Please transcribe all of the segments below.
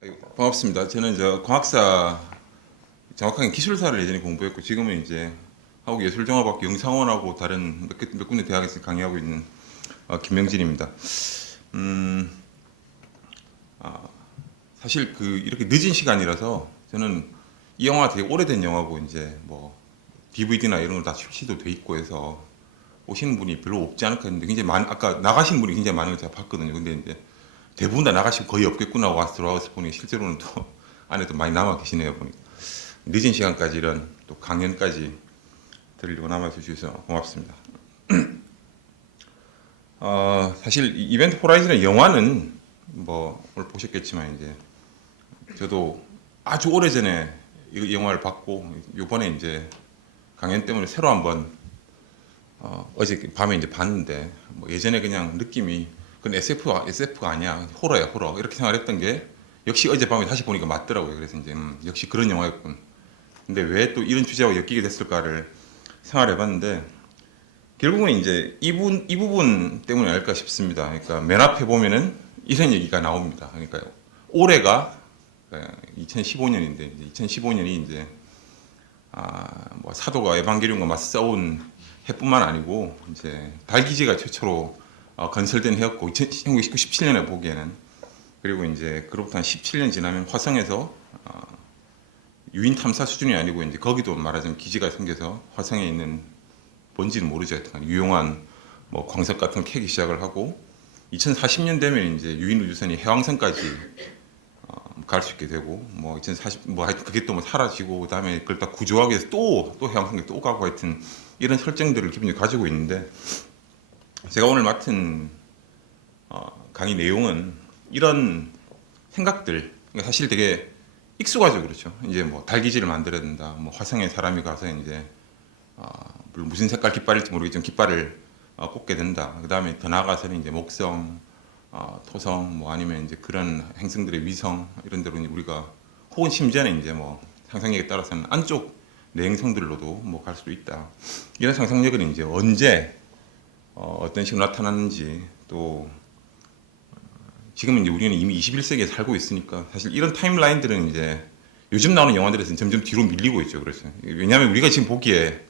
반갑습니다. 저는 광학사 정확하게 기술사를 예전에 공부했고 지금은 이제 한국예술종합학교 영상원하고 다른 몇 군데 대학에서 강의하고 있는 김명진입니다. 음, 아, 사실 이렇게 늦은 시간이라서 저는 이 영화 되게 오래된 영화고 이제 뭐 DVD나 이런 걸 다 출시도 돼 있고 해서 오시는 분이 별로 없지 않을까 했는데 굉장히 아까 나가신 분이 굉장히 많은 걸 제가 봤거든요. 근데 이제 대부분 다 나가시고 거의 없겠구나 하고 와서 들어와서 보니 실제로는 또 안에도 많이 남아 계시네요. 보니까 늦은 시간까지 이런 또 강연까지 들으려고 남아 주셔서 고맙습니다. 사실 이벤트 호라이즌의 영화는 뭐 오늘 보셨겠지만 이제 저도 아주 오래전에 이 영화를 봤고 이번에 이제 강연 때문에 새로 한번 어제 밤에 이제 봤는데 뭐 예전에 그냥 느낌이 그건 SF가 아니야 호러야 호러 이렇게 생각했던 게 역시 어젯밤에 다시 보니까 맞더라고요. 그래서 이제 역시 그런 영화였군. 근데 왜 또 이런 주제와 엮이게 됐을까를 생각을 해봤는데 결국은 이제 이 부분 때문에 아닐까 싶습니다. 그러니까 맨 앞에 보면은 이런 얘기가 나옵니다. 그러니까 올해가 2015년인데 2015년이 이제 뭐 사도가 에반게리온과 맞싸운 해뿐만 아니고 이제 달 기지가 최초로 건설된 해였고 1997년에 보기에는 그리고 이제 그로부터 한 17년 지나면 화성에서 유인 탐사 수준이 아니고 이제 거기도 말하자면 기지가 생겨서 화성에 있는 뭔지는 모르죠. 하여튼 유용한 뭐 광석 같은 걸 캐기 시작을 하고 2040년 되면 이제 유인 우주선이 해왕성까지 갈 수 있게 되고 뭐 2040 뭐 하여튼 그게 또 뭐 사라지고 그다음에 그걸 다 구조하기 위해서 또 해왕성에 또 가고 하여튼 이런 설정들을 기본적으로 가지고 있는데 제가 오늘 맡은 강의 내용은 이런 생각들 그러니까 사실 되게 익숙하죠. 그렇죠. 이제 뭐 달기지를 만들어야 된다. 뭐 화성에 사람이 가서 이제 물론 무슨 색깔 깃발일지 모르겠지만 깃발을 꽂게 된다. 그 다음에 더 나아가서는 이제 목성, 토성, 뭐 아니면 이제 그런 행성들의 위성 이런 데로 우리가 혹은 심지어는 이제 뭐 상상력에 따라서는 안쪽 내행성들로도 뭐 갈 수도 있다. 이런 상상력은 이제 언제 어떤 식으로 나타났는지 또 지금은 이제 우리는 이미 21세기에 살고 있으니까 사실 이런 타임라인들은 이제 요즘 나오는 영화들에서는 점점 뒤로 밀리고 있죠. 그래서 왜냐하면 우리가 지금 보기에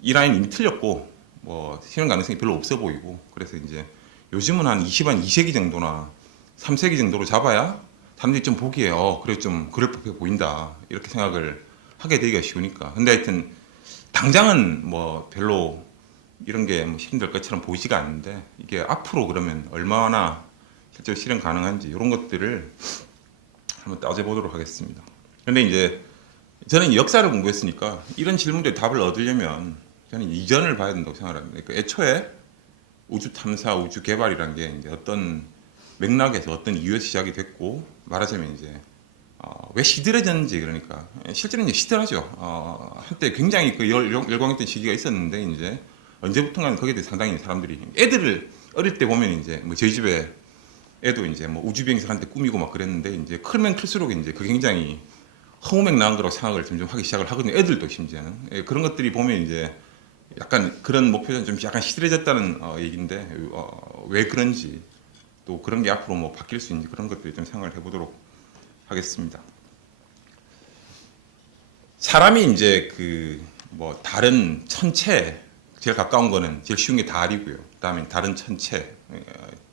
이 라인 이미 틀렸고 뭐 실현 가능성이 별로 없어 보이고 그래서 이제 요즘은 한 22세기 정도나 3세기 정도로 잡아야 사람들이 좀 보기에 그래 좀 그럴 법해 보인다 이렇게 생각을 하게 되기가 쉬우니까 근데 하여튼 당장은 뭐 별로 이런 게 뭐 실현될 것처럼 보이지가 않는데 이게 앞으로 그러면 얼마나 실제로 실현 가능한지 이런 것들을 한번 따져보도록 하겠습니다. 근데 이제 저는 역사를 공부했으니까 이런 질문들에 답을 얻으려면 저는 이전을 봐야 된다고 생각을 합니다. 그러니까 애초에 우주 탐사, 우주 개발이란 게 이제 어떤 맥락에서 어떤 이유에서 시작이 됐고 말하자면 이제 왜 시들해졌는지 그러니까 실제로는 이제 시들하죠. 한때 굉장히 열광했던 시기가 있었는데 이제 언제부턴가는 거기에 대해 상당히 사람들이 애들을 어릴 때 보면 이제 뭐 저희 집에 애도 이제 뭐 우주비행사 한테 꾸미고 막 그랬는데 이제 클면 클수록 이제 그게 굉장히 허무맹랑한 거라고 생각을 점점 하기 시작을 하거든요. 애들도 심지어는 그런 것들이 보면 이제 약간 그런 목표는 좀 약간 시들해졌다는 얘기인데 왜 그런지 또 그런 게 앞으로 뭐 바뀔 수 있는지 그런 것들을 좀 생각을 해보도록 하겠습니다. 사람이 이제 뭐 다른 천체 제일 가까운 거는 제일 쉬운 게 달이고요. 그다음에 다른 천체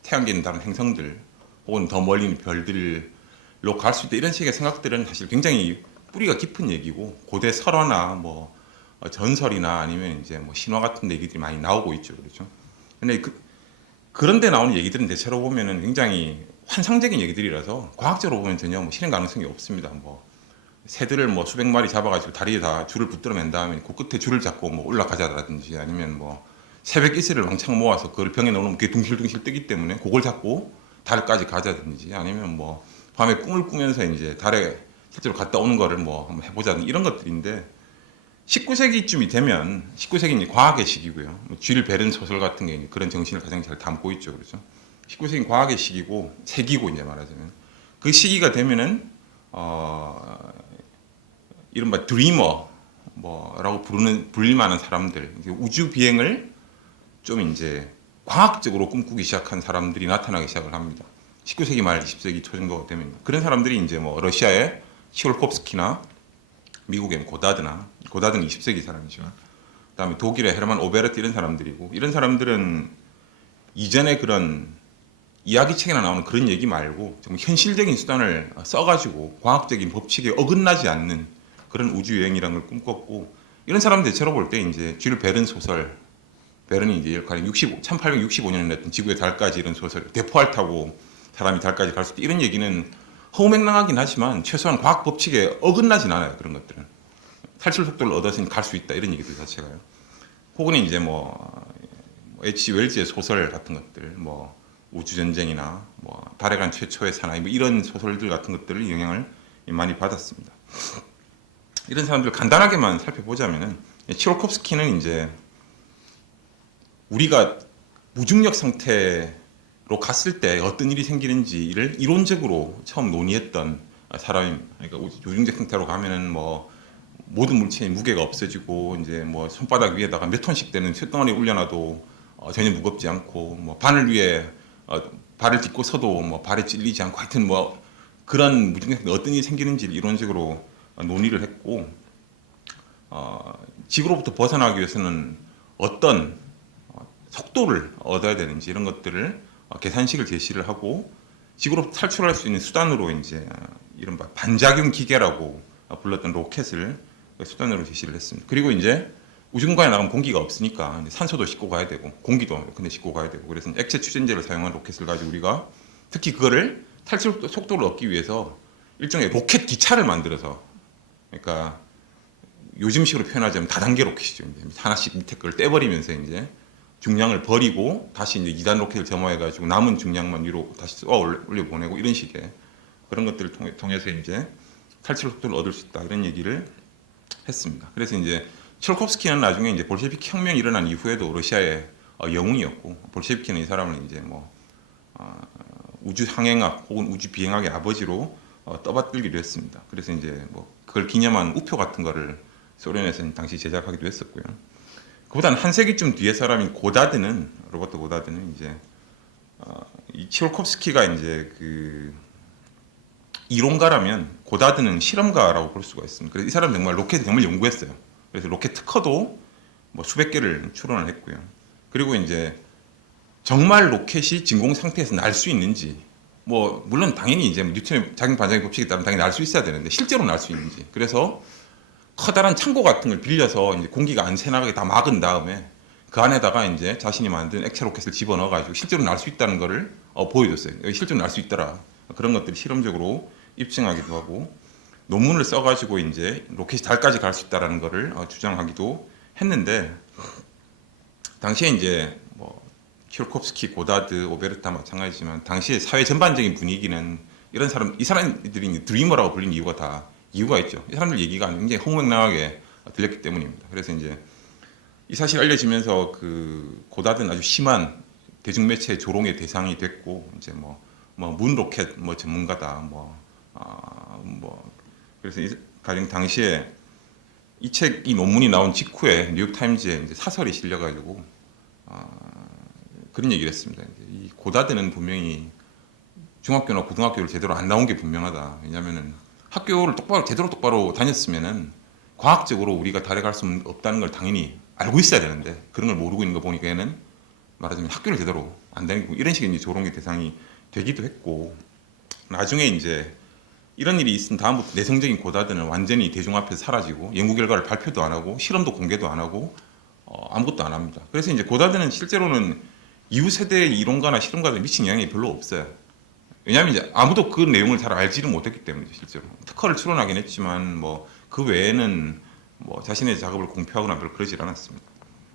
태양계 있는 다른 행성들 혹은 더 멀리 있는 별들로 갈 수 있다 이런 식의 생각들은 사실 굉장히 뿌리가 깊은 얘기고 고대 설화나 뭐 전설이나 아니면 이제 뭐 신화 같은 얘기들이 많이 나오고 있죠. 그렇죠. 근데 그런데 나오는 얘기들은 대체로 보면은 굉장히 환상적인 얘기들이라서 과학적으로 보면 전혀 뭐 실현 가능성이 없습니다. 뭐 새들을 뭐 수백 마리 잡아가지고 다리에다 줄을 붙들어맨 다음에 그 끝에 줄을 잡고 뭐 올라가자라든지 아니면 뭐 새벽 이슬을 왕창 모아서 그걸 병에 넣으면 그게 둥실둥실 뜨기 때문에 그걸 잡고 달까지 가자든지 아니면 뭐 밤에 꿈을 꾸면서 이제 달에 실제로 갔다 오는 거를 뭐 한번 해보자든지 이런 것들인데 19세기쯤이 되면 19세기는 이제 과학의 시기고요. 쥘 베른 소설 같은 게 그런 정신을 가장 잘 담고 있죠. 그렇죠. 19세기는 과학의 시기고 세기고 이제 말하자면 그 시기가 되면은 이른바 드리머 뭐라고 불릴 만한 사람들 우주 비행을 좀 이제 과학적으로 꿈꾸기 시작한 사람들이 나타나기 시작을 합니다. 19세기 말 20세기 초 정도 되면 그런 사람들이 이제 뭐 러시아의 치올콥스키나 미국의 고다드는 20세기 사람이죠. 그다음에 독일의 헤르만 오베르트 이런 사람들이고 이런 사람들은 이전에 그런 이야기책이나 나오는 그런 얘기 말고 정말 현실적인 수단을 써가지고 과학적인 법칙에 어긋나지 않는 그런 우주 여행이라는 걸 꿈꿨고 이런 사람들 대체로 볼 때 이제 줄 베른 소설 베른이 이제 1865년에 냈던 지구의 달까지 이런 소설 대포알 타고 사람이 달까지 갈 수 있다 이런 얘기는 허무맹랑하긴 하지만 최소한 과학 법칙에 어긋나진 않아요. 그런 것들은 탈출 속도를 얻어서 갈 수 있다 이런 얘기들 자체가요. 혹은 이제 뭐 H. 웰즈의 소설 같은 것들 뭐 우주전쟁이나 뭐 달에 간 최초의 사나이 뭐 이런 소설들 같은 것들을 영향을 많이 받았습니다. 이런 사람들 간단하게만 살펴보자면은 치올콥스키는 이제 우리가 무중력 상태로 갔을 때 어떤 일이 생기는지를 이론적으로 처음 논의했던 사람입니다. 그러니까 무중력 상태로 가면은 뭐 모든 물체의 무게가 없어지고 이제 뭐 손바닥 위에다가 몇 톤씩 되는 쇳덩어리 올려놔도 전혀 무겁지 않고 뭐 바늘 위에 발을 딛고 서도 뭐 발에 찔리지 않고 하여튼 뭐 그런 무중력 상태 어떤 일이 생기는지를 이론적으로 논의를 했고 지구로부터 벗어나기 위해서는 어떤 속도를 얻어야 되는지 이런 것들을 계산식을 제시를 하고 지구로부터 탈출할 수 있는 수단으로 이제 이른바 반작용 기계라고 불렀던 로켓을 수단으로 제시를 했습니다. 그리고 이제 우주공간에 나가면 공기가 없으니까 산소도 싣고 가야 되고 공기도 근데 싣고 가야 되고 그래서 액체 추진제를 사용한 로켓을 가지고 우리가 특히 그거를 탈출 속도를 얻기 위해서 일종의 로켓 기차를 만들어서 그러니까 요즘식으로 표현하자면 다단계 로켓이죠. 이제 하나씩 밑에 걸 떼버리면서 이제 중량을 버리고 다시 이제 2단 로켓을 점화해가지고 남은 중량만 위로 다시 쏘아 올려 보내고 이런 식의 그런 것들을 통해서 이제 탈출 속도를 얻을 수 있다 이런 얘기를 했습니다. 그래서 이제 철콥스키는 나중에 이제 볼셰비키 혁명이 일어난 이후에도 러시아의 영웅이었고 볼셰비키는 이 사람을 이제 뭐 우주 항행학 혹은 우주 비행학의 아버지로 떠받들기도 했습니다. 그래서 이제 뭐 그걸 기념한 우표 같은 거를 소련에서는 당시 제작하기도 했었고요. 그보다는 한 세기쯤 뒤에 사람인 로버트 고다드는 이제 이 치올콥스키가 이제 그 이론가라면 고다드는 실험가라고 볼 수가 있습니다. 그래서 이 사람 정말 로켓을 정말 연구했어요. 그래서 로켓 특허도 뭐 수백 개를 출원을 했고요. 그리고 이제 정말 로켓이 진공 상태에서 날 수 있는지 뭐 물론 당연히 이제 뉴턴의 작용 반작용 법칙에 따르면 당연히 날 수 있어야 되는데 실제로 날 수 있는지 그래서 커다란 창고 같은 걸 빌려서 이제 공기가 안 새나가게 다 막은 다음에 그 안에다가 이제 자신이 만든 액체 로켓을 집어넣어가지고 실제로 날 수 있다는 거를 보여줬어요. 실제로 날 수 있더라. 그런 것들이 실험적으로 입증하기도 하고 논문을 써가지고 이제 로켓이 달까지 갈 수 있다라는 거를 주장하기도 했는데 당시에 이제 뭐 킬콥스키, 고다드, 오베르타 마찬가지지만 당시에 사회 전반적인 분위기는 이 사람들이 드리머라고 불린 이유가 다 이유가 있죠. 이 사람들 얘기가 굉장히 허무맹랑하게 들렸기 때문입니다. 그래서 이제 이 사실이 알려지면서 그 고다드는 아주 심한 대중매체 조롱의 대상이 됐고 이제 뭐 문 로켓 뭐 전문가다 그래서 가령 당시에 이 논문이 나온 직후에 뉴욕 타임즈에 이제 사설이 실려가지고 그런 얘기를 했습니다. 이 고다드는 분명히 중학교나 고등학교를 제대로 안 나온 게 분명하다. 왜냐하면은 학교를 제대로 똑바로 다녔으면은 과학적으로 우리가 달에 갈 수 없다는 걸 당연히 알고 있어야 되는데 그런 걸 모르고 있는 거 보니까 얘는 말하자면 학교를 제대로 안 다니고 이런 식의 이제 조롱의 대상이 되기도 했고 나중에 이제 이런 일이 있은 다음부터 내성적인 고다드는 완전히 대중 앞에서 사라지고 연구 결과를 발표도 안 하고 실험도 공개도 안 하고 아무것도 안 합니다. 그래서 이제 고다드는 실제로는 이후 세대의 이론가나 실험가들에 미친 영향이 별로 없어요. 왜냐하면 이제 아무도 그 내용을 잘 알지를 못했기 때문이죠. 실제로 특허를 출원하긴 했지만 뭐 그 외에는 뭐 자신의 작업을 공표하거나 별로 그러질 않았습니다.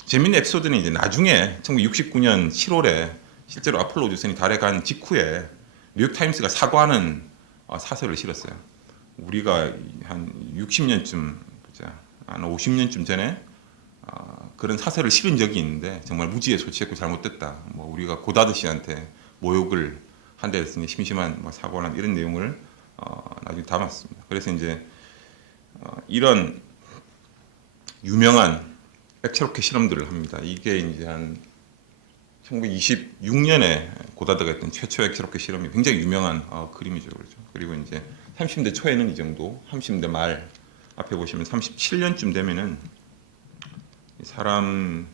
재밌는 에피소드는 이제 나중에 1969년 7월에 실제로 아폴로 우주선이 달에 간 직후에 뉴욕 타임스가 사과하는 사설을 실었어요. 우리가 한 60년쯤 한 50년쯤 전에 그런 사설을 실은 적이 있는데 정말 무지에 소치했고 잘못됐다. 뭐 우리가 고다드 씨한테 모욕을 한 데 있으니 심심한 사과를 한 이런 내용을 나중에 담았습니다. 그래서 이제 이런 유명한 액체 로켓 실험들을 합니다. 이게 이제 한 1926년에 고다드가 했던 최초의 엑스로켓 실험이 굉장히 유명한 그림이죠, 그렇죠. 그리고 이제 30대 초에는 이 정도, 30대 말 앞에 보시면 37년쯤 되면은 사람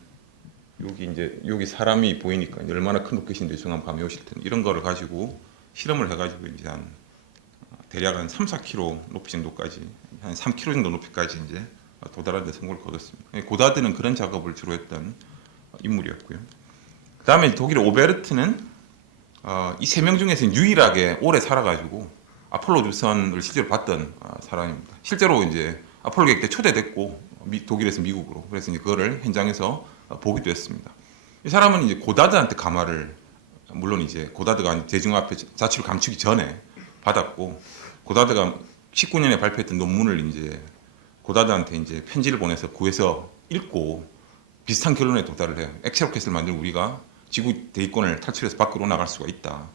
여기 사람이 보이니까 얼마나 큰 로켓인데 중앙 감이 오실 텐데 이런 거를 가지고 실험을 해가지고 이제 대략 한 3, 4km 높이 정도까지 한 3km 정도 높이까지 이제 도달하는 데 성공을 거뒀습니다. 고다드는 그런 작업을 주로 했던 인물이었고요. 그 다음에 독일의 오베르트는 이 세 명 중에서 유일하게 오래 살아가지고 아폴로 주선을 실제로 봤던 사람입니다. 실제로 이제 아폴로 계획 때 초대됐고 독일에서 미국으로 그래서 이제 그거를 현장에서 보기도 했습니다. 이 사람은 이제 고다드한테 감화를 물론 이제 고다드가 대중 앞에 자취를 감추기 전에 받았고 고다드가 19년에 발표했던 논문을 이제 고다드한테 이제 편지를 보내서 구해서 읽고 비슷한 결론에 도달을 해요. 엑스로켓을 만들면 우리가 지구 대기권을 탈출해서 밖으로 나갈 수가 있다.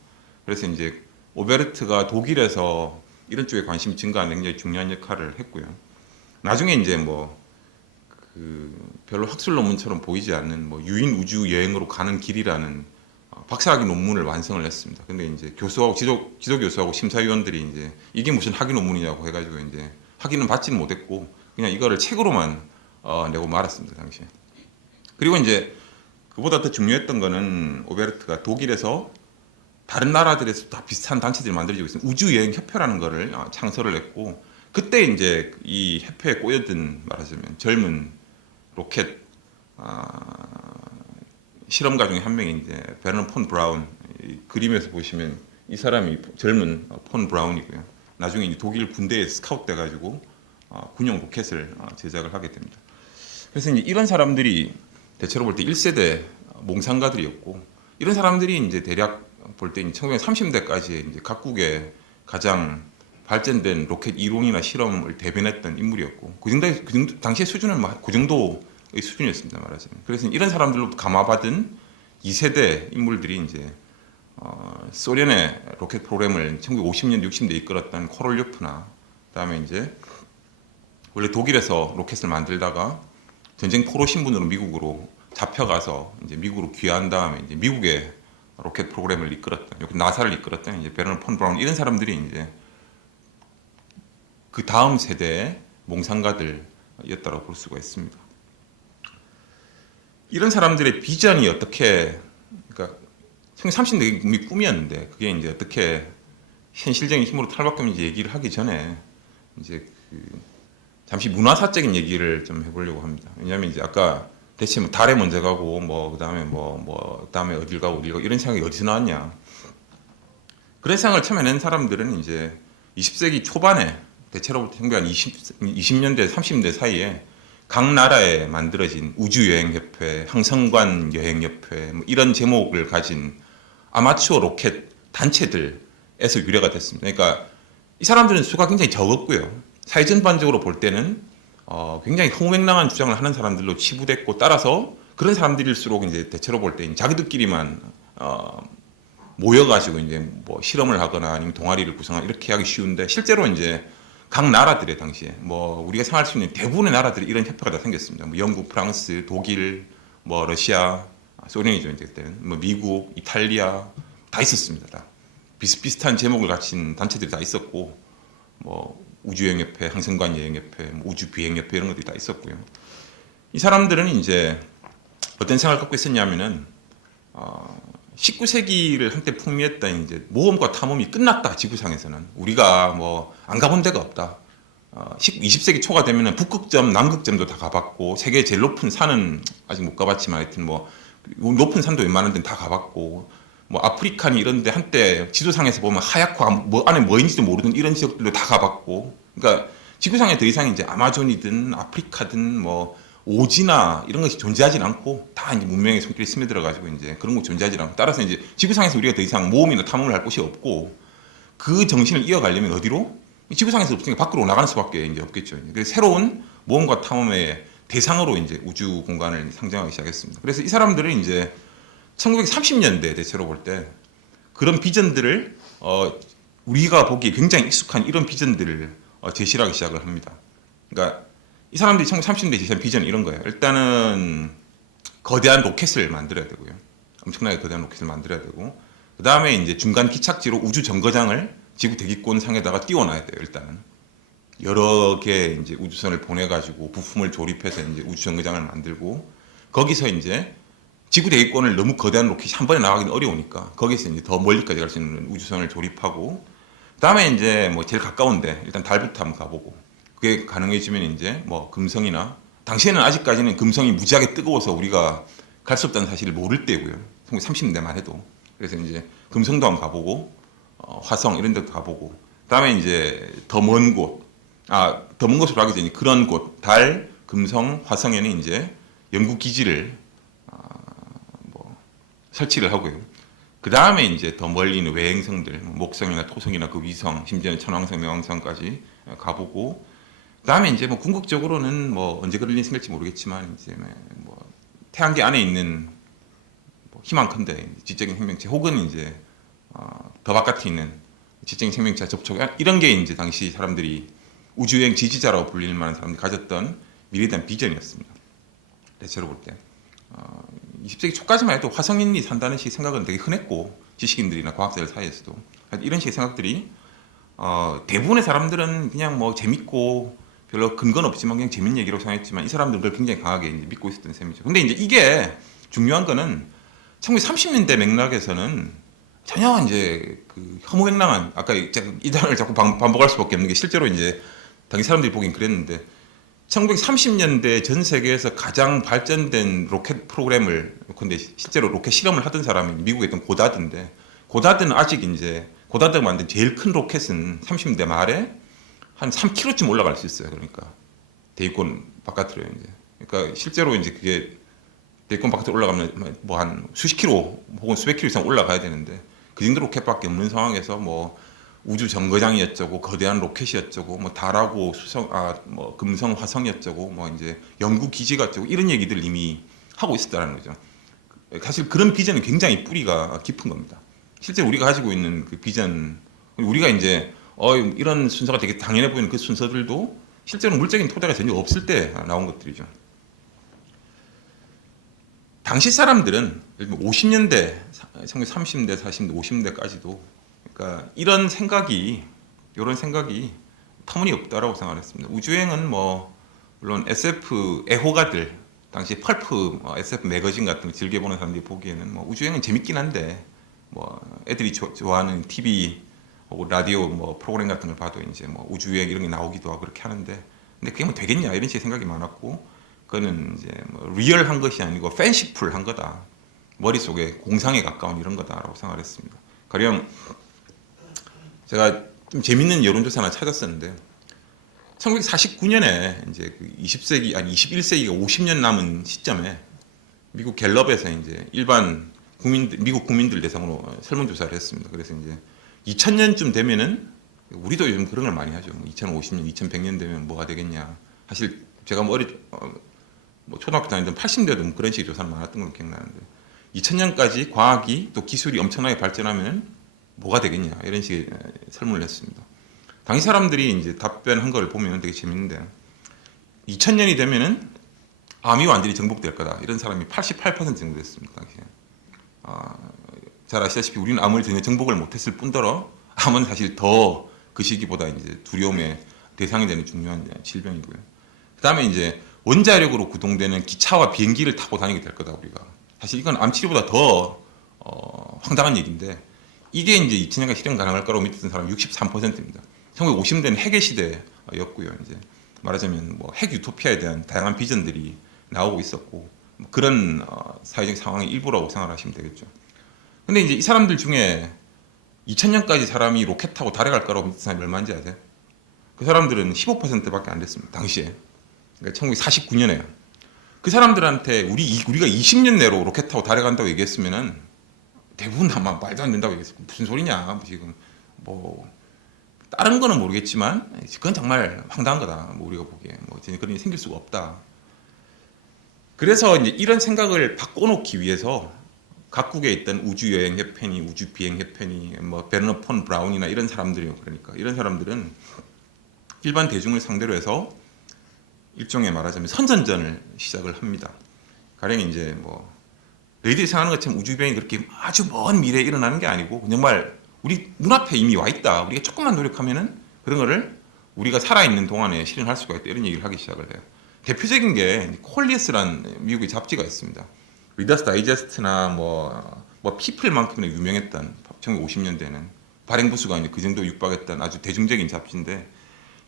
그래서 이제 오베르트가 독일에서 이런 쪽에 관심이 증가하는 굉장히 중요한 역할을 했고요. 나중에 이제 별로 학술 논문처럼 보이지 않는 유인 우주 여행으로 가는 길이라는 박사학위 논문을 완성을 했습니다. 근데 이제 교수하고 지도 교수하고 심사위원들이 이제 이게 무슨 학위 논문이냐고 해가지고 이제 학위는 받지는 못했고 그냥 이거를 책으로만 내고 말았습니다, 당시에. 그리고 이제 그보다 더 중요했던 거는 오베르트가 독일에서 다른 나라들에서 다 비슷한 단체들이 만들어지고 있는 우주여행협회라는 거를 창설을 했고 그때 이제 이 협회에 꼬여든 말하자면 젊은 로켓 실험가 중에 한 명이 이제 베르너 폰 브라운 그림에서 보시면 이 사람이 젊은 폰 브라운이고요. 나중에 이제 독일 군대에 스카우트 돼가지고 군용 로켓을 제작을 하게 됩니다. 그래서 이제 이런 사람들이 대체로 볼 때 1세대 몽상가들이었고 이런 사람들이 이제 대략 볼 때 1930년대까지 이제 각국의 가장 발전된 로켓 이론이나 실험을 대변했던 인물이었고 그 정도 당시의 수준은 그 정도의 수준이었습니다, 말하자면. 그래서 이런 사람들로부터 감화받은 2세대 인물들이 이제 소련의 로켓 프로그램을 1950년, 60년대 이끌었던 코롤요프나 그다음에 이제 원래 독일에서 로켓을 만들다가 전쟁 포로 신분으로 미국으로 잡혀가서 이제 미국으로 귀화한 다음에 이제 미국의 로켓 프로그램을 이끌었던 여기 나사를 이끌었던 이제 베르너 폰 브라운 이런 사람들이 이제 그 다음 세대의 몽상가들이었다고 볼 수가 있습니다. 이런 사람들의 비전이 어떻게 그러니까 1930년대 이미 꿈이었는데 그게 이제 어떻게 현실적인 힘으로 탈바꿈인지 얘기를 하기 전에 이제 잠시 문화사적인 얘기를 좀 해보려고 합니다. 왜냐하면 이제 아까 대체 달에 먼저 가고 그다음에 어딜 가고 이런 생각이 어디서 나왔냐? 그런 생각을 처음에 낸 사람들은 이제 20세기 초반에 대체로 한 20년대 30년대 사이에 각 나라에 만들어진 우주여행협회, 항성관 여행협회 이런 제목을 가진 아마추어 로켓 단체들에서 유래가 됐습니다. 그러니까 이 사람들은 수가 굉장히 적었고요. 사회 전반적으로 볼 때는 굉장히 허무맹랑한 주장을 하는 사람들로 치부됐고 따라서 그런 사람들일수록 이제 대체로 볼 때 자기들끼리만 모여가지고 이제 실험을 하거나 아니면 동아리를 구성하거나 이렇게 하기 쉬운데 실제로 이제 각 나라들의 당시에 우리가 생각할 수 있는 대부분의 나라들이 이런 협회가 다 생겼습니다. 영국, 프랑스, 독일, 러시아, 소련이죠 이제 그때는 미국, 이탈리아 다 있었습니다. 다 비슷비슷한 제목을 가진 단체들이 다 있었고 우주여행협회, 항성관 여행협회, 우주비행협회 이런 것들이 다 있었고요. 이 사람들은 이제 어떤 생각을 갖고 있었냐면은 19세기를 한때 풍미했던 이제 모험과 탐험이 끝났다. 지구상에서는 우리가 안 가본 데가 없다. 20세기 초가 되면은 북극점, 남극점도 다 가봤고 세계 제일 높은 산은 아직 못 가봤지만 하여튼 높은 산도 웬만한 데는 다 가봤고 아프리카니 이런데 한때 지도상에서 보면 하얗고 안에 뭐 있는지도 모르는 이런 지역들도 다 가봤고 그러니까 지구상에 더 이상 이제 아마존이든 아프리카든 오지나 이런 것이 존재하지 않고 다 이제 문명의 손길이 스며들어가지고 이제 그런 거 존재하지 않고 따라서 이제 지구상에서 우리가 더 이상 모험이나 탐험을 할 곳이 없고 그 정신을 이어가려면 어디로? 지구상에서 없으니까 밖으로 나가는 수밖에 이제 없겠죠. 그래서 새로운 모험과 탐험의 대상으로 이제 우주 공간을 상정하기 시작했습니다. 그래서 이 사람들은 이제 1930년대 대체로 볼 때 그런 비전들을 우리가 보기에 굉장히 익숙한 이런 비전들을 제시를 하기 시작을 합니다. 그러니까 이 사람들이 1930년대 제시한 비전은 이런 거예요. 일단은 거대한 로켓을 만들어야 되고요. 엄청나게 거대한 로켓을 만들어야 되고, 그 다음에 이제 중간 기착지로 우주 정거장을 지구 대기권 상에다가 띄워놔야 돼요. 일단은 여러 개 이제 우주선을 보내가지고 부품을 조립해서 이제 우주 정거장을 만들고, 거기서 이제 지구 대기권을 너무 거대한 로켓이 한 번에 나가기는 어려우니까 거기서 이제 더 멀리까지 갈 수 있는 우주선을 조립하고, 그다음에 이제 뭐 제일 가까운데 일단 달부터 한번 가보고, 그게 가능해지면 이제 뭐 금성이나, 당시에는 아직까지는 금성이 무지하게 뜨거워서 우리가 갈 수 없다는 사실을 모를 때고요. 1930년대만 해도. 그래서 이제 금성도 한번 가보고, 화성 이런 데도 가보고, 그다음에 이제 더 먼 곳, 더 먼 곳으로 가기 전에 그런 곳, 달, 금성, 화성에는 이제 연구 기지를 설치를 하고요. 그 다음에 이제 더 멀리 있는 외행성들, 목성이나 토성이나 그 위성, 심지어는 천왕성, 명왕성까지 가보고, 그 다음에 이제 뭐 궁극적으로는 뭐 언제 그럴 일이 생길지 모르겠지만 이제 뭐 태양계 안에 있는 뭐 희망컨대 지적인 생명체, 혹은 이제 더 바깥에 있는 지적인 생명체 접촉, 이런 게 이제 당시 사람들이 우주여행 지지자라고 불릴 만한 사람들이 가졌던 미래에 대한 비전이었습니다. 대체로 볼 때. 20세기 초까지만 해도 화성인이 산다는 식의 생각은 되게 흔했고, 지식인들이나 과학자들 사이에서도 이런 식의 생각들이 대부분의 사람들은 그냥 뭐 재밌고 별로 근거는 없지만 그냥 재밌는 얘기라고 생각했지만, 이 사람들은 그걸 굉장히 강하게 이제 믿고 있었던 셈이죠. 근데 이제 이게 중요한 거는 1930년대 맥락에서는 전혀 이제 그 허무맹랑한, 아까 이 단어를 자꾸 반복할 수밖에 없는 게 실제로 이제 당시 사람들이 보기엔 그랬는데, 1930년대 전 세계에서 가장 발전된 로켓 프로그램을, 근데 실제로 로켓 실험을 하던 사람이 미국에 있던 고다드인데, 고다드는 아직 이제 고다드가 만든 제일 큰 로켓은 30년대 말에 한 3km쯤 올라갈 수 있어요. 그러니까 대기권 바깥으로요. 이제 그러니까 실제로 이제 그게 대기권 바깥으로 올라가면 뭐 한 수십 킬로 혹은 수백 킬로 이상 올라가야 되는데, 그 정도 로켓밖에 없는 상황에서 뭐 우주 정거장이었저고 거대한 로켓이었저고 뭐 달하고 수성, 뭐 금성 화성이었저고 뭐 이제 연구 기지가 어쩌고 이런 얘기들 이미 하고 있었다는 거죠. 사실 그런 비전은 굉장히 뿌리가 깊은 겁니다. 실제 우리가 가지고 있는 그 비전, 우리가 이제 이런 순서가 되게 당연해 보이는 그 순서들도 실제로 물적인 토대가 전혀 없을 때 나온 것들이죠. 당시 사람들은 50년대, 30대, 40대, 50대까지도 그러니까 이런 생각이 터무니없다라고 생각했습니다. 우주여행은 뭐 물론 SF 애호가들, 당시 펄프 SF 매거진 같은 거 즐겨보는 사람들이 보기에는 뭐 우주여행은 재밌긴 한데, 뭐 애들이 좋아하는 TV 혹은 라디오 뭐 프로그램 같은 걸 봐도 이제 뭐 우주여행 이런 게 나오기도 하고 그렇게 하는데, 근데 그게 뭐 되겠냐 이런 식의 생각이 많았고, 그거는 이제 뭐 리얼한 것이 아니고 팬시풀한 거다, 머릿속에 공상에 가까운 이런 거다라고 생각을 했습니다. 가령 제가 좀 재밌는 여론조사 하나 찾았었는데, 1949년에 이제 그 20세기 아니 21세기가 50년 남은 시점에 미국 갤럽에서 이제 일반 미국 국민들 대상으로 설문조사를 했습니다. 그래서 이제 2000년쯤 되면은, 우리도 요즘 그런 걸 많이 하죠. 뭐 2050년, 2100년 되면 뭐가 되겠냐. 사실 제가 뭐 뭐 초등학교 다니던 80년대도 뭐 그런 식의 조사를 많았던 걸로 기억나는데, 2000년까지 과학이 또 기술이 엄청나게 발전하면 뭐가 되겠냐 이런 식의 설문을 했습니다. 당시 사람들이 이제 답변한 걸 보면 되게 재밌는데, 2000년이 되면은 암이 완전히 정복될 거다 이런 사람이 88% 정도 됐습니다. 당시에. 잘 아시다시피 우리는 암을 전혀 정복을 못했을 뿐더러 암은 사실 더 그 시기보다 이제 두려움의 대상이 되는 중요한 질병이고요. 그다음에 이제 원자력으로 구동되는 기차와 비행기를 타고 다니게 될 거다 우리가. 사실 이건 암 치료보다 더 황당한 얘기인데, 이게 이제 2000년간 실현 가능할 거라고 믿었던 사람이 63%입니다. 1950년대는 핵의 시대였고요. 이제 말하자면 뭐 핵 유토피아에 대한 다양한 비전들이 나오고 있었고, 뭐 그런 사회적 상황의 일부라고 생각하시면 되겠죠. 근데 이제 이 사람들 중에 2000년까지 사람이 로켓 타고 달에 갈 거라고 믿는 사람이 얼마인지 아세요? 그 사람들은 15%밖에 안 됐습니다. 당시에. 그러니까 1949년에요. 그 사람들한테 우리가 20년 내로 로켓 타고 달에 간다고 얘기했으면은 대부분 다 막 말도 안 된다고 얘기했어요. 무슨 소리냐 지금 뭐 다른 거는 모르겠지만 그건 정말 황당한 거다. 뭐 우리가 보기에 뭐 그런 일이 생길 수가 없다. 그래서 이제 이런 생각을 바꿔놓기 위해서 각국에 있던 우주여행협회니 우주비행협회니 뭐 베르너 폰 브라운이나 이런 사람들이요. 그러니까 이런 사람들은 일반 대중을 상대로 해서 일종의 말하자면 선전전을 시작을 합니다. 가령 이제 뭐 너희들이 생각하는 것처럼 우주 비행이 그렇게 아주 먼 미래에 일어나는 게 아니고 정말 우리 눈앞에 이미 와 있다. 우리가 조금만 노력하면은 그런 거를 우리가 살아있는 동안에 실현할 수가 있다. 이런 얘기를 하기 시작을 해요. 대표적인 게 콜리어스라는 미국의 잡지가 있습니다. 리더스 다이제스트나 뭐 피플만큼이나 유명했던 1950년대에는 발행 부수가 이제 그 정도 육박했던 아주 대중적인 잡지인데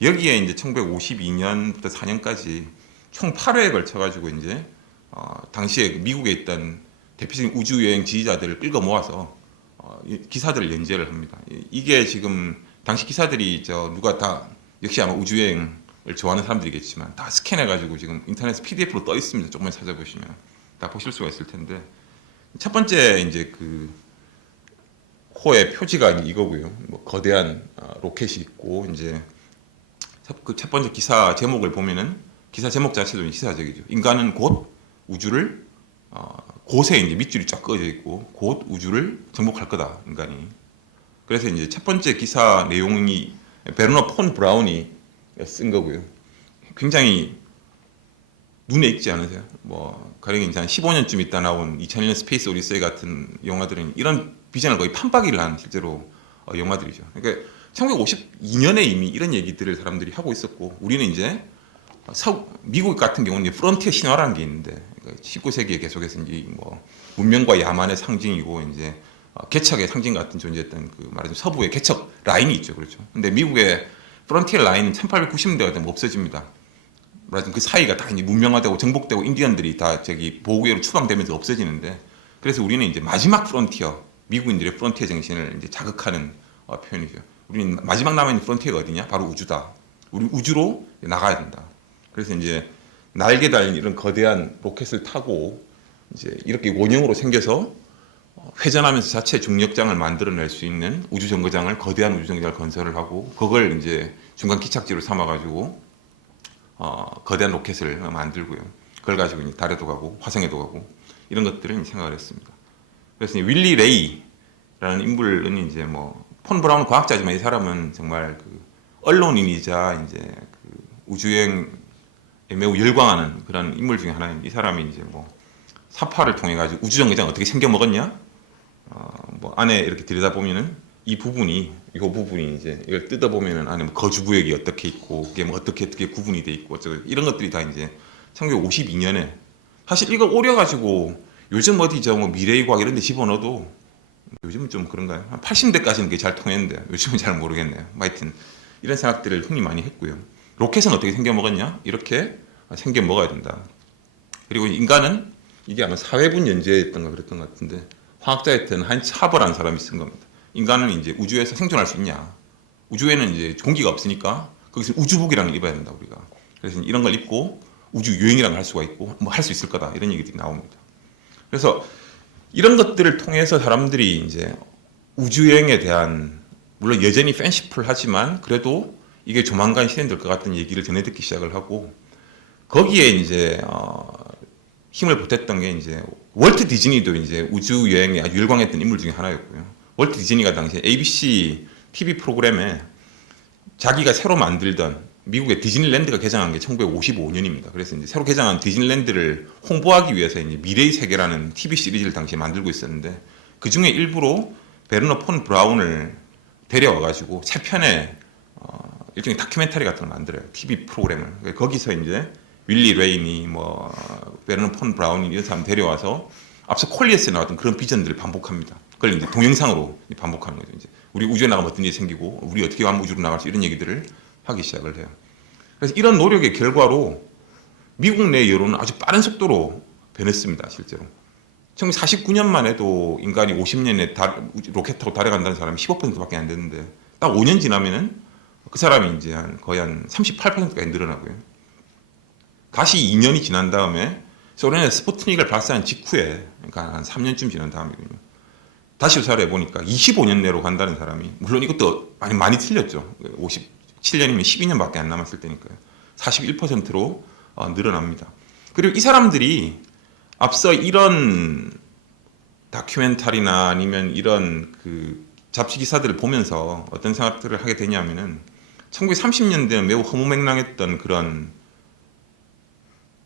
여기에 이제 1952년부터 4년까지 총 8회에 걸쳐가지고 이제 당시에 미국에 있던 대표적인 우주여행 지휘자들을 끌고 모아서 기사들을 연재를 합니다. 이게 지금 당시 기사들이 누가 다 역시 아마 우주여행을 좋아하는 사람들이겠지만 다 스캔해가지고 지금 인터넷에 PDF로 떠 있습니다. 조금만 찾아보시면 다 보실 수가 있을 텐데 첫 번째 이제 그 호의 표지가 이거고요. 뭐 거대한 로켓이 있고 이제 그 첫 번째 기사 제목을 보면은 기사 제목 자체도 시사적이죠. 인간은 곧 우주를 곳에 이제 밑줄이 쫙 그어져 있고 곧 우주를 정복할 거다 인간이. 그래서 이제 첫 번째 기사 내용이 베르너 폰 브라운이 쓴 거고요. 굉장히 눈에 익지 않으세요? 뭐 가령 이제 한 15년쯤 있다 나온 2001년 스페이스 오디세이 같은 영화들은 이런 비전을 거의 판박이를 한 실제로 영화들이죠. 그러니까 1952년에 이미 이런 얘기들을 사람들이 하고 있었고 우리는 이제 미국 같은 경우는 프론티어 신화라는 게 있는데 19세기에 계속해서 이제 뭐 문명과 야만의 상징이고 이제 개척의 상징 같은 존재했던 그 말하자면 서부의 개척 라인이 있죠, 그렇죠. 근데 미국의 프론티어 라인은 1890년대가 되면 없어집니다. 말하자면 그 사이가 다 이제 문명화되고 정복되고 인디언들이 다 보호구역으로 추방되면서 없어지는데 그래서 우리는 이제 마지막 프론티어 미국인들의 프론티어 정신을 이제 자극하는 표현이죠. 우리는 마지막 남아있는 프론티어가 어디냐? 바로 우주다. 우리 우주로 나가야 된다. 그래서 이제 날개 달린 이런 거대한 로켓을 타고 이제 이렇게 원형으로 생겨서 회전하면서 자체 중력장을 만들어낼 수 있는 우주정거장을 거대한 우주정거장을 건설을 하고 그걸 이제 중간 기착지로 삼아가지고 거대한 로켓을 만들고요. 그걸 가지고 이제 달에도 가고 화성에도 가고 이런 것들을 생각을 했습니다. 그래서 윌리 레이라는 인물은 이제 뭐 폰 브라운 과학자지만 이 사람은 정말 그 언론인이자 이제 그 우주여행에 매우 열광하는 그런 인물 중에 하나인 이 사람이 이제 뭐 사파를 통해 가지고 우주정거장 어떻게 생겨 먹었냐? 뭐 안에 이렇게 들여다보면은 이 부분이 이제 이걸 뜯어보면은 안에 뭐 거주구역이 어떻게 있고 그게 뭐 어떻게 구분이 돼 있고 어쩌고 이런 것들이 다 이제 1952년에 사실 이걸 오려가지고 요즘 어디 뭐 미래의 과학 이런 데 집어넣어도 요즘은 좀 그런가요? 한 80년대까지는 그게 잘 통했는데 요즘은 잘 모르겠네요. 하여튼 이런 생각들을 흔히 많이 했고요. 로켓은 어떻게 생겨 먹었냐? 이렇게 생겨 먹어야 된다. 그리고 인간은 이게 아마 사회분 연재였던가 그랬던 것 같은데 화학자였던 한츠 하버라는 사람이 쓴 겁니다. 인간은 이제 우주에서 생존할 수 있냐? 우주에는 이제 공기가 없으니까 거기서 우주복이라는 걸 입어야 된다 우리가. 그래서 이런 걸 입고 우주 여행이라는 걸 할 수가 있고 뭐 할 수 있을 거다 이런 얘기들이 나옵니다. 그래서 이런 것들을 통해서 사람들이 이제 우주여행에 대한 물론 여전히 팬시풀하지만 그래도 이게 조만간 실현될 것 같은 얘기를 전해 듣기 시작을 하고 거기에 이제 힘을 보탰던 게 이제 월트 디즈니도 이제 우주 여행에 아주 열광했던 인물 중에 하나였고요. 월트 디즈니가 당시에 ABC TV 프로그램에 자기가 새로 만들던 미국의 디즈니랜드가 개장한 게 1955년입니다. 그래서 이제 새로 개장한 디즈니랜드를 홍보하기 위해서 이제 미래의 세계라는 TV 시리즈를 당시에 만들고 있었는데 그 중에 일부로 베르너 폰 브라운을 데려와가지고 세 편의 일종의 다큐멘터리 같은 걸 만들어요. TV 프로그램을. 거기서 이제 윌리 레인이 뭐 베르너 폰 브라운이 이런 사람 데려와서 앞서 콜리어스에 나왔던 그런 비전들을 반복합니다. 그걸 이제 동영상으로 반복하는 거죠. 이제 우리 우주에 나가면 어떤 일이 생기고 우리 어떻게 하면 우주로 나갈 수 이런 얘기들을 하기 시작을 해요. 그래서 이런 노력의 결과로 미국 내 여론은 아주 빠른 속도로 변했습니다. 실제로. 1949년만 해도 인간이 50년에 로켓 타고 달에 간다는 사람이 15%밖에 안 됐는데 딱 5년 지나면은 그 사람이 이제 거의 한 38%까지 늘어나고요. 다시 2년이 지난 다음에 소련의 스푸트닉을 발사한 직후에 그러니까 한 3년쯤 지난 다음이군요. 다시 조사를 해보니까 25년 내로 간다는 사람이 물론 이것도 많이 틀렸죠. 57년이면 12년밖에 안 남았을 때니까요. 41%로 늘어납니다. 그리고 이 사람들이 앞서 이런 다큐멘터리나 아니면 이런 그 잡지 기사들을 보면서 어떤 생각들을 하게 되냐면은 1930년대는 매우 허무맹랑했던 그런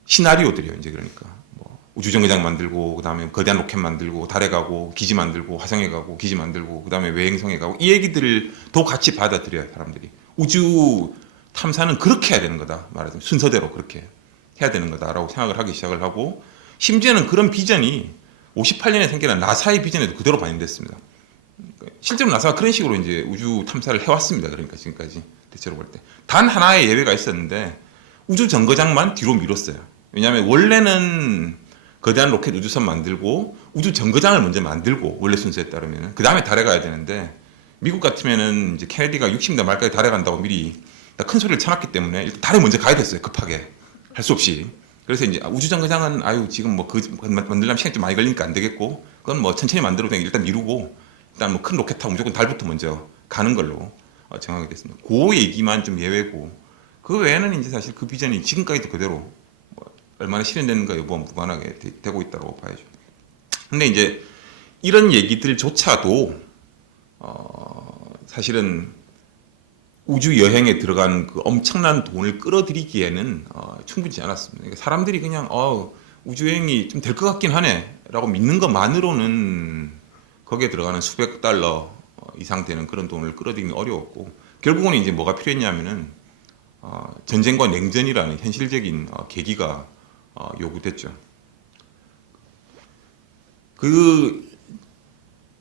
시나리오들이요. 이제 그러니까 뭐 우주정거장 만들고 그다음에 거대한 로켓 만들고 달에 가고 기지 만들고 화성에 가고 기지 만들고 그다음에 외행성에 가고 이 얘기들도 같이 받아들여요 사람들이. 우주 탐사는 그렇게 해야 되는 거다 말하자면 순서대로 그렇게 해야 되는 거다라고 생각을 하기 시작을 하고 심지어는 그런 비전이 58년에 생겨난 나사의 비전에도 그대로 반영됐습니다. 실제로 나사가 그런 식으로 이제 우주 탐사를 해왔습니다. 그러니까 지금까지 대체로 볼 때 단 하나의 예외가 있었는데 우주 정거장만 뒤로 미뤘어요. 왜냐하면 원래는 거대한 로켓 우주선 만들고 우주 정거장을 먼저 만들고 원래 순서에 따르면 그 다음에 달에 가야 되는데 미국 같으면은 이제 케네디가 60대 말까지 달에 간다고 미리 큰 소리를 쳐놨기 때문에 일단 달에 먼저 가야 됐어요. 급하게 할 수 없이. 그래서 이제 우주 정거장은 아유 지금 뭐 그 만들려면 시간이 좀 많이 걸리니까 안 되겠고 그건 뭐 천천히 만들어도 일단 미루고 일단 뭐 큰 로켓 타고 무조건 달부터 먼저 가는 걸로 정하게 됐습니다. 그 얘기만 좀 예외고 그 외에는 이제 사실 그 비전이 지금까지도 그대로 얼마나 실현되는가 여부와 무관하게 되고 있다고 봐야죠. 근데 이제 이런 얘기들조차도 사실은 우주 여행에 들어간 그 엄청난 돈을 끌어들이기에는 충분치 않았습니다. 그러니까 사람들이 그냥 우주 여행이 좀 될 것 같긴 하네라고 믿는 것만으로는 거기에 들어가는 수백 달러 이상 되는 그런 돈을 끌어들이기 어려웠고 결국은 이제 뭐가 필요했냐면은 전쟁과 냉전이라는 현실적인 계기가 요구됐죠. 그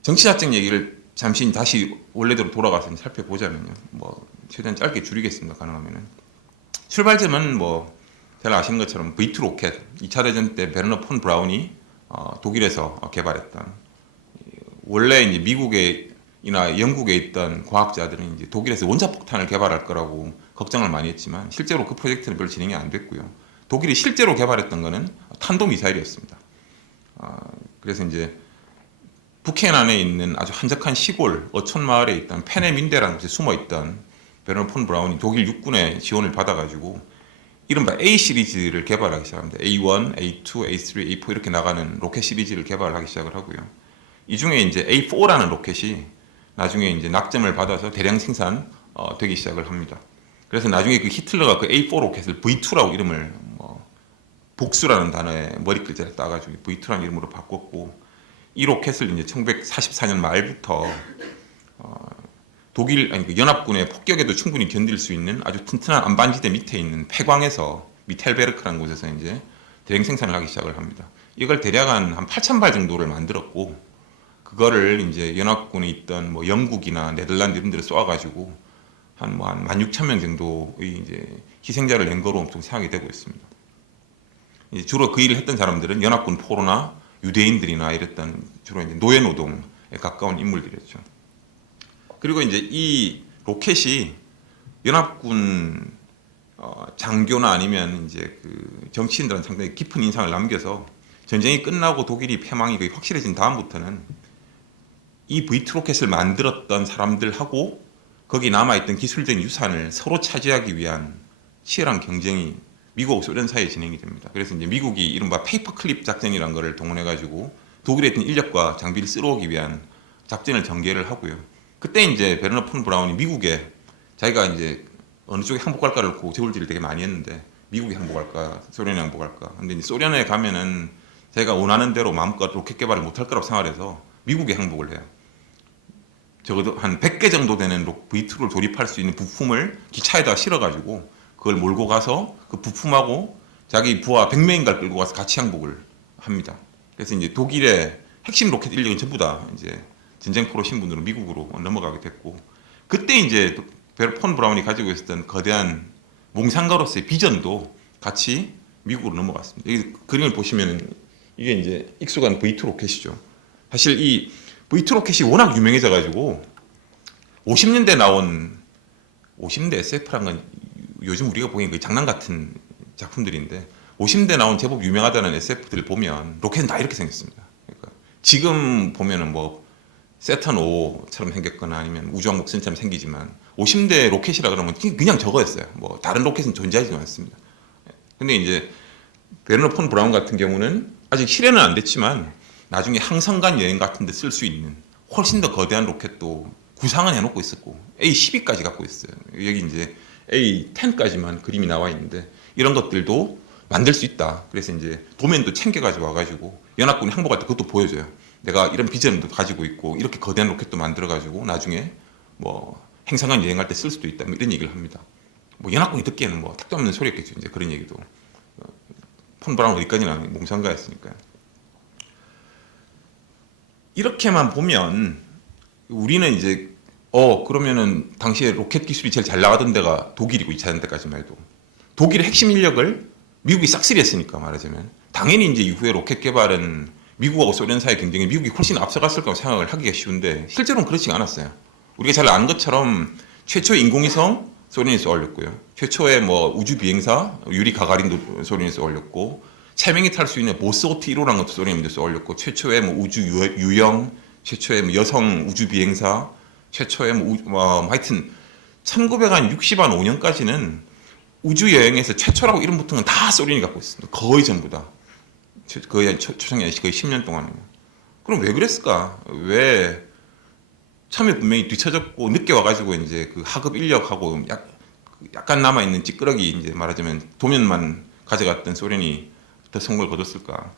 정치자적 얘기를 잠시 다시 원래대로 돌아가서 살펴보자면요. 뭐 최대한 짧게 줄이겠습니다. 가능하면은 출발점은 뭐 잘 아시는 것처럼 V2 로켓 2차 대전 때 베르너 폰 브라운이 독일에서 개발했던 원래 이제 미국이나 영국에 있던 과학자들은 이제 독일에서 원자폭탄을 개발할 거라고 걱정을 많이 했지만 실제로 그 프로젝트는 별로 진행이 안 됐고요. 독일이 실제로 개발했던 것은 탄도미사일이었습니다. 그래서 이제 북해안 안에 있는 아주 한적한 시골 어촌 마을에 있던 페네민데라는 곳에 숨어있던 베르너 폰 브라운이 독일 육군의 지원을 받아가지고 이른바 A 시리즈를 개발하기 시작합니다. A1, A2, A3, A4 이렇게 나가는 로켓 시리즈를 개발하기 시작을 하고요. 이 중에 이제 A4라는 로켓이 나중에 이제 낙점을 받아서 대량 생산 되기 시작을 합니다. 그래서 나중에 그 히틀러가 그 A4 로켓을 V2라고 이름을 복수라는 단어에 머리 글자를 따가지고 V2라는 이름으로 바꿨고 이 로켓을 이제 1944년 말부터 독일 그 연합군의 폭격에도 충분히 견딜 수 있는 아주 튼튼한 안반지대 밑에 있는 폐광에서 미텔베르크라는 곳에서 이제 대량 생산을 하기 시작을 합니다. 이걸 대략 한 8,000발 정도를 만들었고 그거를 이제 연합군에 있던 뭐 영국이나 네덜란드 이런 데를 쏘아가지고 한 16,000명 정도의 이제 희생자를 낸 거로 엄청 생각이 되고 있습니다. 이제 주로 그 일을 했던 사람들은 연합군 포로나 유대인들이나 이랬던 주로 이제 노예 노동에 가까운 인물들이었죠. 그리고 이제 이 로켓이 연합군 장교나 아니면 이제 그 정치인들한테 상당히 깊은 인상을 남겨서 전쟁이 끝나고 독일이 패망이 거의 확실해진 다음부터는 이 V2 로켓을 만들었던 사람들하고 거기 남아있던 기술적인 유산을 서로 차지하기 위한 치열한 경쟁이 미국하고 소련 사이에 진행이 됩니다. 그래서 이제 미국이 이른바 페이퍼 클립 작전이라는 것을 동원해가지고 독일에 있던 인력과 장비를 쓸어오기 위한 작전을 전개를 하고요. 그때 이제 베르너 폰 브라운이 미국에 자기가 이제 어느 쪽에 항복할까를 놓고 저울질을 되게 많이 했는데 미국이 항복할까 소련이 항복할까. 근데 이제 소련에 가면은 자기가 원하는 대로 마음껏 로켓 개발을 못할 거라고 생각해서 미국에 항복을 해요. 적어도 한 100개 정도 되는 V2를 조립할 수 있는 부품을 기차에다 실어가지고 그걸 몰고 가서 그 부품하고 자기 부하 100명인가를 끌고 가서 같이 항복을 합니다. 그래서 이제 독일의 핵심 로켓 인력은 전부 다 이제 전쟁포로 신분으로 미국으로 넘어가게 됐고 그때 이제 폰 브라운이 가지고 있었던 거대한 몽상가로서의 비전도 같이 미국으로 넘어갔습니다. 여기 그림을 보시면 이게 이제 익숙한 V2 로켓이죠. 사실 이 V2 로켓이 워낙 유명해져가지고 50년대 나온 50년대 SF라는 건 요즘 우리가 보기엔 거의 장난 같은 작품들인데 50년대 나온 제법 유명하다는 SF들을 보면 로켓은 다 이렇게 생겼습니다. 그러니까 지금 보면은 뭐 세턴 5처럼 생겼거나 아니면 우주왕복선처럼 생기지만 50대 로켓이라 그러면 그냥 저거였어요. 뭐 다른 로켓은 존재하지 않습니다. 근데 이제 베르너 폰 브라운 같은 경우는 아직 실현은 안 됐지만 나중에 항성간 여행 같은 데 쓸 수 있는 훨씬 더 거대한 로켓도 구상은 해놓고 있었고 A12까지 갖고 있어요. 여기 이제 A10까지만 그림이 나와 있는데 이런 것들도 만들 수 있다. 그래서 이제 도면도 챙겨가지고 와가지고 연합군이 항복할 때 그것도 보여줘요. 내가 이런 비전도 가지고 있고 이렇게 거대한 로켓도 만들어가지고 나중에 뭐 행성간 여행할 때 쓸 수도 있다. 뭐 이런 얘기를 합니다. 뭐 연합군이 듣기에는 뭐 택도 없는 소리였겠죠. 이제 그런 얘기도. 폰 브라운 어디까지나 몽상가였으니까요. 이렇게만 보면 우리는 이제 그러면은 당시에 로켓 기술이 제일 잘 나가던 데가 독일이고 2차 대전 때까지만 해도 독일의 핵심 인력을 미국이 싹쓸이 했으니까 말하자면 당연히 이제 이후에 로켓 개발은 미국하고 소련 사이의 경쟁에 미국이 훨씬 앞서갔을 거라고 생각을 하기가 쉬운데 실제로는 그렇지 않았어요. 우리가 잘 아는 것처럼 최초의 인공위성 소련에서 올렸고요. 최초의 뭐 우주 비행사 유리 가가린도 소련에서 올렸고 3명이 탈 수 있는 보스오트 1호라는 것도 소련에서 올렸고 최초의 뭐 우주 유영, 최초의 뭐 여성 우주 비행사, 최초의 하여튼 1965년까지는 우주 여행에서 최초라고 이름 붙은 건 다 소련이 갖고 있습니다. 거의 전부 다. 거의 초창기 거의 10년 동안은요. 그럼 왜 그랬을까? 왜 처음에 분명히 뒤쳐졌고 늦게 와가지고 이제 그 하급 인력하고 약간 남아 있는 찌끄러기 이제 말하자면 도면만 가져갔던 소련이 더 성공을 거뒀을까?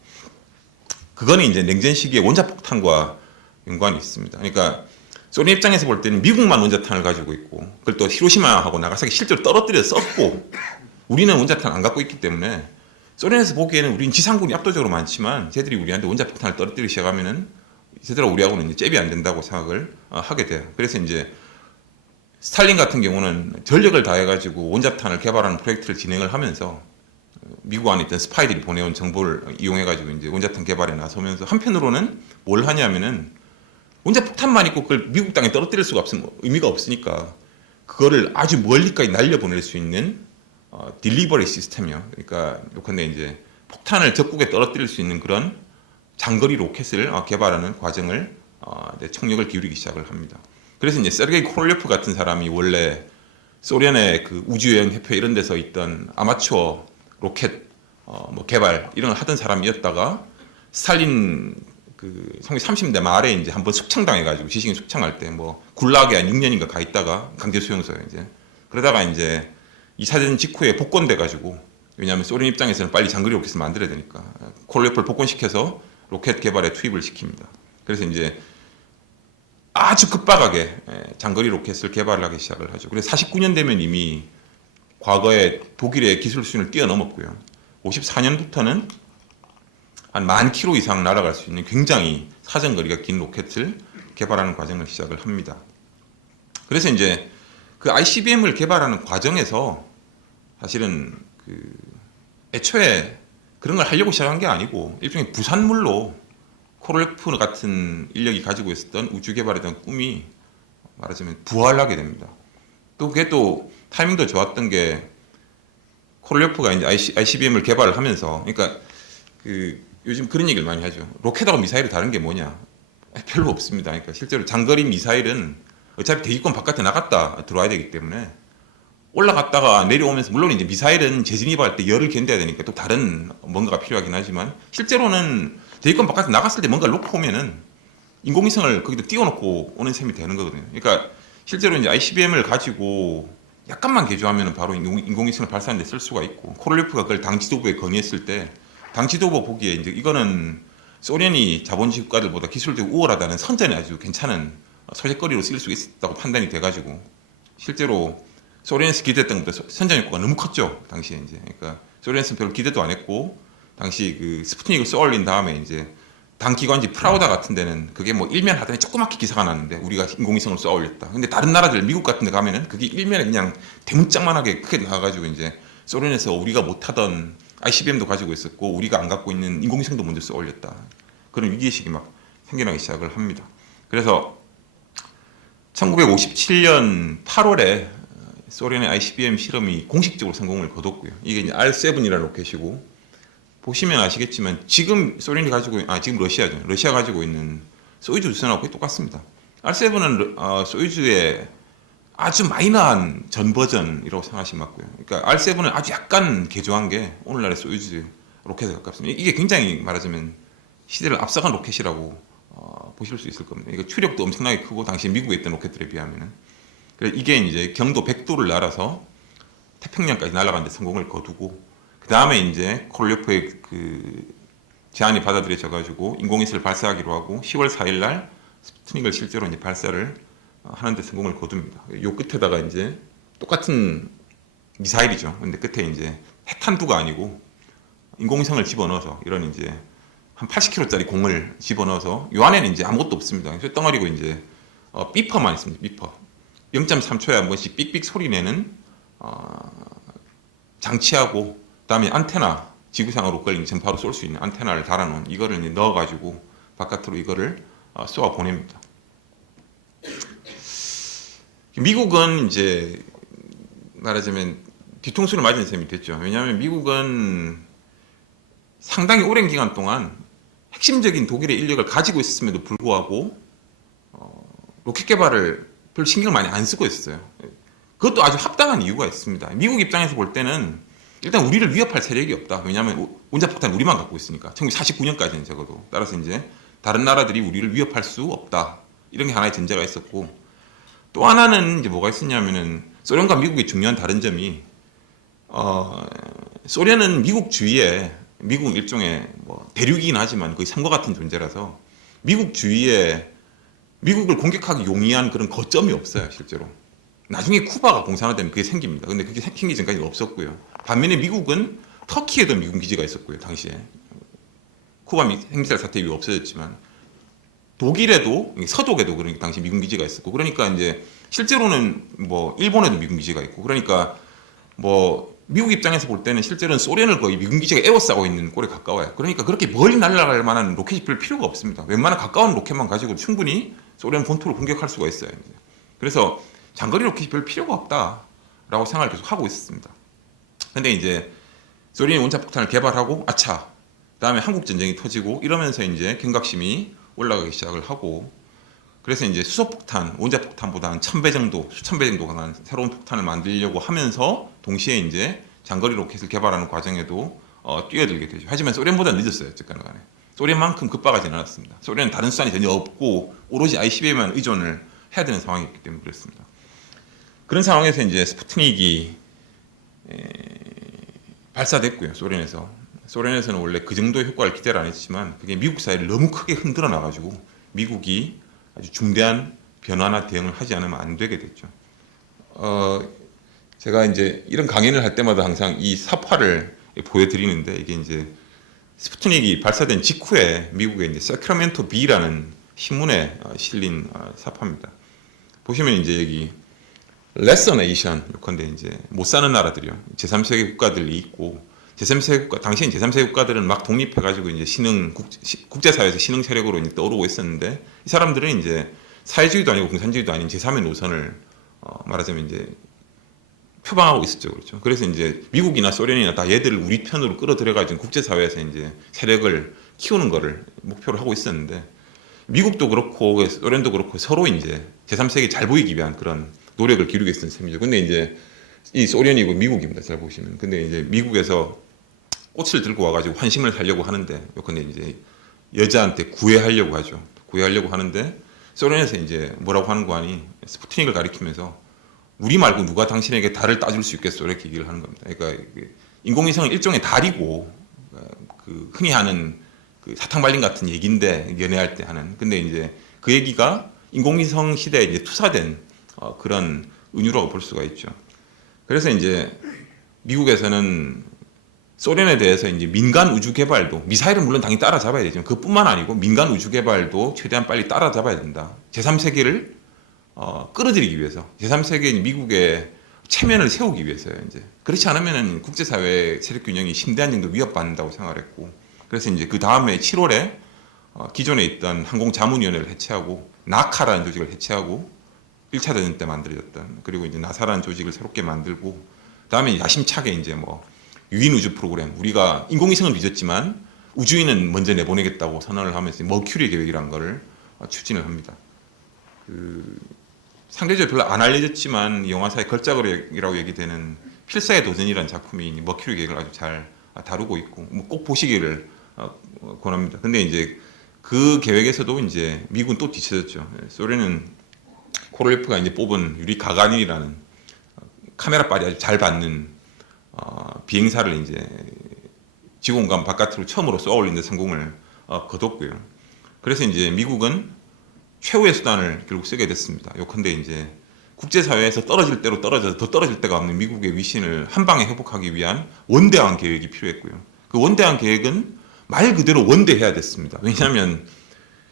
그거는 이제 냉전 시기의 원자폭탄과 연관이 있습니다. 그러니까 소련 입장에서 볼 때는 미국만 원자탄을 가지고 있고 그걸 또 히로시마하고 나가사키 실제로 떨어뜨려 썼고 우리는 원자탄 안 갖고 있기 때문에 소련에서 보기에는 우리는 지상군이 압도적으로 많지만 쟤들이 우리한테 원자폭탄을 떨어뜨리기 시작하면은 쟤들하고 우리하고는 이제 잽이 안 된다고 생각을 하게 돼요. 그래서 이제 스탈린 같은 경우는 전력을 다해가지고 원자탄을 개발하는 프로젝트를 진행을 하면서 미국 안에 있던 스파이들이 보내온 정보를 이용해가지고 이제 원자탄 개발에 나서면서 한편으로는 뭘 하냐면은 원자폭탄만 있고 그걸 미국 땅에 떨어뜨릴 수가 없으면 의미가 없으니까 그거를 아주 멀리까지 날려보낼 수 있는 딜리버리 시스템이요. 그러니까 요컨대 이제 폭탄을 적국에 떨어뜨릴 수 있는 그런 장거리 로켓을 개발하는 과정을 총력을 기울이기 시작을 합니다. 그래서 이제 세르게이 코롤레프 같은 사람이 원래 소련의 그 우주여행 협회 이런 데서 있던 아마추어 로켓 뭐 개발 이런 걸 하던 사람이었다가 스탈린 그 30대 말에 이제 한번 숙청당해가지고 지식인 숙청할 때 뭐 굴락에 한 6년인가 가 있다가 강제 수용소에 이제 그러다가 이제 2차 대전 직후에 복권돼가지고 왜냐하면 소련 입장에서는 빨리 장거리 로켓을 만들어야 되니까 코롤레프를 복권시켜서 로켓 개발에 투입을 시킵니다. 그래서 이제 아주 급박하게 장거리 로켓을 개발을 하기 시작을 하죠. 그래서 49년 되면 이미 과거에 독일의 기술 수준을 뛰어넘었고요. 54년부터는 한 10,000km 이상 날아갈 수 있는 굉장히 사정거리가 긴 로켓을 개발하는 과정을 시작을 합니다. 그래서 이제 그 ICBM을 개발하는 과정에서 사실은 그 애초에 그런 걸 하려고 시작한 게 아니고 일종의 부산물로 코롤레프 같은 인력이 가지고 있었던 우주 개발에 대한 꿈이 말하자면 부활하게 됩니다. 또 그게 또 타이밍도 좋았던 게 코롤레프가 이제 ICBM을 개발을 하면서 그러니까 그 요즘 그런 얘기를 많이 하죠. 로켓하고 미사일이 다른 게 뭐냐? 별로 없습니다. 그러니까 실제로 장거리 미사일은 어차피 대기권 바깥에 나갔다 들어와야 되기 때문에 올라갔다가 내려오면서 물론 이제 미사일은 재진입할 때 열을 견뎌야 되니까 또 다른 뭔가가 필요하긴 하지만 실제로는 대기권 바깥에 나갔을 때 뭔가를 놓고 오면은 인공위성을 거기다 띄워놓고 오는 셈이 되는 거거든요. 그러니까 실제로 이제 ICBM을 가지고 약간만 개조하면 바로 인공위성을 발사하는 데 쓸 수가 있고 코롤레프가 그걸 당 지도부에 건의했을 때 당 지도부 보기에 이제 이거는 소련이 자본주의 국가들보다 기술적으로 우월하다는 선전에 아주 괜찮은 소재거리로 쓸 수 있다고 판단이 돼가지고 실제로 소련에서 기대했던 것보다 선전 효과가 너무 컸죠 당시에 이제 그러니까 소련에서는 별로 기대도 안 했고 당시 그 스푸트닉을 쏘아올린 다음에 이제 당 기관지 프라우다 같은 데는 그게 뭐 일면 하더니 조그맣게 기사가 났는데 우리가 인공위성을 쏘아올렸다. 근데 다른 나라들 미국 같은 데 가면은 그게 일면에 그냥 대문짝만하게 크게 나와가지고 이제 소련에서 우리가 못하던 ICBM도 가지고 있었고 우리가 안 갖고 있는 인공위성도 먼저 쏘아올렸다. 그런 위기의식이 막 생겨나기 시작을 합니다. 그래서 1957년 8월에 소련의 ICBM 실험이 공식적으로 성공을 거뒀고요. 이게 이제 R7이라는 로켓이고 보시면 아시겠지만 지금 소련이 가지고 지금 러시아죠. 러시아 가지고 있는 소유주 우선하고 거의 똑같습니다. R7은 소유주의 아주 마이너한 전 버전이라고 생각하시면 맞고요. 그러니까 R7은 아주 약간 개조한 게 오늘날의 소유주 로켓에 가깝습니다. 이게 굉장히 말하자면 시대를 앞서간 로켓이라고 보실 수 있을 겁니다. 이거 추력도 엄청나게 크고 당시 미국에 있던 로켓들에 비하면은 이게 이제 경도 100도를 날아서 태평양까지 날아가는 데 성공을 거두고 다음에 이제 코롤레프의 그 제안이 받아들여져가지고 인공위성을 발사하기로 하고 10월 4일 날 스푸트닉을 실제로 이제 발사를 하는데 성공을 거둡니다. 요 끝에다가 이제 똑같은 미사일이죠. 근데 끝에 이제 핵탄두가 아니고 인공위성을 집어넣어서 이런 이제 한 80kg짜리 공을 집어넣어서 요 안에는 이제 아무것도 없습니다. 쇳덩어리고 이제 비퍼만 있습니다. 비퍼. 0.3초에 한 번씩 삑삑 소리 내는 장치하고 그다음에 안테나 지구상으로 걸린 전파로 쏠 수 있는 안테나를 달아놓은 이거를 이제 넣어가지고 바깥으로 이거를 쏘아 보냅니다. 미국은 이제 말하자면 뒤통수를 맞은 셈이 됐죠. 왜냐하면 미국은 상당히 오랜 기간 동안 핵심적인 독일의 인력을 가지고 있었음에도 불구하고 로켓 개발을 별 신경을 많이 안 쓰고 있었어요. 그것도 아주 합당한 이유가 있습니다. 미국 입장에서 볼 때는 일단 우리를 위협할 세력이 없다. 왜냐하면 원자폭탄 우리만 갖고 있으니까. 1949년까지는 적어도. 따라서 이제 다른 나라들이 우리를 위협할 수 없다. 이런 게 하나의 전제가 있었고 또 하나는 이제 뭐가 있었냐면은 소련과 미국의 중요한 다른 점이 소련은 미국 주위에 미국은 일종의 뭐 대륙이긴 하지만 거의 섬과 같은 존재라서 미국 주위에 미국을 공격하기 용이한 그런 거점이 없어요, 실제로. 나중에 쿠바가 공산화되면 그게 생깁니다. 근데 그게 생기기 전까지 없었고요. 반면에 미국은 터키에도 미군 기지가 있었고요, 당시에. 쿠바 핵미사일 사태 이후 없어졌지만. 독일에도, 서독에도 그러니까 당시 미군 기지가 있었고. 그러니까 이제 실제로는 뭐 일본에도 미군 기지가 있고. 그러니까 뭐 미국 입장에서 볼 때는 실제로는 소련을 거의 미군 기지가 에워싸고 있는 꼴에 가까워요. 그러니까 그렇게 멀리 날아갈 만한 로켓이 별 필요가 없습니다. 웬만한 가까운 로켓만 가지고 충분히 소련 본토를 공격할 수가 있어요. 그래서 장거리 로켓이 별 필요가 없다라고 생각을 계속 하고 있었습니다. 근데 이제 소련이 원자폭탄을 개발하고 아차, 그다음에 한국 전쟁이 터지고 이러면서 이제 경각심이 올라가기 시작을 하고 그래서 이제 수소폭탄, 원자폭탄보다는 1000배 정도, 수천 배 정도 강한 새로운 폭탄을 만들려고 하면서 동시에 이제 장거리 로켓을 개발하는 과정에도 뛰어들게 되죠. 하지만 소련보다 늦었어요, 어쨌거나 간에. 소련만큼 급박하지는 않았습니다. 소련은 다른 수단이 전혀 없고 오로지 ICBM에만 의존을 해야 되는 상황이었기 때문에 그렇습니다. 그런 상황에서 이제 스푸트닉이 발사됐고요, 소련에서. 소련에서는 원래 그 정도의 효과를 기대를 안 했지만 그게 미국 사회를 너무 크게 흔들어 놔가지고 미국이 아주 중대한 변화나 대응을 하지 않으면 안 되게 됐죠. 제가 이제 이런 강연을 할 때마다 항상 이 사파를 보여드리는데 이게 이제 스푸트닉이 발사된 직후에 미국의 이제 세크라멘토 비라는 신문에 실린 사파입니다. 보시면 이제 여기 레서 네이션 요컨대 이제 못 사는 나라들이요. 제3세계 국가들이 있고 제3세계 국가 당시엔 제3세계 국가들은 막 독립해가지고 이제 국제사회에서 신흥 세력으로 이제 떠오르고 있었는데 이 사람들은 이제 사회주의도 아니고 공산주의도 아닌 제3의 노선을 말하자면 이제 표방하고 있었죠, 그렇죠. 그래서 이제 미국이나 소련이나 다 얘들을 우리 편으로 끌어들여가지고 국제사회에서 이제 세력을 키우는 거를 목표로 하고 있었는데 미국도 그렇고 소련도 그렇고 서로 이제 제3세계 잘 보이기 위한 그런 노력을 기울이고 있었던 셈이죠. 근데 이제 이 소련이고 미국입니다. 잘 보시면. 근데 이제 미국에서 꽃을 들고 와가지고 환심을 하려고 하는데, 근데 이제 여자한테 구애하려고 하죠. 구애하려고 하는데 소련에서 이제 뭐라고 하는 거 아니 스푸트닉을 가리키면서 우리 말고 누가 당신에게 달을 따줄 수 있겠어 이렇게 얘기를 하는 겁니다. 그러니까 인공위성은 일종의 달이고 그 흔히 하는 그 사탕발림 같은 얘기인데 연애할 때 하는. 근데 이제 그 얘기가 인공위성 시대에 이제 투사된 그런 은유라고 볼 수가 있죠. 그래서 이제 미국에서는 소련에 대해서 이제 민간 우주 개발도 미사일은 물론 당연히 따라잡아야 되지만 그뿐만 아니고 민간 우주 개발도 최대한 빨리 따라잡아야 된다. 제3세계를 끌어들이기 위해서 제3세계 미국의 체면을 세우기 위해서요. 이제 그렇지 않으면은 국제사회 세력 균형이 심대한 정도 위협받는다고 생각했고 그래서 이제 그 다음에 7월에 기존에 있던 항공자문위원회를 해체하고 나카라는 조직을 해체하고 1차 대전 때 만들어졌던 그리고 이제 나사라는 조직을 새롭게 만들고 그다음에 야심차게 이제 뭐 유인 우주 프로그램 우리가 인공위성은 뒤졌지만 우주인은 먼저 내보내겠다고 선언을 하면서 머큐리 계획이라는 거를 추진을 합니다. 상대적으로 별로 안 알려졌지만 영화사의 걸작이라고 얘기되는 필사의 도전이라는 작품이 머큐리 계획을 아주 잘 다루고 있고 꼭 보시기를 권합니다. 근데 이제 그 계획에서도 이제 미국은 또 뒤쳐졌죠. 소련은 코롤레프가 이제 뽑은 유리 가가닌이라는 카메라 빨이 아주 잘 받는 비행사를 이제 지구공간 바깥으로 처음으로 쏘아 올리는 데 성공을 거뒀고요. 그래서 이제 미국은 최후의 수단을 결국 쓰게 됐습니다. 요컨대 이제 국제사회에서 떨어질 대로 떨어져서 더 떨어질 데가 없는 미국의 위신을 한 방에 회복하기 위한 원대한 계획이 필요했고요. 그 원대한 계획은 말 그대로 원대해야 됐습니다. 왜냐하면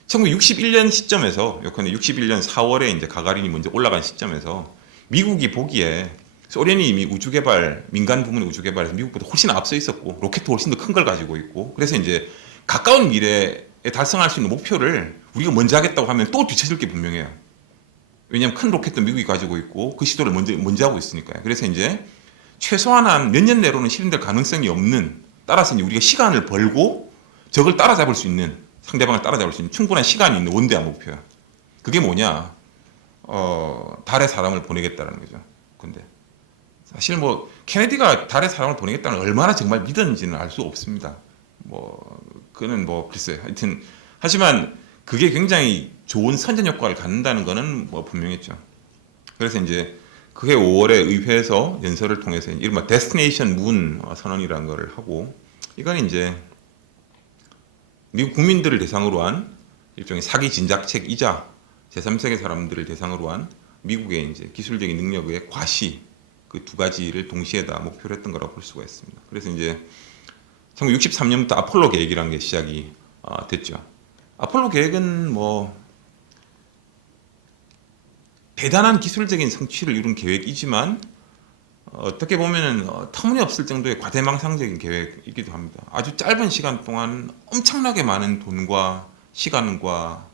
1961년 시점에서, 요컨대 61년 4월에 이제 가가린이 먼저 올라간 시점에서 미국이 보기에 소련이 이미 우주 개발, 민간 부문의 우주 개발에서 미국보다 훨씬 앞서 있었고, 로켓도 훨씬 더 큰 걸 가지고 있고, 그래서 이제 가까운 미래에 달성할 수 있는 목표를 우리가 먼저 하겠다고 하면 또 뒤처질 게 분명해요. 왜냐하면 큰 로켓도 미국이 가지고 있고, 그 시도를 먼저 하고 있으니까요. 그래서 이제 최소한 한 몇 년 내로는 실현될 가능성이 없는, 따라서 이제 우리가 시간을 벌고 적을 따라잡을 수 있는, 상대방을 따라잡을 수 있는 충분한 시간이 있는 원대한 목표야. 그게 뭐냐? 달에 사람을 보내겠다는 거죠. 근데 사실 뭐 케네디가 달에 사람을 보내겠다는 얼마나 정말 믿었는지는 알 수 없습니다. 뭐 그는 뭐 글쎄요. 하여튼 하지만 그게 굉장히 좋은 선전 효과를 갖는다는 거는 뭐 분명했죠. 그래서 이제 그해 5월에 의회에서 연설을 통해서 이른바 데스티네이션 문 선언이라는 걸 하고, 이건 이제 미국 국민들을 대상으로 한 일종의 사기 진작책이자 제3세계 사람들을 대상으로 한 미국의 이제 기술적인 능력의 과시, 그 두 가지를 동시에 다 목표로 했던 거라고 볼 수가 있습니다. 그래서 이제 1963년부터 아폴로 계획이라는 게 시작이 됐죠. 아폴로 계획은 뭐 대단한 기술적인 성취를 이룬 계획이지만 어떻게 보면은 터무니없을 정도의 과대망상적인 계획이기도 합니다. 아주 짧은 시간 동안 엄청나게 많은 돈과 시간과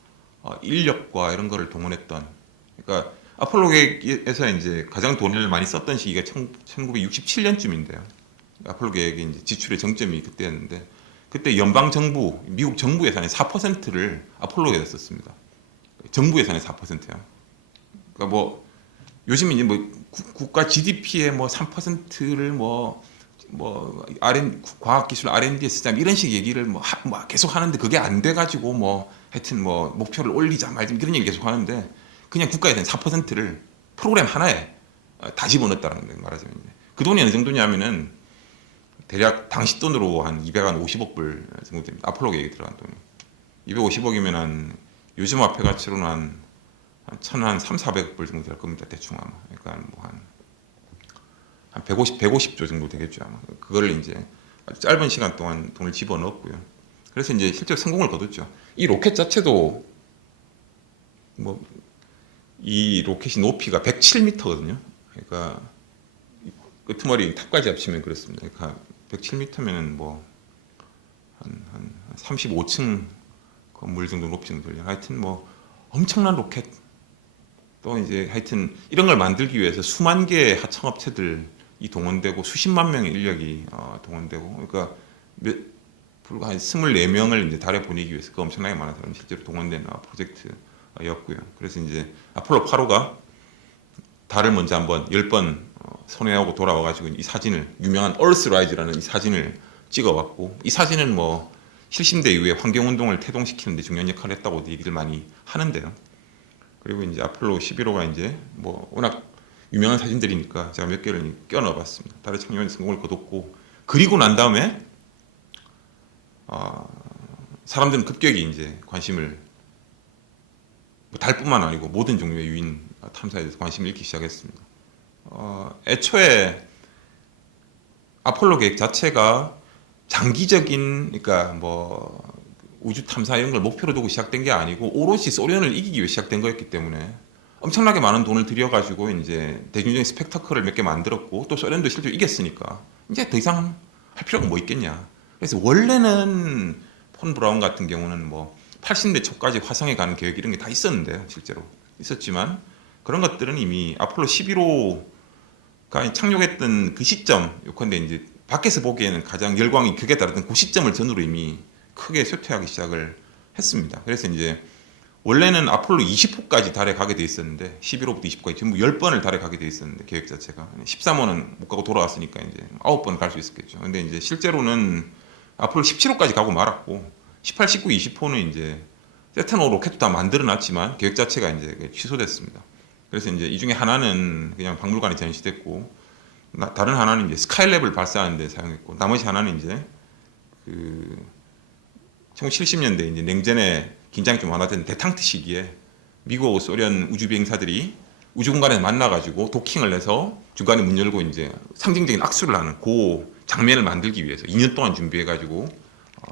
인력과 이런 거를 동원했던, 그러니까 아폴로 계획에서 이제 가장 돈을 많이 썼던 시기가 1967년쯤인데요. 아폴로 계획의 이제 지출의 정점이 그때였는데, 그때 연방 정부, 미국 정부 예산의 4%를 아폴로에다 썼습니다. 정부 예산의 4%요. 그러니까 뭐 요즘 이제 뭐 국가 GDP의 뭐 3%를 과학기술 R&D에 쓰자 이런 식 얘기를 뭐 계속 하는데, 그게 안 돼가지고 뭐 하여튼 뭐 목표를 올리자 말자 이런 얘기 계속 하는데, 그냥 국가 예산 4%를 프로그램 하나에 다 집어넣었다는 거예요. 말하자면 그 돈이 어느 정도냐면은 대략 당시 돈으로 한 250억 불 정도 됩니다. 아폴로 계획에 들어간 돈이 250억이면 한 요즘 화폐 가치로는 한 1,400억 불 정도 될 겁니다. 대충 아마. 그러니까 뭐 한 150조 정도 되겠죠 아마. 그거를 이제 아주 짧은 시간 동안 돈을 집어넣었고요. 그래서 이제 실제로 성공을 거뒀죠. 이 로켓 자체도 뭐 이 로켓이 높이가 107m거든요. 그러니까 끄트머리 탑까지 합치면 그렇습니다. 그러니까 107m면은 뭐 한 35층 건물 정도 높이 정도 돼요. 하여튼 뭐 엄청난 로켓. 또 이제 하여튼 이런 걸 만들기 위해서 수만 개의 하청업체들이 동원되고 수십만 명의 인력이 동원되고, 그러니까 불과 한 24명을 이제 달에 보내기 위해서 그 엄청나게 많은 사람이 실제로 동원된 프로젝트였고요. 그래서 이제 아폴로 8호가 달을 먼저 한번 10번 선회하고 돌아와가지고 이 사진을, 유명한 얼스라이즈라는 이 사진을 찍어왔고, 이 사진은 뭐 실신대 이후에 환경운동을 태동시키는 데 중요한 역할을 했다고 얘기를 많이 하는데요. 그리고 이제 아폴로 11호가 이제 뭐 워낙 유명한 사진들이니까 제가 몇 개를 껴 넣어봤습니다. 달에 착륙에 성공을 거뒀고, 그리고 난 다음에 사람들은 급격히 이제 관심을 뭐 달뿐만 아니고 모든 종류의 유인 탐사에 대해서 관심을 잃기 시작했습니다. 애초에 아폴로 계획 자체가 장기적인, 그러니까 뭐 우주 탐사 이런 걸 목표로 두고 시작된 게 아니고 오롯이 소련을 이기기 위해 시작된 거였기 때문에 엄청나게 많은 돈을 들여가지고 이제 대중적인 스펙타클을 몇 개 만들었고, 또 소련도 실제로 이겼으니까 이제 더 이상 할 필요가 뭐 있겠냐. 그래서 원래는 폰 브라운 같은 경우는 뭐 80년대 초까지 화성에 가는 계획 이런 게 다 있었는데요. 실제로 있었지만 그런 것들은 이미 아폴로 11호가 착륙했던 그 시점, 요컨대 이제 밖에서 보기에는 가장 열광이 극에 달했던 그 시점을 전후로 이미 크게 쇠퇴하기 시작을 했습니다. 그래서 이제 원래는 아폴로 20호까지 달에 가게 돼 있었는데, 11호부터 20호까지 전부 10번을 달에 가게 돼 있었는데, 계획 자체가 13호는 못 가고 돌아왔으니까 이제 9번 갈 수 있었겠죠. 근데 이제 실제로는 아폴로 17호까지 가고 말았고, 18, 19, 20호는 이제 세턴5 로켓도 다 만들어 놨지만 계획 자체가 이제 취소됐습니다. 그래서 이제 이 중에 하나는 그냥 박물관에 전시됐고, 다른 하나는 이제 스카이랩을 발사하는 데 사용했고, 나머지 하나는 이제 그 1970년대 이제 냉전의 긴장이 좀 완화된 데탕트 시기에 미국, 소련 우주 비행사들이 우주 공간에서 만나가지고 도킹을 해서 중간에 문 열고 이제 상징적인 악수를 하는 그 장면을 만들기 위해서 2년 동안 준비해가지고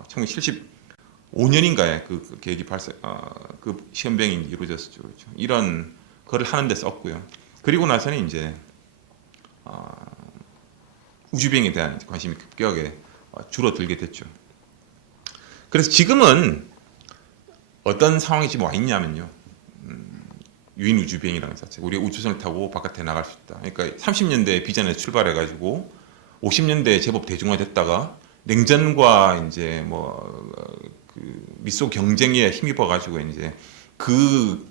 1975년인가에 그 계획이 그 시험병이 이루어졌었죠. 그렇죠. 이런 거를 하는데 썼고요. 그리고 나서는 이제 우주비행에 대한 관심이 급격하게 줄어들게 됐죠. 그래서 지금은 어떤 상황이 지금 와 있냐면요. 유인 우주비행이라는 자체. 우리가 우주선을 타고 바깥에 나갈 수 있다. 그러니까 30년대 비전에 출발해가지고 50년대에 제법 대중화됐다가 냉전과 이제 그 미소 경쟁에 힘입어가지고 이제 그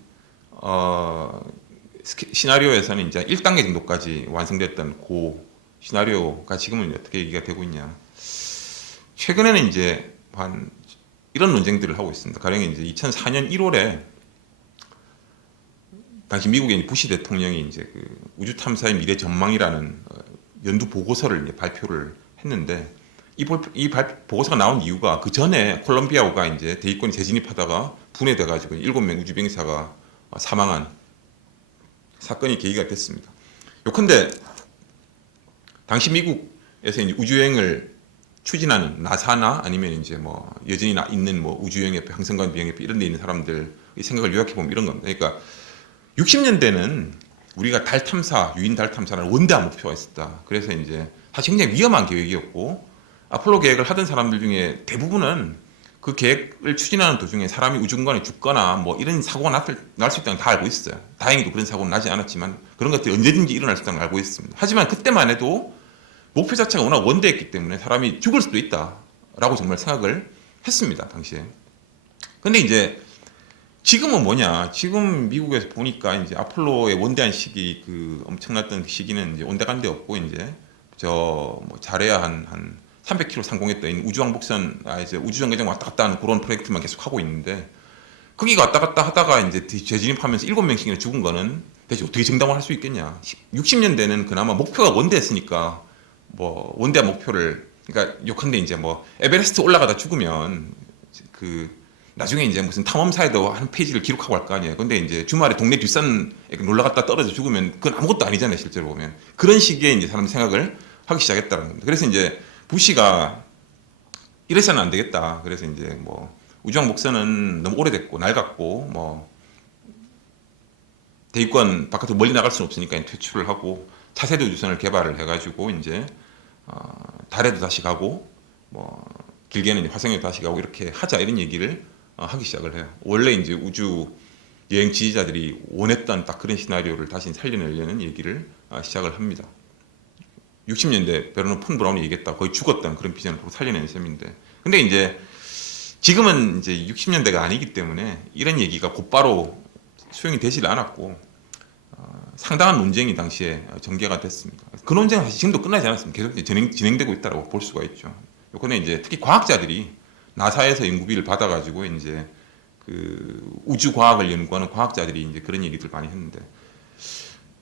시나리오에서는 이제 1단계 정도까지 완성됐던 그 시나리오가 지금은 어떻게 얘기가 되고 있냐. 최근에는 이제 이런 논쟁들을 하고 있습니다. 가령 이제 2004년 1월에 당시 미국의 부시 대통령이 이제 그 우주 탐사의 미래 전망이라는 연두 보고서를 이제 발표를 했는데 이 보고서가 나온 이유가 그 전에 콜롬비아호가 이제 대기권에 재진입하다가 분해돼가지고 7명 우주 비행사가 사망한 사건이 계기가 됐습니다. 요컨대 당시 미국에서 이제 우주여행을 추진하는 나사나 아니면 이제 여전히 있는 우주여행협회, 항성관 비행협회 이런 데 있는 사람들의 생각을 요약해 보면 이런 겁니다. 그러니까 60년대는 우리가 달 탐사, 유인 달 탐사라는 원대한 목표가 있었다. 그래서 이제 사실 굉장히 위험한 계획이었고 아폴로 계획을 하던 사람들 중에 대부분은 그 계획을 추진하는 도중에 사람이 우주 공간에 죽거나 이런 사고가 날 수 있다는 걸 다 알고 있어요. 다행히도 그런 사고는 나지 않았지만 그런 것들이 언제든지 일어날 수 있다는 걸 알고 있습니다. 하지만 그때만 해도 목표 자체가 워낙 원대했기 때문에 사람이 죽을 수도 있다라고 정말 생각을 했습니다. 당시에. 근데 이제 지금은 뭐냐? 지금 미국에서 보니까 이제 아폴로의 원대한 시기, 그 엄청났던 시기는 이제 온데간데 없고 이제 잘해야 한 300km 상공했던 우주왕복선, 이제 우주정거장 왔다 갔다 하는 그런 프로젝트만 계속 하고 있는데 거기가 왔다 갔다 하다가 이제 재진입하면서 7명씩이나 죽은 거는 대체 어떻게 정당화를 할 수 있겠냐? 60년대는 그나마 목표가 원대했으니까 원대한 목표를, 그러니까 욕한데 이제 에베레스트 올라가다 죽으면 나중에 이제 무슨 탐험사에도 한 페이지를 기록하고 할 거 아니에요. 근데 이제 주말에 동네 뒷산에 놀러 갔다 떨어져 죽으면 그건 아무것도 아니잖아요, 실제로 보면. 그런 식의 이제 사람들 생각을 하기 시작했다는 겁니다. 그래서 이제 부시가 이래서는 안 되겠다. 그래서 이제 우주왕 목선은 너무 오래됐고 낡았고 대기권 바깥으로 멀리 나갈 수는 없으니까 퇴출을 하고 차세대 우주선을 개발을 해가지고 이제 달에도 다시 가고 길게는 이제 화성에도 다시 가고 이렇게 하자 이런 얘기를 하기 시작을 해요. 원래 이제 우주 여행 지지자들이 원했던 딱 그런 시나리오를 다시 살려내려는 얘기를 시작을 합니다. 60년대 베르너 폰 브라운이 얘기했다. 거의 죽었던 그런 비전을 살려내는 셈인데, 근데 이제 지금은 이제 60년대가 아니기 때문에 이런 얘기가 곧바로 수용이 되질 않았고 상당한 논쟁이 당시에 전개가 됐습니다. 그 논쟁은 사실 지금도 끝나지 않았습니다. 계속 진행되고 있다고 볼 수가 있죠. 요번에 이제 특히 과학자들이 나사에서 연구비를 받아가지고 이제 그 우주 과학을 연구하는 과학자들이 이제 그런 얘기들 많이 했는데,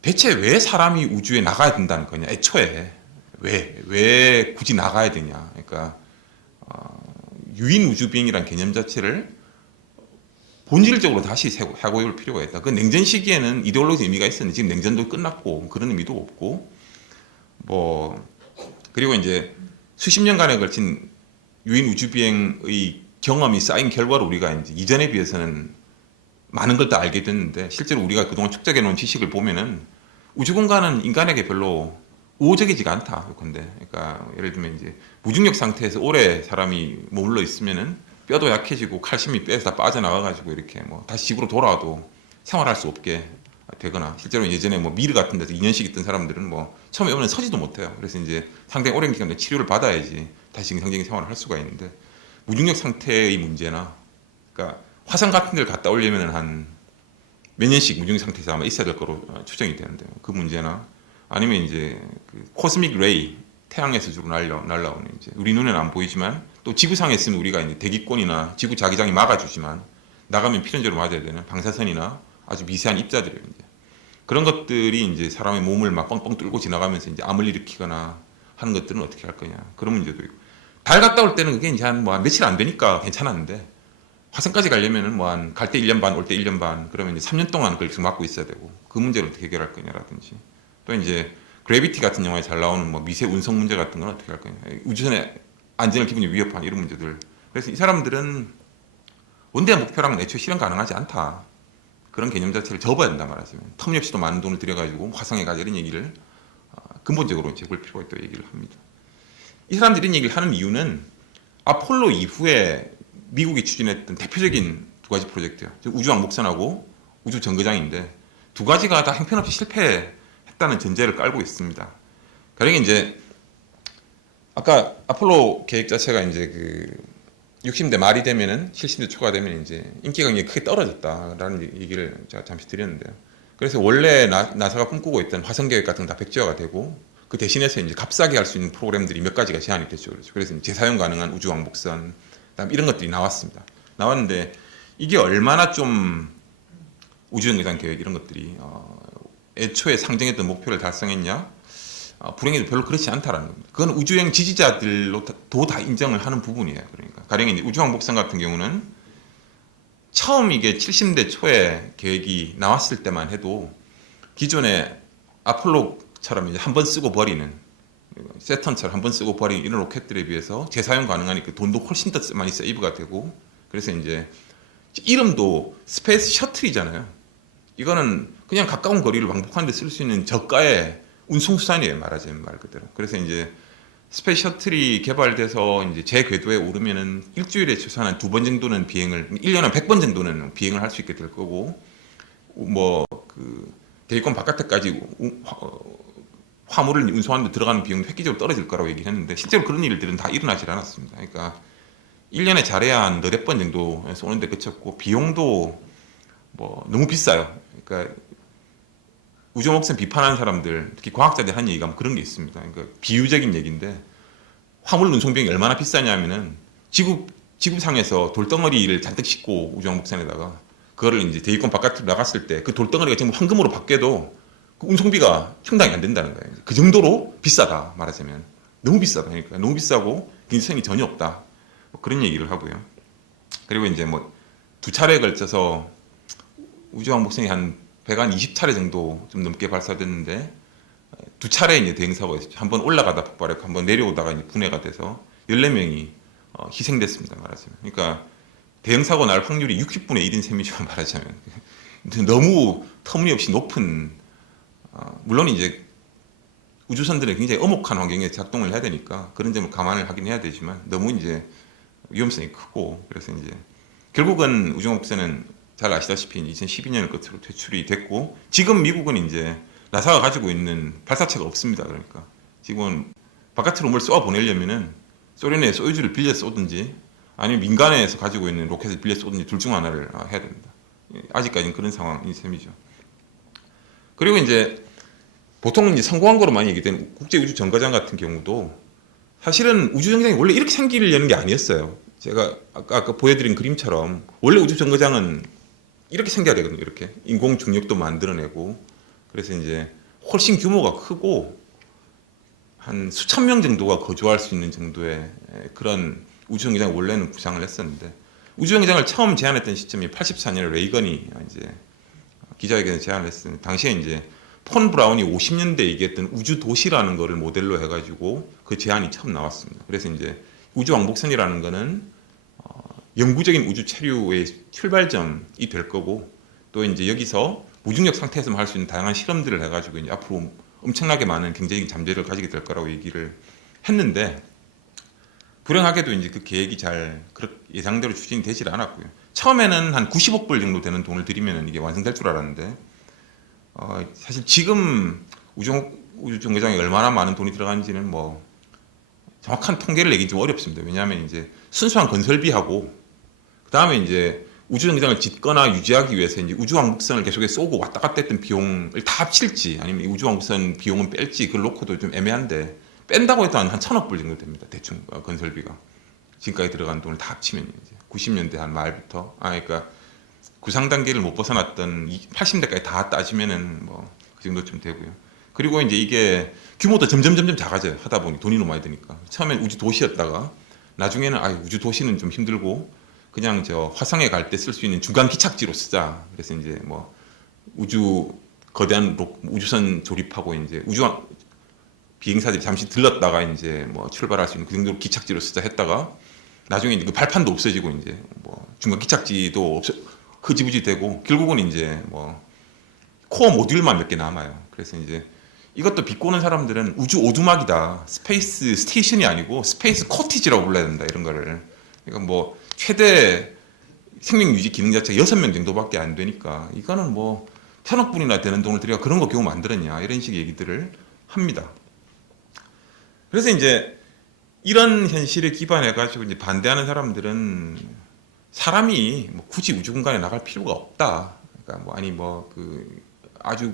대체 왜 사람이 우주에 나가야 된다는 거냐? 애초에 왜 굳이 나가야 되냐? 그러니까 유인 우주 비행이라는 개념 자체를 본질적으로 다시 해볼 필요가 있다. 그 냉전 시기에는 이데올로기적 의미가 있었는데 지금 냉전도 끝났고 그런 의미도 없고 그리고 이제 수십 년간에 걸친 유인 우주 비행의 경험이 쌓인 결과로 우리가 이제 이전에 비해서는 많은 걸 다 알게 됐는데, 실제로 우리가 그동안 축적해 놓은 지식을 보면은 우주 공간은 인간에게 별로 우호적이지가 않다. 그러니까 예를 들면 이제 무중력 상태에서 오래 사람이 머물러 있으면은 뼈도 약해지고 칼슘이 뼈에서 다 빠져나와가지고 이렇게 다시 지구로 돌아와도 생활할 수 없게 되거나, 실제로 예전에 미르 같은 데서 2년씩 있던 사람들은 처음에 오면 서지도 못해요. 그래서 이제 상당히 오랜 기간 치료를 받아야지 다시 정상적인 생활을 할 수가 있는데, 무중력 상태의 문제나, 그러니까 화성 같은 데를 갔다 오려면 한 몇 년씩 무중력 상태에서 아마 있어야 될 거로 추정이 되는데요. 그 문제나 아니면 이제 그 코스믹 레이, 태양에서 주로 날라오는 이제 우리 눈에는 안 보이지만 또 지구상에 있으면 우리가 이제 대기권이나 지구 자기장이 막아주지만 나가면 필연적으로 맞아야 되는 방사선이나 아주 미세한 입자들이에요. 이제 그런 것들이 이제 사람의 몸을 막 뻥뻥 뚫고 지나가면서 이제 암을 일으키거나 하는 것들은 어떻게 할 거냐. 그런 문제도 있고. 달 갔다 올 때는 그게 이제 한 며칠 안 되니까 괜찮았는데 화성까지 가려면은 갈 때 1년 반, 올 때 1년 반, 그러면 이제 3년 동안 그걸 계속 맡고 있어야 되고 그 문제를 어떻게 해결할 거냐라든지 또 이제 그래비티 같은 영화에 잘 나오는 미세 운송 문제 같은 건 어떻게 할 거냐. 우주선의 안전을 기본적으로 위협하는 이런 문제들. 그래서 이 사람들은 원대한 목표랑은 애초에 실현 가능하지 않다. 그런 개념 자체를 접어야 된다 말하자면 터무니없이도 많은 돈을 들여가지고 화성에 가자 이런 얘기를 근본적으로 해볼 필요가 있다고 얘기를 합니다. 이 사람들이 이런 얘기를 하는 이유는 아폴로 이후에 미국이 추진했던 대표적인 두 가지 프로젝트야. 우주왕복선하고 우주정거장인데 두 가지가 다 형편없이 실패했다는 전제를 깔고 있습니다. 가령 이제 아까 아폴로 계획 자체가 이제 60대 말이 되면은 70대 초가 되면 이제 인기가 굉장히 크게 떨어졌다라는 얘기를 제가 잠시 드렸는데요. 그래서 원래 나사가 꿈꾸고 있던 화성 계획 같은 건 다 백지화가 되고 그 대신해서 이제 값싸게 할 수 있는 프로그램들이 몇 가지가 제한이 됐죠. 그래서 재사용 가능한 우주왕복선, 그다음 이런 것들이 나왔습니다. 나왔는데 이게 얼마나 좀 우주정거장 계획 이런 것들이 애초에 상정했던 목표를 달성했냐? 불행히도 별로 그렇지 않다라는 겁니다. 그건 우주여행 지지자들도 다 인정을 하는 부분이에요. 그러니까 가령 이제 우주왕복선 같은 경우는 처음 이게 70대 초에 계획이 나왔을 때만 해도 기존의 아폴로처럼 이제 한 번 쓰고 버리는 세턴처럼 한 번 쓰고 버리는 이런 로켓들에 비해서 재사용 가능하니까 돈도 훨씬 더 많이 세이브가 되고 그래서 이제 이름도 스페이스 셔틀이잖아요. 이거는 그냥 가까운 거리를 왕복하는 데 쓸 수 있는 저가의 운송수단이에요. 말하자면 말 그대로. 그래서 이제 스페이스 셔틀이 개발돼서 이제 제 궤도에 오르면은 일주일에 최소한 한 2번 정도는 비행을, 1년에 100번 정도는 비행을 할 수 있게 될 거고, 대기권 바깥에까지 화물을 운송하는 데 들어가는 비용도 획기적으로 떨어질 거라고 얘기를 했는데, 실제로 그런 일들은 다 일어나질 않았습니다. 그러니까 1년에 잘해야 한 4번 정도 쏘는데 그쳤고, 비용도 너무 비싸요. 그러니까 우주목선 비판하는 사람들, 특히 과학자들 하는 얘기가 그런 게 있습니다. 그러니까 비유적인 얘기인데 화물 운송 비용이 얼마나 비싸냐면은 지구상에서 돌덩어리를 잔뜩 싣고 우주목선에다가 그거를 이제 대기권 바깥으로 나갔을 때 그 돌덩어리가 지금 황금으로 바뀌어도 그 운송비가 충당이 안 된다는 거예요. 그 정도로 비싸다 말하자면 너무 비싸다. 그러니까 너무 비싸고 경제성이 전혀 없다. 그런 얘기를 하고요. 그리고 이제 2차례에 걸쳐서 우주왕복선이 배가 한 20차례 정도 좀 넘게 발사됐는데 2차례 이제 대행사고가 있었죠. 한번 올라가다 폭발했고 한번 내려오다가 이제 분해가 돼서 14명이 희생됐습니다. 말하자면. 그러니까 대형사고 날 확률이 60분의 1인 셈이죠. 말하자면. 너무 터무니없이 높은 물론 이제 우주선들은 굉장히 엄혹한 환경에 작동을 해야 되니까 그런 점을 감안을 하긴 해야 되지만 너무 이제 위험성이 크고 그래서 이제 결국은 우주목선은 잘 아시다시피 2012년을 끝으로 퇴출이 됐고 지금 미국은 이제 나사가 가지고 있는 발사체가 없습니다. 그러니까 지금은 바깥으로 뭘 쏘아 보내려면은 소련의 소유주를 빌려 쏘든지 아니면 민간에서 가지고 있는 로켓을 빌려 쏘든지 둘 중 하나를 해야 됩니다. 아직까지는 그런 상황인 셈이죠. 그리고 이제 보통 이제 성공한 거로 많이 얘기되는 국제우주정거장 같은 경우도 사실은 우주정거장이 원래 이렇게 생기려는 게 아니었어요. 제가 아까 보여드린 그림처럼 원래 우주정거장은 이렇게 생겨야 되거든요. 이렇게 인공 중력도 만들어내고 그래서 이제 훨씬 규모가 크고 한 수천 명 정도가 거주할 수 있는 정도의 그런 우주정거장을 원래는 구상을 했었는데 우주정거장을 처음 제안했던 시점이 84년에 레이건이 이제 기자회견에 제안을 했었는데 당시에 이제 폰 브라운이 50년대 얘기했던 우주 도시라는 거를 모델로 해가지고 그 제안이 처음 나왔습니다. 그래서 이제 우주왕복선이라는 거는 영구적인 우주 체류의 출발점이 될 거고 또 이제 여기서 무중력 상태에서만 할 수 있는 다양한 실험들을 해가지고 이제 앞으로 엄청나게 많은 경제적인 잠재력을 가지게 될 거라고 얘기를 했는데 불행하게도 이제 그 계획이 잘 예상대로 추진이 되질 않았고요. 처음에는 한 90억 불 정도 되는 돈을 들이면 이게 완성될 줄 알았는데 사실 지금 우주정거장에 얼마나 많은 돈이 들어가는지는 정확한 통계를 내기 좀 어렵습니다. 왜냐하면 이제 순수한 건설비하고 그 다음에 이제 우주정거장을 짓거나 유지하기 위해서 이제 우주왕복선을 계속해서 쏘고 왔다 갔다 했던 비용을 다 합칠지 아니면 우주왕복선 비용은 뺄지 그걸 놓고도 좀 애매한데 뺀다고 해도 한 1,000억 불 정도 됩니다. 대충 건설비가 지금까지 들어간 돈을 다 합치면 이제 90년대 한 말부터 그러니까 구상 단계를 못 벗어났던 80년대까지 다 따지면은 뭐 그 정도쯤 되고요. 그리고 이제 이게 규모도 점점 작아져요. 하다 보니 돈이 너무 많이 드니까. 처음엔 우주 도시였다가 나중에는 우주 도시는 좀 힘들고 그냥 저 화성에 갈 때 쓸 수 있는 중간 기착지로 쓰자. 그래서 이제 뭐 우주 거대한 우주선 조립하고 이제 비행사들이 잠시 들렀다가 이제 뭐 출발할 수 있는 그 정도로 기착지로 쓰자 했다가 나중에 이제 그 발판도 없어지고 이제 뭐 중간 기착지도 흐지부지 되고 결국은 이제 뭐 코어 모듈만 몇 개 남아요. 그래서 이제 이것도 비꼬는 사람들은 우주 오두막이다. 스페이스 스테이션이 아니고 스페이스 코티지라고 불러야 된다. 이런 거를. 그러니까 뭐 최대 생명 유지 기능 자체가 6명 정도밖에 안 되니까 이거는 뭐 천억 분이나 되는 돈을 들여 그런 거 겨우 만들었냐. 이런 식의 얘기들을 합니다. 그래서 이제 이런 현실에 기반해 가지고 이제 반대하는 사람들은 사람이 뭐 굳이 우주 공간에 나갈 필요가 없다. 그러니까 뭐 아니 뭐 그 아주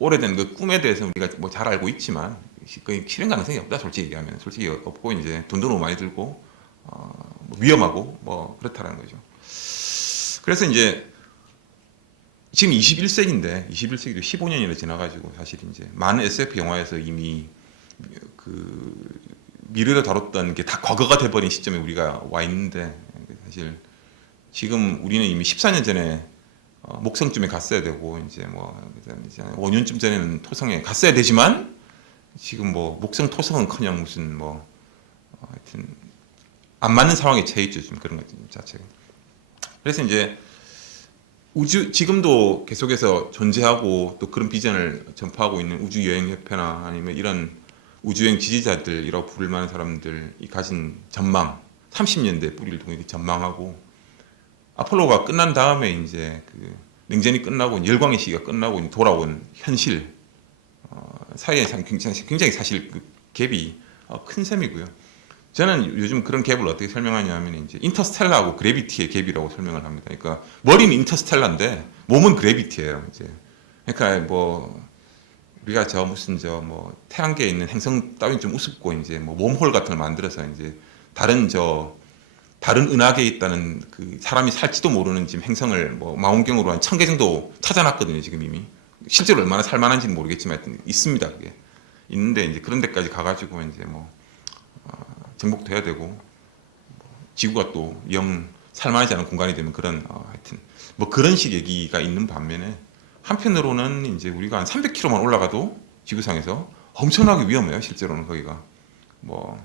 오래된 그 꿈에 대해서 우리가 뭐 잘 알고 있지만 거의 실현 가능성이 없다. 솔직히 얘기하면 솔직히 없고 이제 돈도 너무 많이 들고 뭐 위험하고 뭐 그렇다는 거죠. 그래서 이제 지금 21세기인데 21세기도 15년이나 지나가지고 사실 이제 많은 SF 영화에서 이미 그 미래를 다뤘던 게 다 과거가 돼버린 시점에 우리가 와 있는데 사실 지금 우리는 이미 14년 전에 목성쯤에 갔어야 되고 이제 뭐 5년쯤 전에는 토성에 갔어야 되지만 지금 뭐 목성 토성은커녕 무슨 뭐 하여튼 안 맞는 상황에 처해 있죠 지금 그런 것 자체가. 그래서 이제 지금도 계속해서 존재하고 또 그런 비전을 전파하고 있는 우주여행협회나 아니면 이런 우주여행 지지자들이라고 부를 만한 사람들이 가진 전망, 30년대 뿌리를 통해 전망하고 아폴로가 끝난 다음에 이제 그 냉전이 끝나고 열광의 시기가 끝나고 돌아온 현실 사이에 굉장히 사실 그 갭이 큰 셈이고요. 저는 요즘 그런 갭을 어떻게 설명하냐면 이제 인터스텔라하고 그래비티의 갭이라고 설명을 합니다. 그러니까 머리는 인터스텔라인데 몸은 그래비티예요. 이제 그러니까 뭐 우리가 무슨 뭐 태양계에 있는 행성 따윈 좀 우습고 이제 뭐 웜홀 같은 걸 만들어서 이제 다른 은하계에 있다는 그 사람이 살지도 모르는 지금 행성을 뭐 망원경으로 한 1000개 정도 찾아놨거든요. 지금 이미 실제로 얼마나 살만한지는 모르겠지만 하여튼 있습니다. 그게 있는데 이제 그런 데까지 가가지고 이제 뭐 정복돼야 되고 지구가 또 영 살만하지 않은 공간이 되면 그런 하여튼 뭐 그런 식 얘기가 있는 반면에 한편으로는 이제 우리가 한 300km만 올라가도 지구상에서 엄청나게 위험해요. 실제로는 거기가 뭐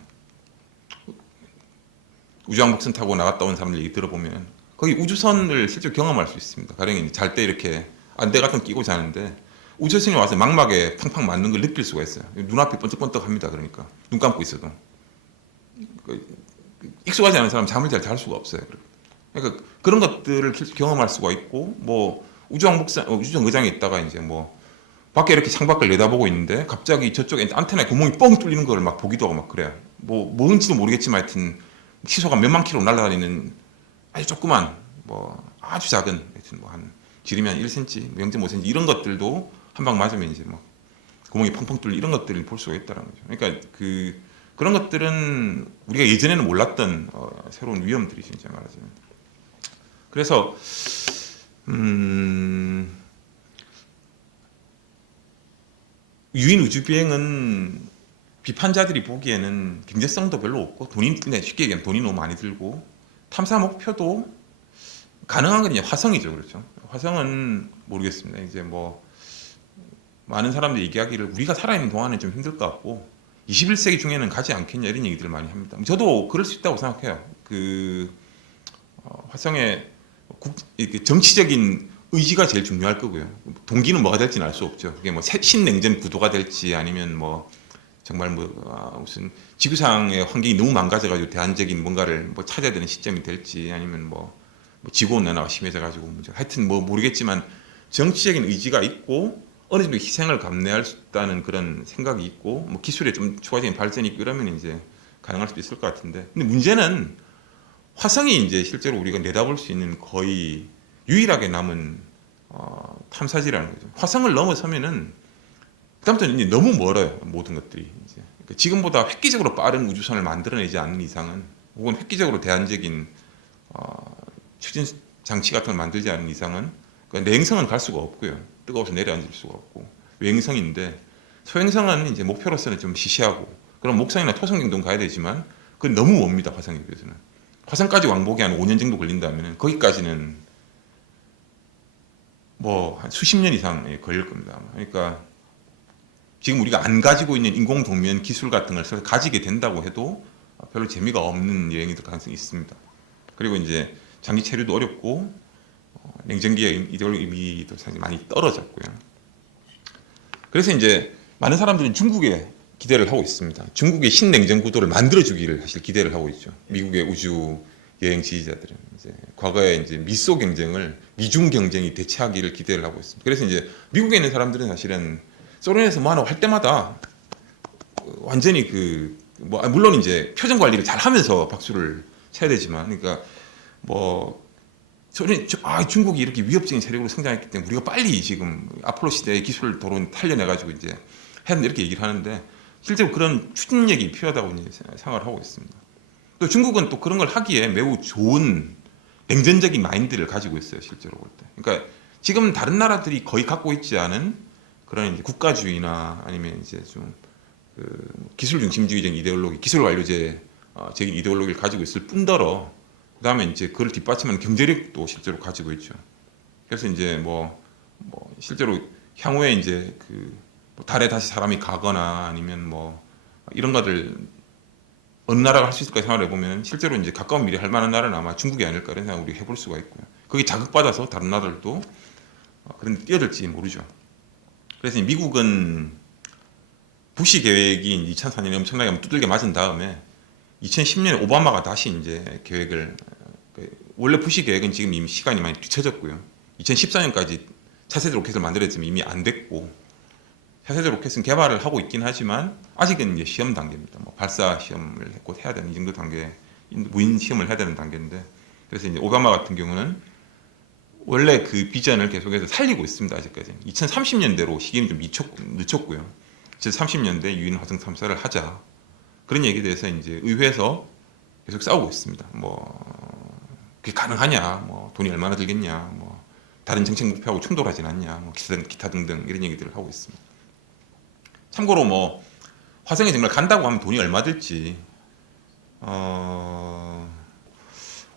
우주왕복선 타고 나갔다 온 사람들 얘기 들어보면 거기 우주선을 실제로 경험할 수 있습니다. 가령 잘 때 이렇게 안대 같은 거 끼고 자는데 우주선이 와서 망막에 팡팡 맞는 걸 느낄 수가 있어요. 눈앞이 번쩍번쩍합니다. 그러니까 눈 감고 있어도 익숙하지 않은 사람 잠을 잘 잘 수가 없어요. 그러니까 그런 것들을 경험할 수가 있고 뭐 우주정 의장에 있다가 이제 뭐 밖에 이렇게 창밖을 내다보고 있는데 갑자기 저쪽에 안테나에 구멍이 뻥 뚫리는 걸 막 보기도 하고 막 그래요. 뭐 뭔지도 모르겠지만 하여튼 시소가 몇만 킬로 날아다니는 아주 조그만 뭐 아주 작은 하여튼 뭐 한 지름이 한 1cm, 0.5cm 이런 것들도 한 방 맞으면 이제 뭐 구멍이 펑펑 뚫리 이런 것들을 볼 수가 있다는 거죠. 그러니까 그런 것들은 우리가 예전에는 몰랐던 새로운 위험들이죠, 진짜 말하자면. 그래서 유인 우주 비행은 비판자들이 보기에는 경제성도 별로 없고 쉽게 얘기하면 돈이 너무 많이 들고 탐사 목표도 가능한 건 이제 화성이죠, 그렇죠? 화성은 모르겠습니다. 이제 뭐 많은 사람들이 얘기하기를 우리가 살아있는 동안은 좀 힘들 것 같고 21세기 중에는 가지 않겠냐 이런 얘기들을 많이 합니다. 저도 그럴 수 있다고 생각해요. 화성에 정치적인 의지가 제일 중요할 거고요. 동기는 뭐가 될지는 알 수 없죠. 그게 뭐 신냉전 구도가 될지 아니면 뭐 정말 무슨 지구상의 환경이 너무 망가져가지고 대안적인 뭔가를 뭐 찾아야 되는 시점이 될지 아니면 뭐 지구온난화가 심해져가지고 하여튼 뭐 모르겠지만 정치적인 의지가 있고 어느 정도 희생을 감내할 수 있다는 그런 생각이 있고 뭐 기술에 좀 추가적인 발전이 있고 이러면 이제 가능할 수도 있을 것 같은데 근데 문제는 화성이 이제 실제로 우리가 내다볼 수 있는 거의 유일하게 남은 탐사지라는 거죠. 화성을 넘어서면은 그다음부터는 이제 너무 멀어요. 모든 것들이 이제 그러니까 지금보다 획기적으로 빠른 우주선을 만들어내지 않는 이상은 혹은 획기적으로 대안적인 추진 장치 같은 걸 만들지 않는 이상은 그러니까 내행성은 갈 수가 없고요. 뜨거워서 내려앉을 수가 없고 외행성인데 소행성은 이제 목표로서는 좀 시시하고 그럼 목성이나 토성 정도는 가야 되지만 그건 너무 멉니다. 화성에 비해서는. 화성까지 왕복이 한 5년 정도 걸린다면 거기까지는 뭐 한 수십 년 이상 걸릴 겁니다. 그러니까 지금 우리가 안 가지고 있는 인공도면 기술 같은 걸 가지게 된다고 해도 별로 재미가 없는 여행이 될 가능성이 있습니다. 그리고 이제 장기 체류도 어렵고 냉전기의 이데올로기도 상당히 많이 떨어졌고요. 그래서 이제 많은 사람들은 중국에 기대를 하고 있습니다. 중국의 신냉전 구도를 만들어주기를 사실 기대를 하고 있죠. 미국의 우주 여행 지지자들은 이제 과거에 이제 미소 경쟁을 미중 경쟁이 대체하기를 기대를 하고 있습니다. 그래서 이제 미국에 있는 사람들은 사실은 소련에서 뭐 하나 할 때마다 완전히 뭐 물론 이제 표정 관리를 잘 하면서 박수를 쳐야 되지만 그러니까 뭐 중국이 이렇게 위협적인 세력으로 성장했기 때문에 우리가 빨리 지금 아폴로 시대의 기술 도로 탄련해가지고 이제 해야 된다 이렇게 얘기를 하는데 실제로 그런 추진력이 필요하다고 이제 생각을 하고 있습니다. 또 중국은 또 그런 걸 하기에 매우 좋은 냉전적인 마인드를 가지고 있어요, 실제로 볼 때. 그러니까 지금 다른 나라들이 거의 갖고 있지 않은 그런 이제 국가주의나 아니면 이제 좀 기술 중심주의적인 이데올로기, 기술 완료제 적인 이데올로기를 가지고 있을 뿐더러 그다음에 이제 그걸 뒷받침하는 경제력도 실제로 가지고 있죠. 그래서 이제 뭐 실제로 향후에 이제 뭐 달에 다시 사람이 가거나 아니면 뭐 이런 것들 어느 나라가 할 수 있을까 생각을 해보면 실제로 이제 가까운 미래 할 만한 나라는 아마 중국이 아닐까 이런 생각을 우리 해볼 수가 있고요. 거기 자극받아서 다른 나라들도 그런 데 뛰어들지 모르죠. 그래서 미국은 부시 계획이 2004년에 엄청나게 두들겨 맞은 다음에 2010년에 오바마가 다시 이제 계획을 원래 부시 계획은 지금 이미 시간이 많이 뒤쳐졌고요. 2014년까지 차세대 로켓을 만들었지만 이미 안 됐고 차세대 로켓은 개발을 하고 있긴 하지만 아직은 이제 시험 단계입니다. 뭐 발사 시험을 곧 해야 되는 이 정도 단계, 무인 시험을 해야 되는 단계인데 그래서 이제 오바마 같은 경우는 원래 그 비전을 계속해서 살리고 있습니다. 아직까지 2030년대로 시기는 좀 늦췄고요. 2030년대 유인 화성 탐사를 하자 그런 얘기에 대해서 이제 의회에서 계속 싸우고 있습니다. 뭐 그게 가능하냐, 뭐 돈이 얼마나 들겠냐, 뭐 다른 정책 목표하고 충돌하진 않냐, 뭐 기타 등등 이런 얘기들을 하고 있습니다. 참고로 뭐 화성에 정말 간다고 하면 돈이 얼마 들지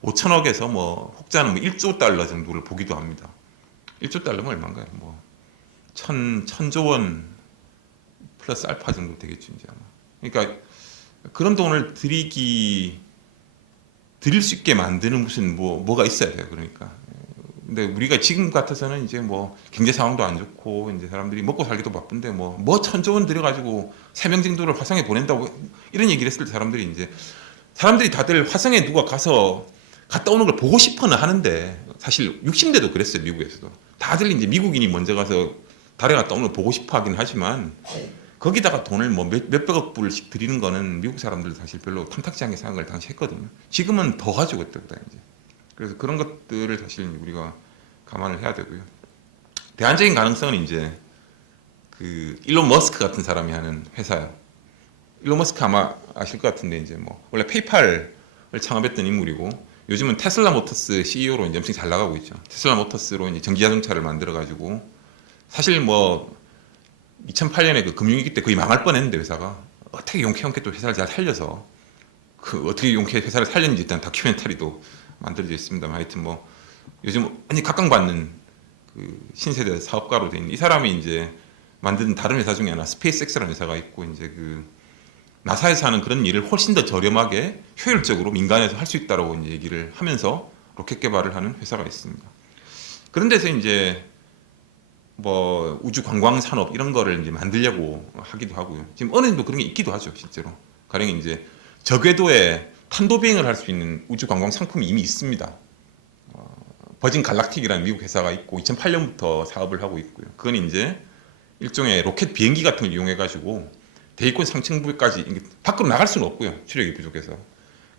5천억에서 뭐 혹자는 뭐 1조 달러 정도를 보기도 합니다. 1조 달러면 얼마인가요? 뭐 천조 원 플러스 알파 정도 되겠죠 이제 아마. 그러니까 그런 돈을 드릴 수 있게 만드는 무슨 뭐가 있어야 돼요. 그러니까. 근데 우리가 지금 같아서는 이제 뭐 경제 상황도 안 좋고 이제 사람들이 먹고 살기도 바쁜데 뭐 천조 원 들여가지고 3명 정도를 화성에 보낸다고 이런 얘기를 했을 때 사람들이 다들 화성에 누가 갔다 오는 걸 보고 싶어는 하는데 사실 60대도 그랬어요. 미국에서도 다들 이제 미국인이 먼저 가서 달에 갔다 오는 걸 보고 싶어 하긴 하지만 거기다가 돈을 뭐 몇백억 불씩 드리는 거는 미국 사람들도 사실 별로 탐탁지 않게 생각을 당시 했거든요. 지금은 더 가지고 있다 이제. 그래서 그런 것들을 사실 우리가 감안을 해야 되고요. 대안적인 가능성은 이제 일론 머스크 같은 사람이 하는 회사요. 일론 머스크 아마 아실 것 같은데 이제 뭐 원래 페이팔을 창업했던 인물이고 요즘은 테슬라 모터스 CEO로 이제 엄청 잘 나가고 있죠. 테슬라 모터스로 이제 전기 자동차를 만들어 가지고 사실 뭐 2008년에 그 금융위기 때 거의 망할 뻔했는데 회사가 어떻게 용케 또 회사를 잘 살려서 어떻게 용케 회사를 살렸는지 일단 다큐멘터리도 만들어져 있습니다. 하여튼 뭐 요즘 완전히 각광받는 신세대 사업가로 된 이 사람이 이제 만든 다른 회사 중에 하나 스페이스X라는 회사가 있고 이제 나사에서 하는 그런 일을 훨씬 더 저렴하게 효율적으로 민간에서 할 수 있다라고 이제 얘기를 하면서 로켓 개발을 하는 회사가 있습니다. 그런 데서 이제 뭐 우주 관광 산업 이런 거를 이제 만들려고 하기도 하고요. 지금 어느 정도 그런 게 있기도 하죠, 실제로. 가령 이제 저궤도에 탄도 비행을 할 수 있는 우주 관광 상품이 이미 있습니다. 버진 갈락틱이라는 미국 회사가 있고 2008년부터 사업을 하고 있고요. 그건 이제 일종의 로켓 비행기 같은 걸 이용해 가지고 대기권 상층부까지 밖으로 나갈 수는 없고요. 추력이 부족해서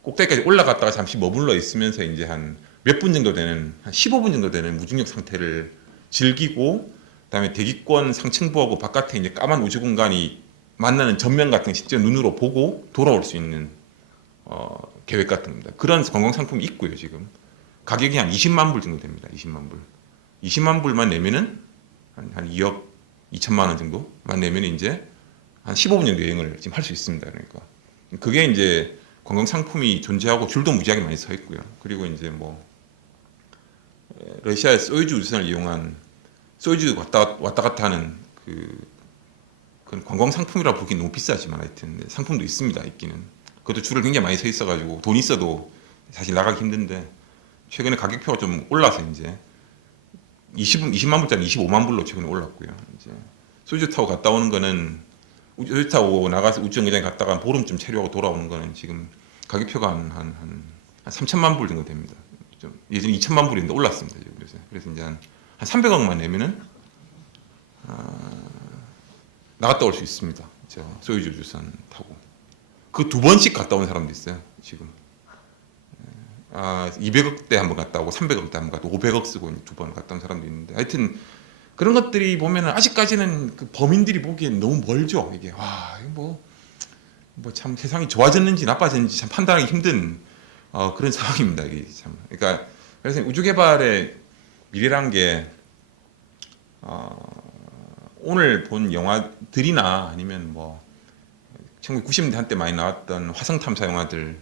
꼭대기까지 올라갔다가 잠시 머물러 있으면서 이제 한 몇 분 정도 되는 한 15분 정도 되는 무중력 상태를 즐기고 그다음에 대기권 상층부하고 바깥에 이제 까만 우주 공간이 만나는 전면 같은 거 직접 눈으로 보고 돌아올 수 있는 계획 같은 겁니다. 그런 관광 상품이 있고요 지금. 가격이 한 20만 불 정도 됩니다. 20만 불. 20만 불만 내면은 한 2억 2천만 원 정도만 내면 이제 한 15분 정도 여행을 지금 할 수 있습니다. 그러니까 그게 이제 관광 상품이 존재하고 줄도 무지하게 많이 서 있고요. 그리고 이제 뭐 러시아의 소유주 우선을 이용한 소유주 왔다 갔다 하는 그건 관광 상품이라 보기 너무 비싸지만 하여튼 상품도 있습니다. 있기는. 그것도 줄을 굉장히 많이 서 있어가지고 돈 있어도 사실 나가기 힘든데 최근에 가격표가 좀 올라서 이제 20만 불짜리 25만 불로 최근에 올랐고요. 이제 소유주 타고 갔다 오는 거는 소유주 타고 나가서 우주정거장에 갔다가 보름쯤 체류하고 돌아오는 거는 지금 가격표가 한 3천만 불 정도 됩니다. 좀 예전 2천만 불인데 올랐습니다. 지금 요새. 그래서 이제 한 300억만 내면은 나갔다 올 수 있습니다. 저 소유주 우주선 타고 그 두 번씩 갔다 온 사람도 있어요. 지금 200억대 한번 갔다 오고 300억대 한번 갔다 오고 500억 쓰고 두 번 갔다 온 사람도 있는데 하여튼 그런 것들이 보면은 아직까지는 그 범인들이 보기엔 너무 멀죠. 이게 와 이거 뭐 참 세상이 좋아졌는지 나빠졌는지 참 판단하기 힘든 그런 상황입니다. 이게 참 그러니까 그래서 우주 개발의 미래란 게 오늘 본 영화들이나 아니면 뭐 1990년대 한때 많이 나왔던 화성 탐사 영화들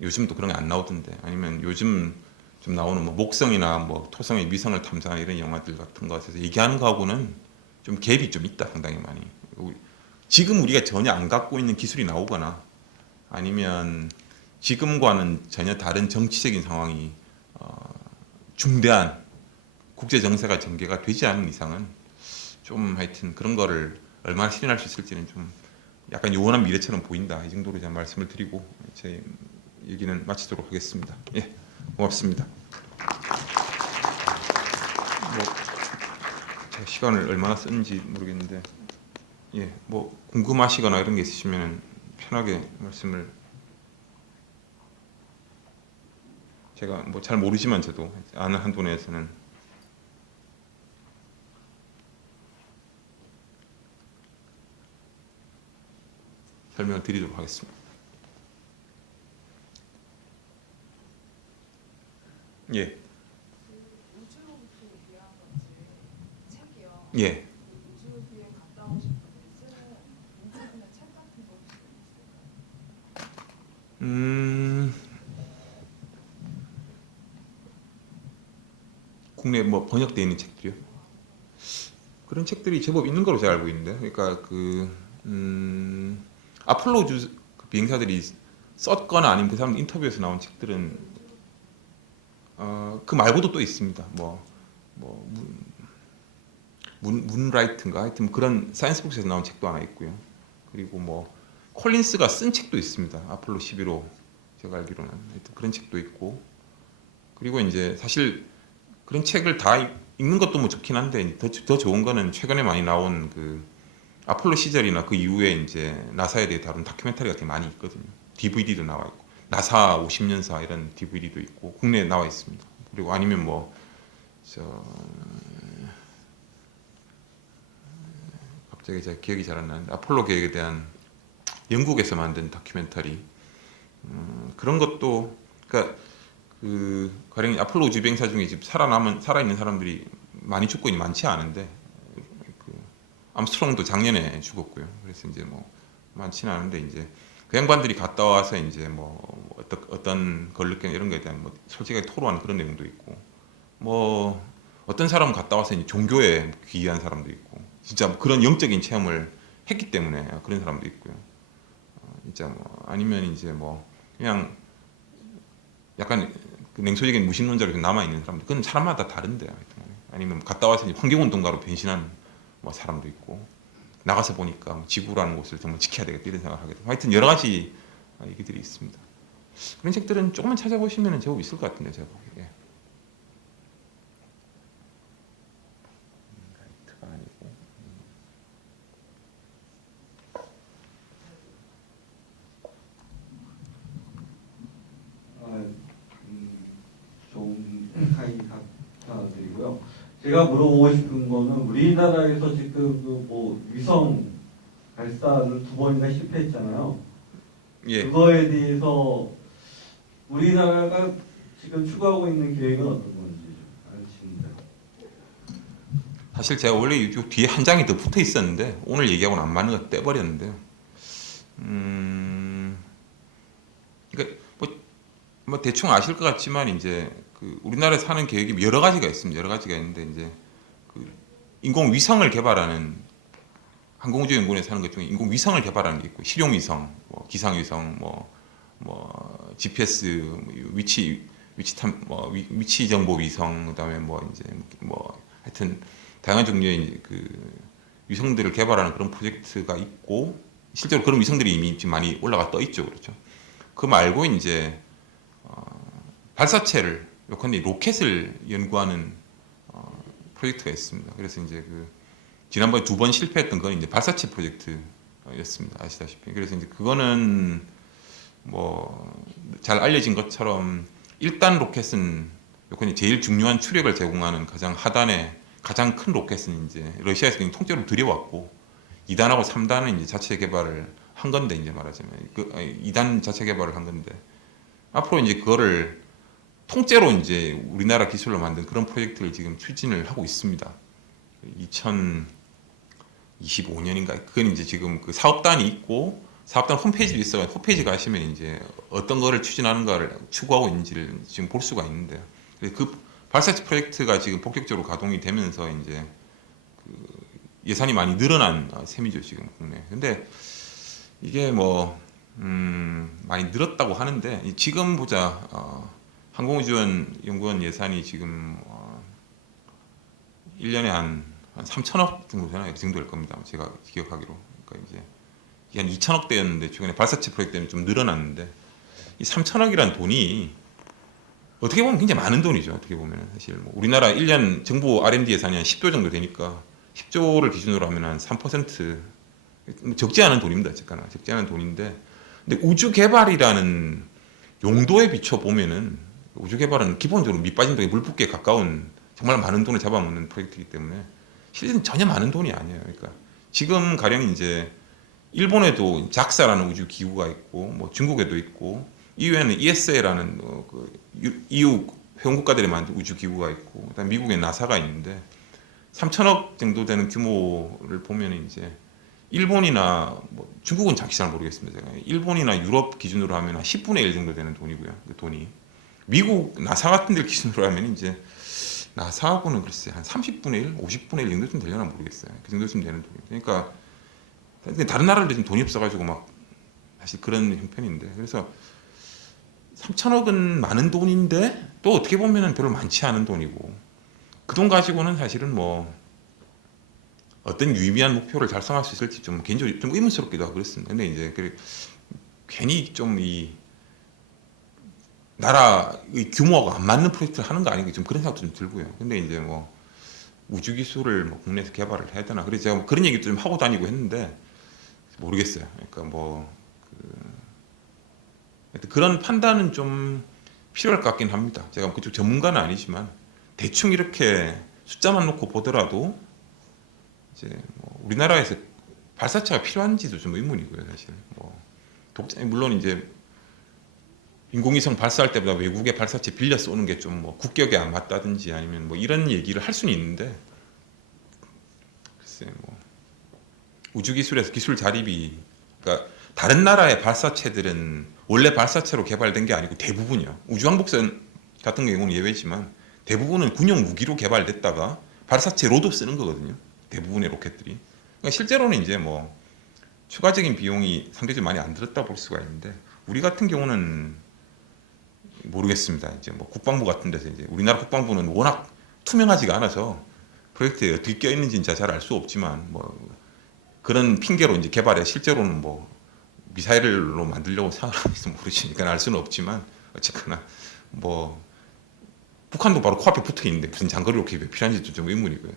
요즘도 그런 게 안 나오던데 아니면 요즘 좀 나오는 뭐 목성이나 뭐 토성의 위성을 탐사하는 이런 영화들 같은 것에서 얘기하는 거하고는 좀 갭이 좀 있다 상당히 많이. 지금 우리가 전혀 안 갖고 있는 기술이 나오거나 아니면 지금과는 전혀 다른 정치적인 상황이 중대한 국제 정세가 전개가 되지 않은 이상은 좀 하여튼 그런 거를 얼마나 실현할 수 있을지는 좀 약간 요원한 미래처럼 보인다. 이 정도로 제가 말씀을 드리고 제 얘기는 마치도록 하겠습니다. 예, 고맙습니다. 뭐 제가 시간을 얼마나 썼는지 모르겠는데 예, 뭐 궁금하시거나 이런 게 있으시면 편하게 말씀을 제가 뭐 잘 모르지만 저도 아는 한도 내에서는 설명을 드리도록 하겠습니다. 예. 우주로부터 비행한 건지 책이요. 예. 우주 비행 갔다 오신 분들이 쓰는 인터넷 책 같은 거 혹시 있을까요? 국내 뭐 번역되어 있는 책들이요. 그런 책들이 제법 있는 걸로 제가 알고 있는데, 그러니까 아폴로 우주 비행사들이 썼거나 아니면 그 사람 인터뷰에서 나온 책들은 그 말고도 또 있습니다. 문라이트인가 하여튼 그런 사이언스북스에서 나온 책도 하나 있고요. 그리고 뭐 콜린스가 쓴 책도 있습니다. 아폴로 11호 제가 알기로는 하여튼 그런 책도 있고 그리고 이제 사실 그런 책을 다 읽는 것도 뭐 좋긴 한데 더 좋은 거는 최근에 많이 나온 그 아폴로 시절이나 그 이후에 이제 나사에 대해 다룬 다큐멘터리가 되게 많이 있거든요. DVD도 나와 있고 나사 50년사 이런 DVD도 있고 국내에 나와 있습니다. 그리고 아니면 갑자기 제가 기억이 잘 안 나는데 아폴로 계획에 대한 영국에서 만든 다큐멘터리 그런 것도 그러니까 가령 아폴로 우주 비행사 중에 지금 살아있는 사람들이 많이 죽고 있는 많지 않은데 암스트롱도 작년에 죽었고요. 그래서 이제 뭐 많지는 않은데 이제 그 양반들이 갔다 와서 이제 뭐 어떤 걸 느끼는 이런 거에 대한 뭐 솔직하게 토로하는 그런 내용도 있고 뭐 어떤 사람은 갔다 와서 이제 종교에 귀의한 사람도 있고 진짜 그런 영적인 체험을 했기 때문에 그런 사람도 있고요. 진짜 뭐 아니면 이제 뭐 그냥 약간 그 냉소적인 무신론자로 남아 있는 사람들 그건 사람마다 다른데요. 아니면 갔다 와서 이제 환경운동가로 변신한 뭐 사람도 있고 나가서 보니까 뭐 지구라는 곳을 정말 지켜야 되겠다 이런 생각을 하게 되고 하여튼 여러 가지 얘기들이 있습니다. 그런 책들은 조금만 찾아보시면 제법 있을 것 같은데 제가 보기에 라이트가 아니고 좋은 타이 답변드리고요. 제가 물어보고 싶은 거는 우리나라에서 지금 뭐 위성 발사를 2번이나 실패했잖아요. 예. 그거에 대해서 우리나라가 지금 추구하고 있는 계획은 어떤 건지 좀 알려주시면 사실 제가 원래 이 뒤에 한 장이 더 붙어 있었는데 오늘 얘기하고는 안 맞는 거 떼버렸는데요. 그러니까 뭐 대충 아실 것 같지만 이제 그 우리나라에 사는 계획이 여러 가지가 있습니다. 여러 가지가 있는데 이제 그 인공위성을 개발하는 항공우주연구원에 사는 것 중에 인공위성을 개발하는 게 있고 실용위성, 뭐 기상위성, 뭐 GPS 위치 정보 위성 그다음에 뭐 이제 뭐 하여튼 다양한 종류의 그 위성들을 개발하는 그런 프로젝트가 있고 실제로 그런 위성들이 이미 지금 많이 올라가 떠 있죠, 그렇죠. 그 말고 이제 발사체를 요컨대 로켓을 연구하는 프로젝트가 있습니다. 그래서 이제 그 지난번에 2번 실패했던 건 이제 발사체 프로젝트였습니다. 아시다시피. 그래서 이제 그거는 뭐 잘 알려진 것처럼 1단 로켓은 요컨대 제일 중요한 추력을 제공하는 가장 하단의 가장 큰 로켓은 이제 러시아에서 그냥 통째로 들여왔고 2단하고 3단은 이제 자체 개발을 한 건데 이제 말하자면 2단 자체 개발을 한 건데 앞으로 이제 그거를 통째로 이제 우리나라 기술로 만든 그런 프로젝트를 지금 추진을 하고 있습니다. 2025년인가 그건 이제 지금 그 사업단이 있고 사업단 홈페이지도 있어요. 홈페이지 가시면 이제 어떤 거를 추진하는가를 추구하고 있는지를 지금 볼 수가 있는데요. 그 발사체 프로젝트가 지금 본격적으로 가동이 되면서 이제 그 예산이 많이 늘어난 셈이죠 지금 국내. 근데 이게 뭐 많이 늘었다고 하는데 지금 보자 항공우주연구원 예산이 지금 1년에 한 3천억 정도 되나요? 그 정도 될 겁니다. 제가 기억하기로. 그러니까 이제 이게 한 2천억대였는데 최근에 발사체 프로젝트 때문에 좀 늘어났는데 이 3천억이란 돈이 어떻게 보면 굉장히 많은 돈이죠. 어떻게 보면 사실 뭐 우리나라 1년 정부 R&D 예산이 한 10조 정도 되니까 10조를 기준으로 하면 한 3% 적지 않은 돈입니다. 어쨌거나 적지 않은 돈인데 근데 우주 개발이라는 용도에 비춰 보면은 우주 개발은 기본적으로 밑 빠진 돈에 물 붓기에 가까운 정말 많은 돈을 잡아먹는 프로젝트이기 때문에 실은 전혀 많은 돈이 아니에요. 그러니까 지금 가령 이제 일본에도 작사라는 우주 기구가 있고 뭐 중국에도 있고 EU에는 ESA라는 그 EU 회원국가들이 만든 우주 기구가 있고 그다음 미국에 나사가 있는데 3천억 정도 되는 규모를 보면 이제 일본이나 뭐 중국은 정확히 잘 모르겠습니다. 제가 일본이나 유럽 기준으로 하면 한 10분의 1 정도 되는 돈이고요. 그 돈이 미국 나사 같은 데 기준으로 하면 이제 나사하고는 글쎄 한 30분의 1, 50분의 1 정도쯤 되려나 모르겠어요. 그 정도쯤 되는 돈이. 그러니까 다른 나라들 좀 돈이 없어가지고 막 사실 그런 형편인데 그래서 3천억은 많은 돈인데 또 어떻게 보면은 별로 많지 않은 돈이고 그 돈 가지고는 사실은 뭐 어떤 유의미한 목표를 달성할 수 있을지 좀 개인적으로 좀 의문스럽기도 하고 그렇습니다. 근데 이제 괜히 좀 이 나라의 규모가 안 맞는 프로젝트를 하는 거 아닌가 좀 그런 생각도 좀 들고요. 근데 이제 뭐 우주 기술을 뭐 국내에서 개발을 해야 되나 그래서 제가 뭐 그런 얘기도 좀 하고 다니고 했는데 모르겠어요. 그러니까 뭐 그런 판단은 좀 필요할 것 같긴 합니다. 제가 그쪽 전문가는 아니지만 대충 이렇게 숫자만 놓고 보더라도 이제 뭐 우리나라에서 발사체가 필요한지도 좀 의문이고요, 사실. 뭐 물론 이제 인공위성 발사할 때보다 외국의 발사체 빌려 쏘는 게 좀 뭐 국격에 안 맞다든지 아니면 뭐 이런 얘기를 할 수는 있는데 글쎄 뭐 우주 기술에서 기술 자립이 그러니까 다른 나라의 발사체들은 원래 발사체로 개발된 게 아니고 대부분이요. 우주왕복선 같은 경우는 예외지만 대부분은 군용 무기로 개발됐다가 발사체로도 쓰는 거거든요. 대부분의 로켓들이. 그러니까 실제로는 이제 뭐 추가적인 비용이 상대적으로 많이 안 들었다 볼 수가 있는데 우리 같은 경우는 모르겠습니다. 이제 뭐 국방부 같은 데서 이제 우리나라 국방부는 워낙 투명하지가 않아서 프로젝트에 어떻게 껴 있는지는 잘 알 수 없지만 뭐 그런 핑계로 이제 개발해 실제로는 뭐 미사일로 만들려고 생각하고 있으면 모르시니까 알 수는 없지만 어쨌거나 뭐 북한도 바로 코앞에 붙어 있는데 무슨 장거리 로켓이 왜 필요한지도 좀 의문이고요.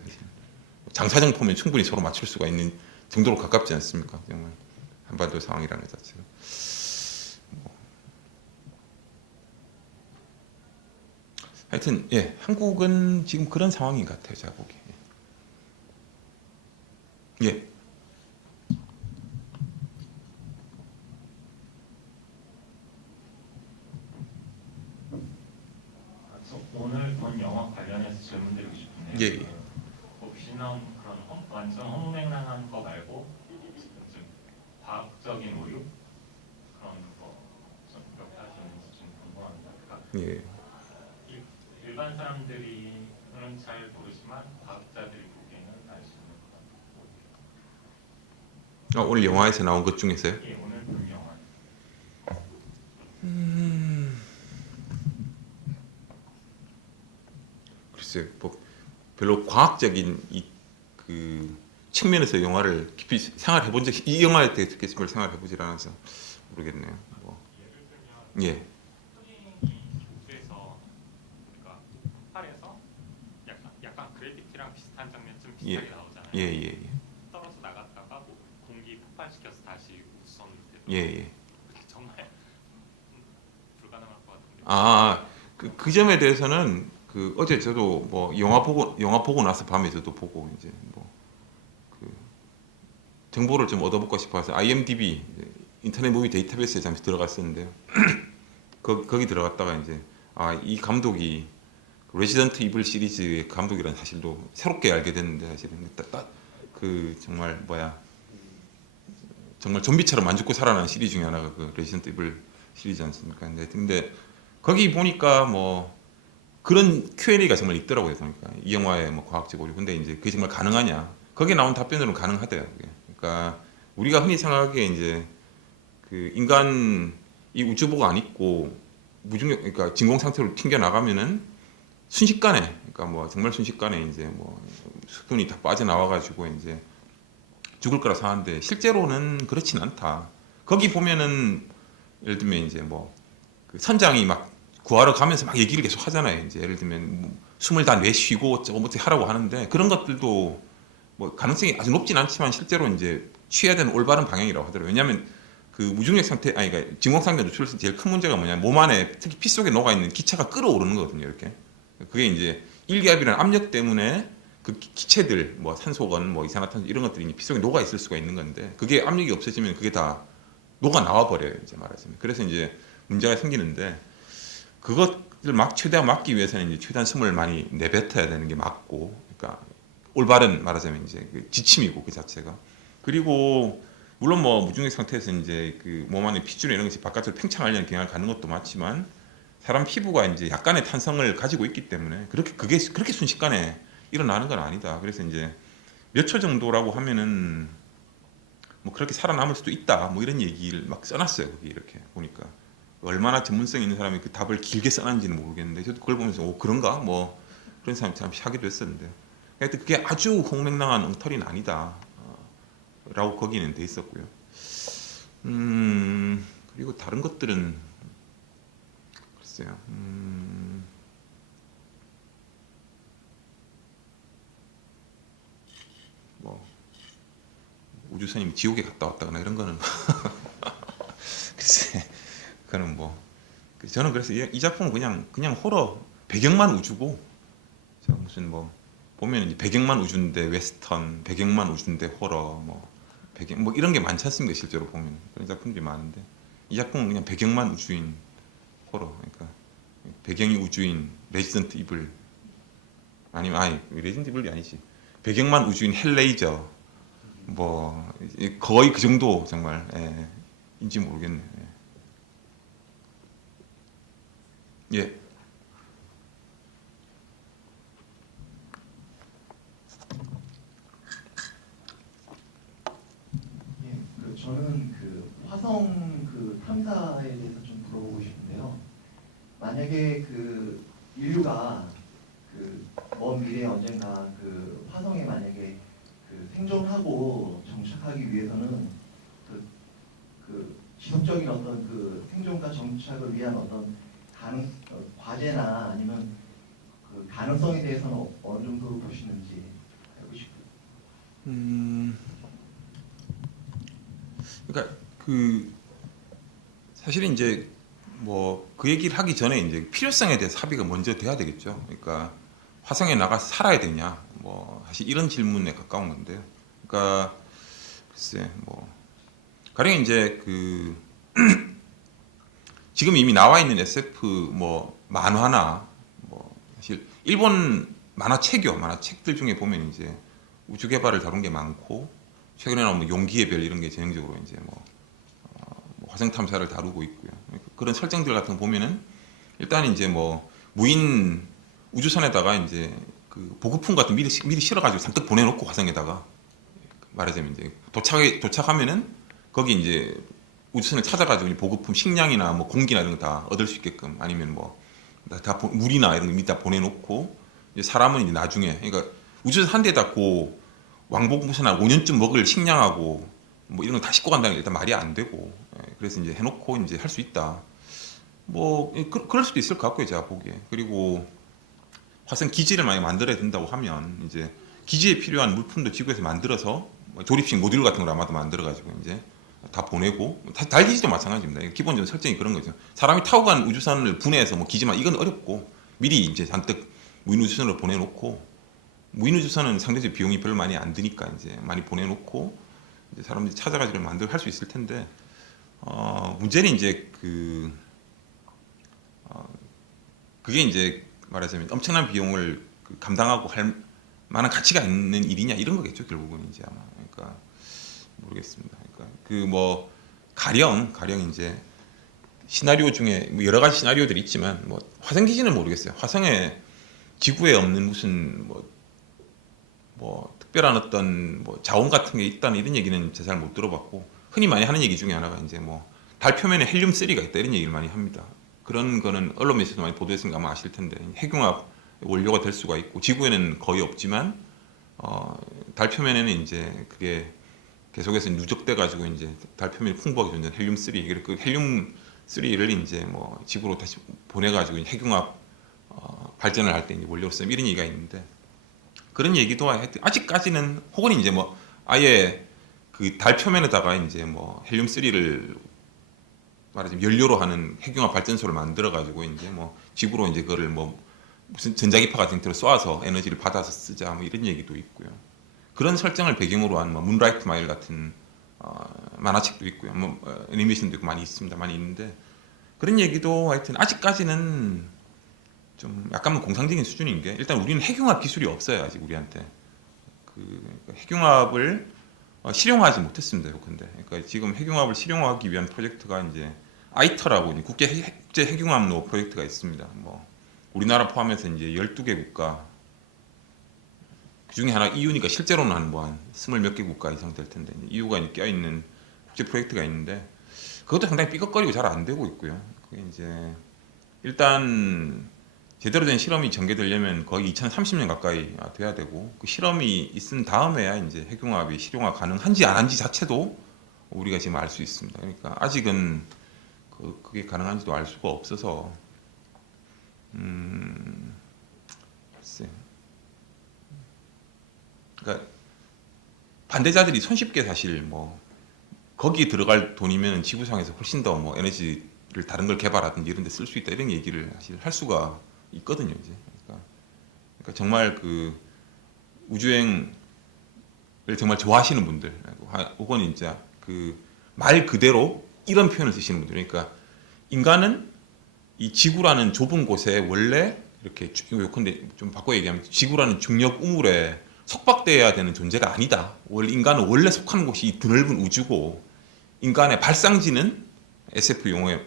장사정포면 충분히 서로 맞출 수가 있는 정도로 가깝지 않습니까? 정말 한반도 상황이라는 것 자체가. 하여튼 예, 한국은 지금 그런 상황인 것 같아요. 제가 보기에. 예. 본 영화 관련해서 질문드리고 싶은데요. 예, 예. 그 보시는 그런 완전 허무맹랑한 거 말고 좀 과학적인 오류 그런 거좀 하시는지 좀 궁금합니다. 그러니까 예. 일반 사람들이는 잘 모르지만 과학자들이 보기에는 알 수 있는 그런 오류. 오늘 영화에서 나온 것 중에서요? 예, 오늘 본 영화. 글쎄요, 뭐 별로 과학적인 그 측면에서 영화를 깊이 생각해 본 적, 이 영화에 대해서 별로 생각해 보질 않아서 모르겠네요. 뭐. 예를 들면 예, 코딩이 우주에서 그러니까 폭발해서 약간 그래비티랑 비슷한 장면 좀 비슷하게 나오잖아요. 예, 예, 예, 떨어져 나갔다가 뭐 공기 폭발시켜서 다시 우주선으로 예, 예. 정말 불가능할 것 같은데. 그 점에 대해서는 그 어제 저도 뭐 영화 보고 나서 밤에 저도 보고 이제 뭐 그 정보를 좀 얻어볼까 싶어서 IMDb 인터넷 무비 데이터베이스에 잠시 들어갔었는데요. 거기 들어갔다가 이제 이 감독이 레지던트 이블 시리즈의 감독이라는 사실도 새롭게 알게 됐는데 사실은 그 정말 정말 좀비처럼 안 죽고 살아나는 시리즈 중에 하나가 그 레지던트 이블 시리즈 않습니까? 근데 거기 보니까 뭐 그런 Q&A가 정말 있더라고요. 보니까 이 영화의 뭐 과학적 오류. 근데 이제 그게 정말 가능하냐? 거기에 나온 답변으로는 가능하대요. 그게. 그러니까 우리가 흔히 생각하기에 이제 그 인간 이 우주복 안 입고 무중력, 그러니까 진공 상태로 튕겨 나가면은 순식간에, 그러니까 뭐 정말 순식간에 이제 뭐 수분이 다 빠져나와가지고 이제 죽을 거라 생각하는데 실제로는 그렇진 않다. 거기 보면은 예를 들면 이제 뭐 그 선장이 막 구하러 가면서 막 얘기를 계속 하잖아요. 이제 예를 들면 뭐 숨을 다 내쉬고 어떻게 하라고 하는데 그런 것들도 뭐 가능성이 아주 높진 않지만 실제로 이제 취해야 되는 올바른 방향이라고 하더라고요. 왜냐하면 그 무중력 상태, 그러니까 진공 상태 노출에서 제일 큰 문제가 뭐냐, 몸 안에 특히 피 속에 녹아 있는 기체가 끓어오르는 거거든요. 이렇게 그게 이제 일기압이라는 압력 때문에 그 기체들, 뭐 산소건, 뭐 이산화탄소 이런 것들이 피 속에 녹아 있을 수가 있는 건데 그게 압력이 없어지면 그게 다 녹아 나와 버려요. 이제 말하자면. 그래서 이제 문제가 생기는데 그것을 최대한 막기 위해서는 이제 최대한 숨을 많이 내뱉어야 되는 게 맞고, 그러니까 올바른 말하자면 이제 그 지침이고 그 자체가. 그리고 물론 뭐 무중력 상태에서 이제 그 몸 안에 핏줄 이런 것이 바깥으로 팽창하려는 경향을 갖는 것도 맞지만 사람 피부가 이제 약간의 탄성을 가지고 있기 때문에 그게 그렇게 순식간에 일어나는 건 아니다. 그래서 이제 몇 초 정도라고 하면은 뭐 그렇게 살아남을 수도 있다. 뭐 이런 얘기를 막 써놨어요. 거기 이렇게 보니까. 얼마나 전문성 있는 사람이 그 답을 길게 써놨는지는 모르겠는데 저도 그걸 보면서 그런가 뭐 그런 사람 잠시 하기도 했었는데 하여튼 그게 아주 홍맹랑한 엉터리는 아니다 라고 거기는 돼 있었고요. 그리고 다른 것들은 글쎄요. 뭐 우주선이 지옥에 갔다 왔다거나 이런 거는 글쎄 그거는 뭐 저는 그래서 이 작품은 그냥 호러 배경만 우주고 저 무슨 뭐 보면 이제 배경만 우주인데 웨스턴, 배경만 우주인데 호러 뭐 배경 뭐 이런 게 많지 않습니까? 실제로 보면 그런 작품들이 많은데 이 작품은 그냥 배경만 우주인 호러, 그러니까 배경이 우주인 레지던트 이블 아니면 레지던트 이블이 아니지 배경만 우주인 헬레이저 뭐 거의 그 정도 정말 인지 모르겠네. 예. 저는 그 화성 그 탐사에 대해서 좀 물어보고 싶은데요. 만약에 그 인류가 그 먼 미래에 언젠가 그 화성에 만약에 그 생존하고 정착하기 위해서는 그 지속적인 어떤 그 생존과 정착을 위한 어떤 과제나 아니면 그 가능성에 대해서는 어느 정도로 보시는지 알고 싶어요. 그러니까 그 사실은 이제 뭐 그 얘기를 하기 전에 이제 필요성에 대해서 합의가 먼저 돼야 되겠죠. 그러니까 화성에 나가서 살아야 되냐, 뭐 사실 이런 질문에 가까운 건데요. 그러니까 글쎄 뭐 가령 이제 그 지금 이미 나와 있는 SF 뭐 만화나 뭐 사실 일본 만화책들 중에 보면 이제 우주 개발을 다룬 게 많고 최근에 나온 뭐 용기의 별 이런 게 전형적으로 이제 뭐 화성 탐사를 다루고 있고요. 그런 설정들 같은 거 보면은 일단 이제 뭐 무인 우주선에다가 이제 그 보급품 같은 미리 실어가지고 잔뜩 보내놓고 화성에다가 말하자면 이제 도착하면은 거기 이제 우주선을 찾아가지고 보급품 식량이나 뭐 공기나 이런 거 다 얻을 수 있게끔 아니면 뭐 다 물이나 이런 거 미리 다 보내놓고 이제 사람은 이제 나중에 그러니까 우주선 한 대에다 고 왕복 무슨 한 5년쯤 먹을 식량하고 뭐 이런 거 다 싣고 간다는 게 일단 말이 안 되고 그래서 이제 해놓고 이제 할 수 있다. 뭐 그럴 수도 있을 것 같고요, 제가 보기에. 그리고 화성 기지를 만약 만들어야 된다고 하면 이제 기지에 필요한 물품도 지구에서 만들어서 조립식 모듈 같은 걸 아마도 만들어가지고 이제 다 보내고 달 기지도 마찬가지입니다. 기본적으로 설정이 그런 거죠. 사람이 타고 간 우주선을 분해해서 뭐 기지만 이건 어렵고 미리 이제 잔뜩 무인 우주선으로 보내놓고 무인 우주선은 상대적으로 비용이 별로 많이 안 드니까 이제 많이 보내놓고 이제 사람들이 찾아가지고 만들고 할 수 있을 텐데 문제는 이제 그게 이제 말하자면 엄청난 비용을 감당하고 할 만한 가치가 있는 일이냐 이런 거겠죠 결국은 이제 아마 그러니까 모르겠습니다. 그러니까 그 뭐 가령 이제 시나리오 중에 뭐 여러 가지 시나리오들이 있지만 뭐 화성 기지는 모르겠어요. 화성에 지구에 없는 무슨 뭐 특별한 어떤 뭐 자원 같은 게 있다는 이런 얘기는 제가 잘 못 들어봤고 흔히 많이 하는 얘기 중에 하나가 이제 뭐 달 표면에 헬륨3가 있다 이런 얘기를 많이 합니다. 그런 거는 언론에서도 많이 보도했으니까 아마 아실 텐데 핵융합 원료가 될 수가 있고 지구에는 거의 없지만 달 표면에는 이제 그게 계속해서 누적돼 가지고 이제 달 표면에 풍부하게 존재하는 헬륨3 그 헬륨3를 이제 뭐 지구로 다시 보내 가지고 핵융합 발전을 할 때 이제 원료로 쓰는 이런 얘기가 있는데 그런 얘기도 아직까지는 혹은 이제 뭐 아예 그 달 표면에다가 이제 뭐 헬륨3를 말하자면 연료로 하는 핵융합 발전소를 만들어 가지고 이제 뭐 지구로 이제 그거를 뭐 무슨 전자기파 같은 형태로 쏘아서 에너지를 받아서 쓰자 뭐 이런 얘기도 있고요. 그런 설정을 배경으로 한 뭐 문라이트 마일 같은 만화책도 있고요. 뭐 애니메이션도 있고 많이 있습니다. 많이 있는데 그런 얘기도 하여튼 아직까지는 좀 약간 공상적인 수준인 게 일단 우리는 핵융합 기술이 없어요. 아직 우리한테 핵융합을 실용화하지 못했습니다. 근데 그러니까 지금 핵융합을 실용화하기 위한 프로젝트가 이제 아이터라고 국제 핵융합로 프로젝트가 있습니다. 뭐 우리나라 포함해서 이제 12개 국가 그 중에 하나 EU니까 실제로는 한 20몇 개 국가 이상 될 텐데 EU가 껴 있는 국제 프로젝트가 있는데 그것도 상당히 삐걱거리고 잘 안 되고 있고요. 그게 이제 일단 제대로 된 실험이 전개되려면 거의 2030년 가까이 돼야 되고 그 실험이 있은 다음에야 이제 핵융합이 실용화 가능한지 안 한지 자체도 우리가 지금 알 수 있습니다. 그러니까 아직은 그게 가능한지도 알 수가 없어서 글쎄. 그러니까 반대자들이 손쉽게 사실 뭐 거기에 들어갈 돈이면 지구상에서 훨씬 더 뭐 에너지를 다른 걸 개발하든지 이런 데 쓸 수 있다 이런 얘기를 사실 할 수가 있거든요. 이제 그러니까 정말 그 우주행을 정말 좋아하시는 분들 혹은 이제 그 말 그대로 이런 표현을 쓰시는 분들 그러니까 인간은 이 지구라는 좁은 곳에 원래 이렇게 요컨대 좀 바꿔 얘기하면 지구라는 중력 우물에 속박돼야 되는 존재가 아니다. 인간은 원래 속하는 곳이 이 드넓은 우주고 인간의 발상지는 SF 용어에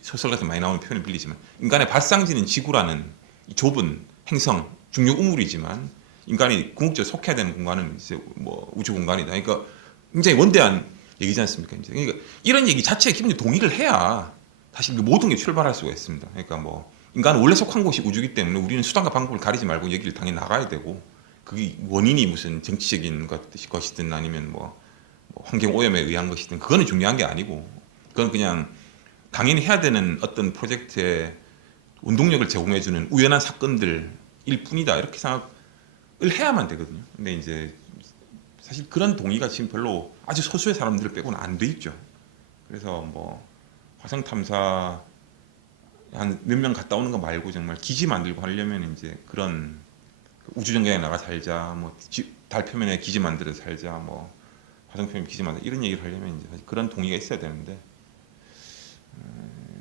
소설 같은 많이 나오는 표현을 빌리지만 인간의 발상지는 지구라는 이 좁은 행성 중력 우물이지만 인간이 궁극적으로 속해야 되는 공간은 이제 뭐 우주 공간이다. 그러니까 굉장히 원대한 얘기지 않습니까? 이제 그러니까 이런 얘기 자체에 기본적으로 동의를 해야 사실 모든 게 출발할 수가 있습니다. 그러니까 뭐 인간은 원래 속한 곳이 우주이기 때문에 우리는 수단과 방법을 가리지 말고 얘기를 당연히 나가야 되고 그게 원인이 무슨 정치적인 것이든 아니면 뭐 환경 오염에 의한 것이든 그거는 중요한 게 아니고 그건 그냥 당연히 해야 되는 어떤 프로젝트에 운동력을 제공해주는 우연한 사건들일 뿐이다 이렇게 생각을 해야만 되거든요. 근데 이제 사실 그런 동의가 지금 별로 아주 소수의 사람들 빼고는 안 돼 있죠. 그래서 뭐 화성 탐사 한 몇 명 갔다 오는 거 말고 정말 기지 만들고 하려면 이제 그런 우주 정거장에 나가 살자, 뭐 달 표면에 기지 만들어 살자, 뭐 화성 표면에 기지 만들 이런 얘기를 하려면 이제 사실 그런 동의가 있어야 되는데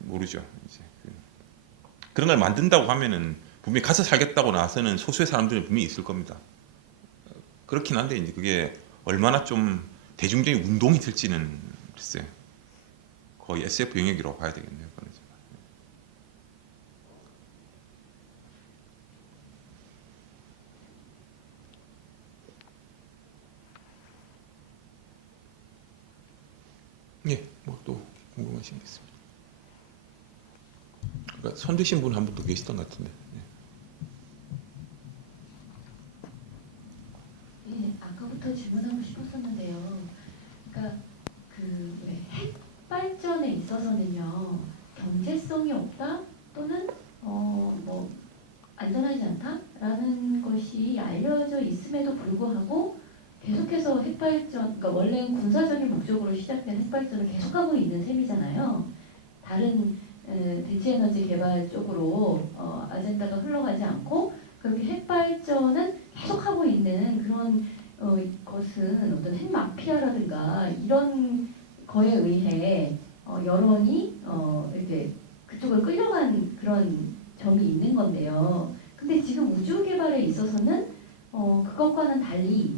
모르죠. 이제 그런 걸 만든다고 하면은 분명히 가서 살겠다고 나서는 소수의 사람들은 분명히 있을 겁니다. 그렇긴 한데 이제 그게 얼마나 좀 대중적인 운동이 될지는 글쎄요. 거의 SF 영역이라고 봐야 되겠네요. 그거는. 예, 뭐 또 궁금하신 게 있습니다. 그러니까 손 드신 분 한 분 더 계시던 것 같은데. 예. 네, 아까부터 질문하고 싶었었는데요. 그러니까 그왜 핵발전에 있어서는요, 경제성이 없다 또는 뭐 안전하지 않다라는 것이 알려져 있음에도 불구하고 계속해서 핵발전, 그러니까 원래는 군사적인 목적으로 시작된 핵발전을 계속하고 있는 셈이잖아요. 다른 대체 에너지 개발 쪽으로 아젠다가 흘러가지 않고 그렇게 핵발전은 계속하고 있는 그런 것은 어떤 핵마피아라든가 이런 거에 의해 여론이 이렇게 그쪽을 끌려간 그런 점이 있는 건데요. 근데 지금 우주 개발에 있어서는 그것과는 달리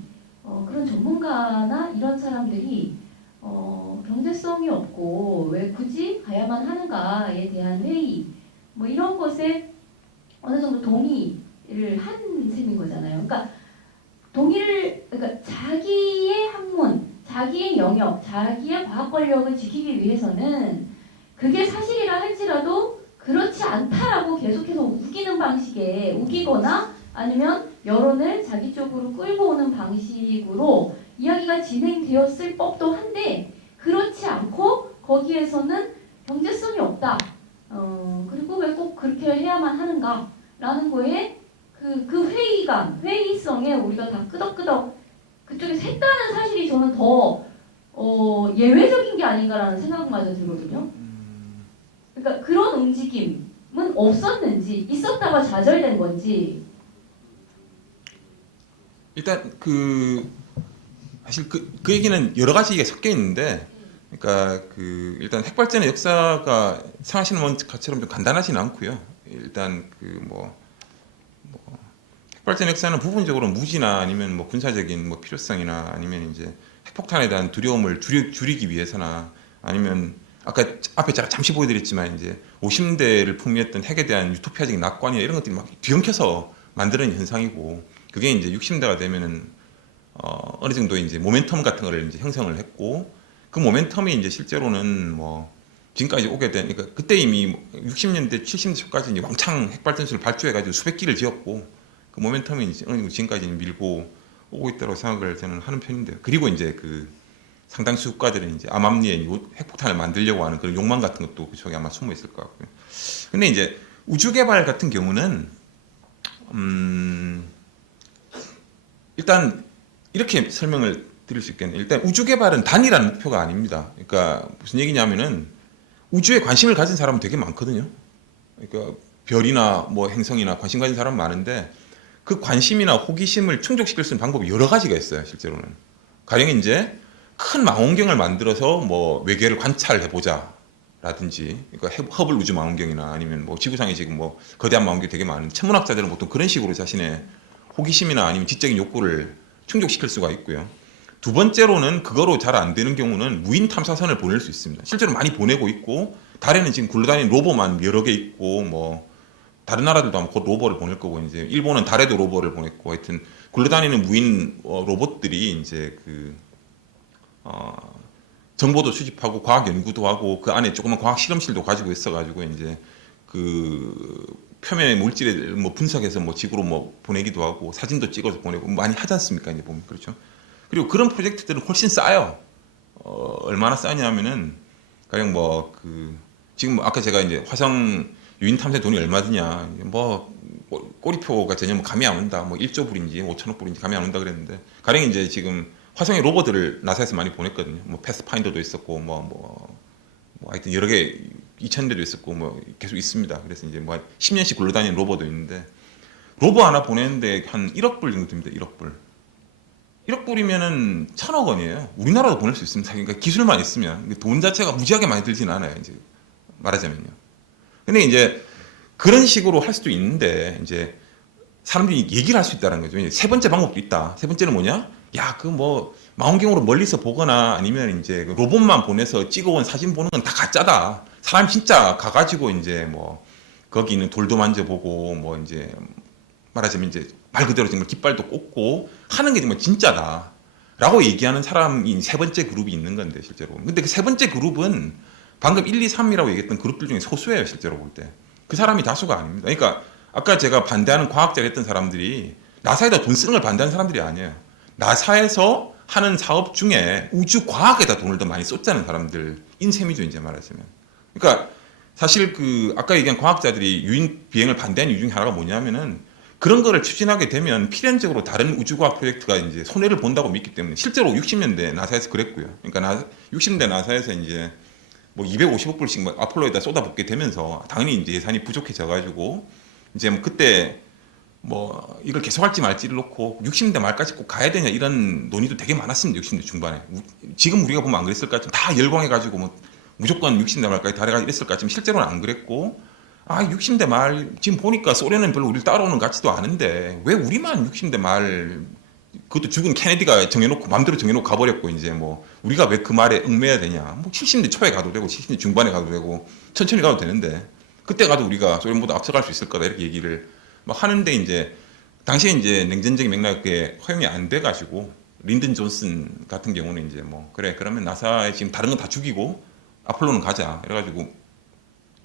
그런 전문가나 이런 사람들이 경제성이 없고 왜 굳이 가야만 하는가에 대한 회의 뭐 이런 것에 어느 정도 동의를 한 셈인 거잖아요. 그러니까 그러니까 자기의 학문, 자기의 영역, 자기의 과학 권력을 지키기 위해서는 그게 사실이라 할지라도 그렇지 않다라고 계속해서 우기는 방식에 우기거나 아니면 여론을 자기 쪽으로 끌고 오는 방식으로 이야기가 진행되었을 법도 한데 그렇지 않고 거기에서는 경제성이 없다. 그리고 왜 꼭 그렇게 해야만 하는가라는 거에 그 회의감, 회의성에 우리가 다 끄덕끄덕 그쪽에서 했다는 사실이 저는 더 예외적인 게 아닌가라는 생각마저 들거든요. 그러니까 그런 움직임은 없었는지 있었다가 좌절된 건지. 일단 사실 그 얘기는 여러 가지 얘기가 섞여 있는데, 그러니까 일단 핵발전의 역사가 생각하시는 것처럼 좀 간단하지는 않고요. 일단 핵발전 역사는 부분적으로 무기나 아니면 뭐 군사적인 뭐 필요성이나 아니면 이제 핵폭탄에 대한 두려움을 줄이기 위해서나 아니면 아까 앞에 제가 잠시 보여드렸지만 이제 50대를 풍미했던 핵에 대한 유토피아적인 낙관이나 이런 것들이 막 뒤엉켜서 만드는 현상이고, 그게 이제 60대가 되면은 어느 정도 이제 모멘텀 같은 거를 이제 형성을 했고, 그 모멘텀이 이제 실제로는 뭐 지금까지 오게 된, 그러니까 그때 이미 60년대 70년대 초까지 이제 왕창 핵발전소를 발주해가지고 수백 기를 지었고, 그 모멘텀이 이제 어느 정도 지금까지 밀고 오고 있다고 생각을 저는 하는 편인데요. 그리고 이제 상당수 국가들은 이제 암암리에 핵폭탄을 만들려고 하는 그런 욕망 같은 것도 그쪽에 아마 숨어 있을 것 같고요. 근데 이제 우주 개발 같은 경우는 일단 이렇게 설명을 드릴 수 있겠네요. 일단 우주 개발은 단일한 목표가 아닙니다. 그러니까 무슨 얘기냐면은 우주에 관심을 가진 사람은 되게 많거든요. 그러니까 별이나 뭐 행성이나 관심 가진 사람 많은데 그 관심이나 호기심을 충족시킬 수 있는 방법이 여러 가지가 있어요. 실제로는 가령 이제 큰 망원경을 만들어서 뭐 외계를 관찰해 보자 라든지, 그러니까 허블 우주 망원경이나 아니면 뭐 지구상에 지금 뭐 거대한 망원경이 되게 많은 천문학자들은 보통 그런 식으로 자신의 호기심이나 아니면 지적인 욕구를 충족시킬 수가 있고요. 두 번째로는 그거로 잘 안 되는 경우는 무인 탐사선을 보낼 수 있습니다. 실제로 많이 보내고 있고, 달에는 지금 굴러다니는 로버만 여러 개 있고, 뭐 다른 나라들도 아마 곧 로버를 보낼 거고, 이제 일본은 달에도 로버를 보냈고, 하여튼 굴러다니는 무인 로봇들이 이제 정보도 수집하고 과학 연구도 하고 그 안에 조그만 과학 실험실도 가지고 있어가지고 이제 표면의 물질을 뭐 분석해서 뭐 지구로 뭐 보내기도 하고 사진도 찍어서 보내고 많이 하지 않습니까? 이제 보면 그렇죠. 그리고 그런 프로젝트들은 훨씬 싸요. 얼마나 싸냐면은 가령 지금 아까 제가 이제 화성 유인 탐사에 돈이 얼마 드냐, 뭐 꼬리표가 전혀 뭐 감이 안 온다, 뭐 1조 불인지 5천억 불인지 감이 안 온다 그랬는데, 가령 이제 지금 화성에 로버들을 나사에서 많이 보냈거든요. 뭐 패스파인더도 있었고 뭐 하여튼 여러 개 2000대도 있었고 뭐 계속 있습니다. 그래서 이제 뭐 10년씩 굴러다니는 로버도 있는데, 로버 하나 보내는데 한 1억 불 정도 듭니다. 1억 불. 1억 불이면은 1000억 원이에요. 우리나라도 보낼 수 있습니다. 그러니까 기술만 있으면 돈 자체가 무지하게 많이 들지는 않아요. 이제 말하자면요. 근데 이제 그런 식으로 할 수도 있는데 이제 사람들이 얘기를 할 수 있다는 거죠. 이제 세 번째 방법도 있다. 세 번째는 뭐냐? 야, 그 뭐 망원경으로 멀리서 보거나 아니면 이제 그 로봇만 보내서 찍어온 사진 보는 건 다 가짜다. 사람 진짜 가가지고 이제 뭐 거기 있는 돌도 만져보고 뭐 이제 말하자면 이제 말 그대로 정말 깃발도 꽂고 하는 게 정말 진짜다. 라고 얘기하는 사람이 세 번째 그룹이 있는 건데 실제로. 근데 그 세 번째 그룹은 방금 1, 2, 3이라고 얘기했던 그룹들 중에 소수예요 실제로 볼 때. 그 사람이 다수가 아닙니다. 그러니까 아까 제가 반대하는 과학자를 했던 사람들이 나사에다 돈 쓰는 걸 반대하는 사람들이 아니에요. 나사에서 하는 사업 중에 우주 과학에다 돈을 더 많이 쏟자는 사람들인 셈이죠 이제 말하자면. 그러니까 사실 그 아까 얘기한 과학자들이 유인 비행을 반대하는 이유 중에 하나가 뭐냐면은 그런 거를 추진하게 되면 필연적으로 다른 우주과학 프로젝트가 이제 손해를 본다고 믿기 때문에 실제로 60년대 나사에서 그랬고요. 그러니까 60년대 나사에서 이제 뭐 250억 불씩 뭐 아폴로에다 쏟아붓게 되면서 당연히 이제 예산이 부족해져 가지고 이제 뭐 그때 뭐 이걸 계속할지 말지를 놓고 60년대 말까지 꼭 가야 되냐 이런 논의도 되게 많았습니다. 60년대 중반에. 지금 우리가 보면 안 그랬을까? 좀 다 열광해 가지고 뭐 무조건 60년대 말까지 달려가 이랬을까? 지금 실제로는 안 그랬고 60년대 말 지금 보니까 소련은 별로 우리를 따라오는 것 같지도 않은데 왜 우리만 60년대 말 그것도 죽은 케네디가 정해놓고 마음대로 정해놓고 가버렸고 이제 뭐 우리가 왜 그 말에 얽매야 되냐? 뭐 70년대 초에 가도 되고 70년대 중반에 가도 되고 천천히 가도 되는데 그때 가도 우리가 소련보다 앞서갈 수 있을 거다 이렇게 얘기를 막 하는데 이제 당시에 이제 냉전적인 맥락에 허용이 안 돼가지고 린든 존슨 같은 경우는 이제 뭐 그래 그러면 나사에 지금 다른 건 다 죽이고 아폴로는 가자 이래가지고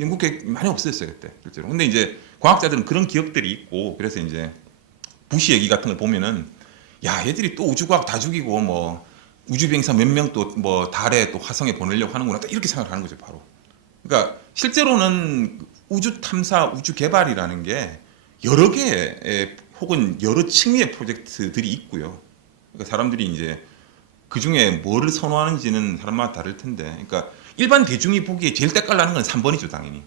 영국 계획 많이 없어졌어요 그때 실제로. 근데 이제 과학자들은 그런 기억들이 있고 그래서 이제 부시 얘기 같은 걸 보면은 야 얘들이 또 우주과학 다 죽이고 뭐 우주비행사 몇 명 또 뭐 달에 또 화성에 보내려고 하는구나 딱 이렇게 생각을 하는 거죠 바로. 그러니까 실제로는 우주 탐사 우주 개발이라는 게 여러 개의 혹은 여러 층위의 프로젝트들이 있고요. 그러니까 사람들이 이제 그 중에 뭐를 선호하는지는 사람마다 다를 텐데, 그러니까 일반 대중이 보기에 제일 때깔나는 건 3번이죠, 당연히.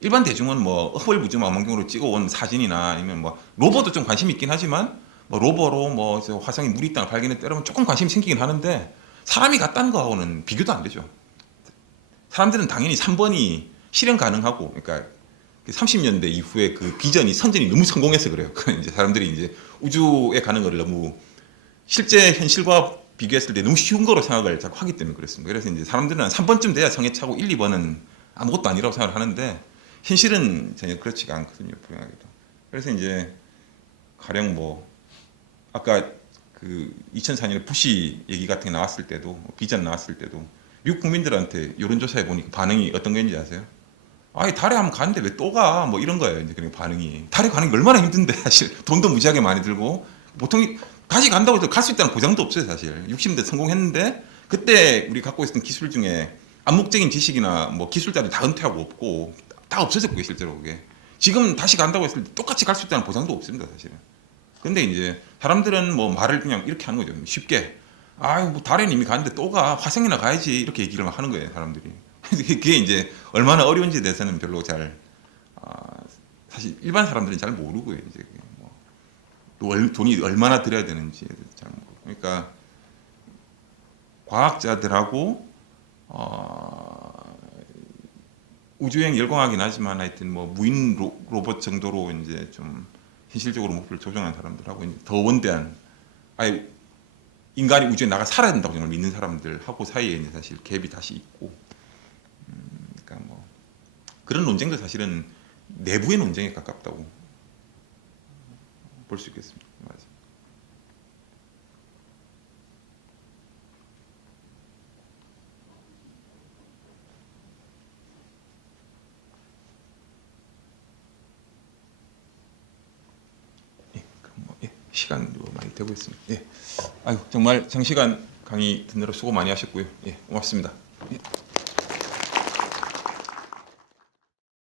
일반 대중은 뭐 허블 우주 망원경으로 찍어온 사진이나 아니면 뭐 로버도 좀 관심 있긴 하지만 뭐 로버로 뭐 화성에 물이 있다는 걸 발견했다 이러면 조금 관심이 생기긴 하는데 사람이 갔다는 거하고는 비교도 안 되죠. 사람들은 당연히 3번이 실현 가능하고, 그러니까 30년대 이후에 그 비전이 선전이 너무 성공해서 그래요. 이제 사람들이 이제 우주에 가는 걸 너무 실제 현실과 비교했을 때 너무 쉬운 거로 생각을 자꾸 하기 때문에 그렇습니다. 그래서 이제 사람들은 3번쯤 돼야 성에 차고 1, 2번은 아무것도 아니라고 생각을 하는데 현실은 전혀 그렇지가 않거든요. 불행하게도. 그래서 이제 가령 뭐 아까 그 2004년에 부시 얘기 같은 게 나왔을 때도 비전 나왔을 때도 미국 국민들한테 여론조사해 보니까 반응이 어떤 거인지 아세요? 아니 달에 한번 가는데 왜 또 가? 뭐 이런 거예요. 이제 그런 반응이. 달에 가는 게 얼마나 힘든데 사실 돈도 무지하게 많이 들고 보통 다시 간다고 해서 갈 수 있다는 보장도 없어요 사실. 60년대 성공했는데 그때 우리 갖고 있었던 기술 중에 암묵적인 지식이나 뭐 기술자들 다 은퇴하고 없고 다 없어졌고요 실제로 그게. 지금 다시 간다고 했을 때 똑같이 갈 수 있다는 보장도 없습니다 사실은. 근데 이제 사람들은 뭐 말을 그냥 이렇게 하는 거죠. 쉽게. 아유 뭐 달에는 이미 갔는데 또 가. 화성이나 가야지 이렇게 얘기를 막 하는 거예요 사람들이. 그게 이제 얼마나 어려운지에 대해서는 별로 잘 사실 일반 사람들은 잘 모르고요. 이제 뭐 돈이 얼마나 들여야 되는지 잘 모르고. 그러니까 과학자들하고 우주여행 열광하긴 하지만 하여튼 뭐 무인 로봇 정도로 이제 좀 현실적으로 목표를 조정한 사람들하고 이제 더 원대한 아예 인간이 우주에 나가 살아야 된다고 저는 믿는 사람들하고 사이에 이제 사실 갭이 다시 있고. 그러니까 뭐 그런 논쟁도 사실은 내부의 논쟁에 가깝다고 볼 수 있겠습니다. 맞아요. 예, 그럼 뭐 시간도 많이 되고 있습니다. 예, 아유 정말 장시간 강의 듣느라 수고 많이 하셨고요. 예, 고맙습니다. 예.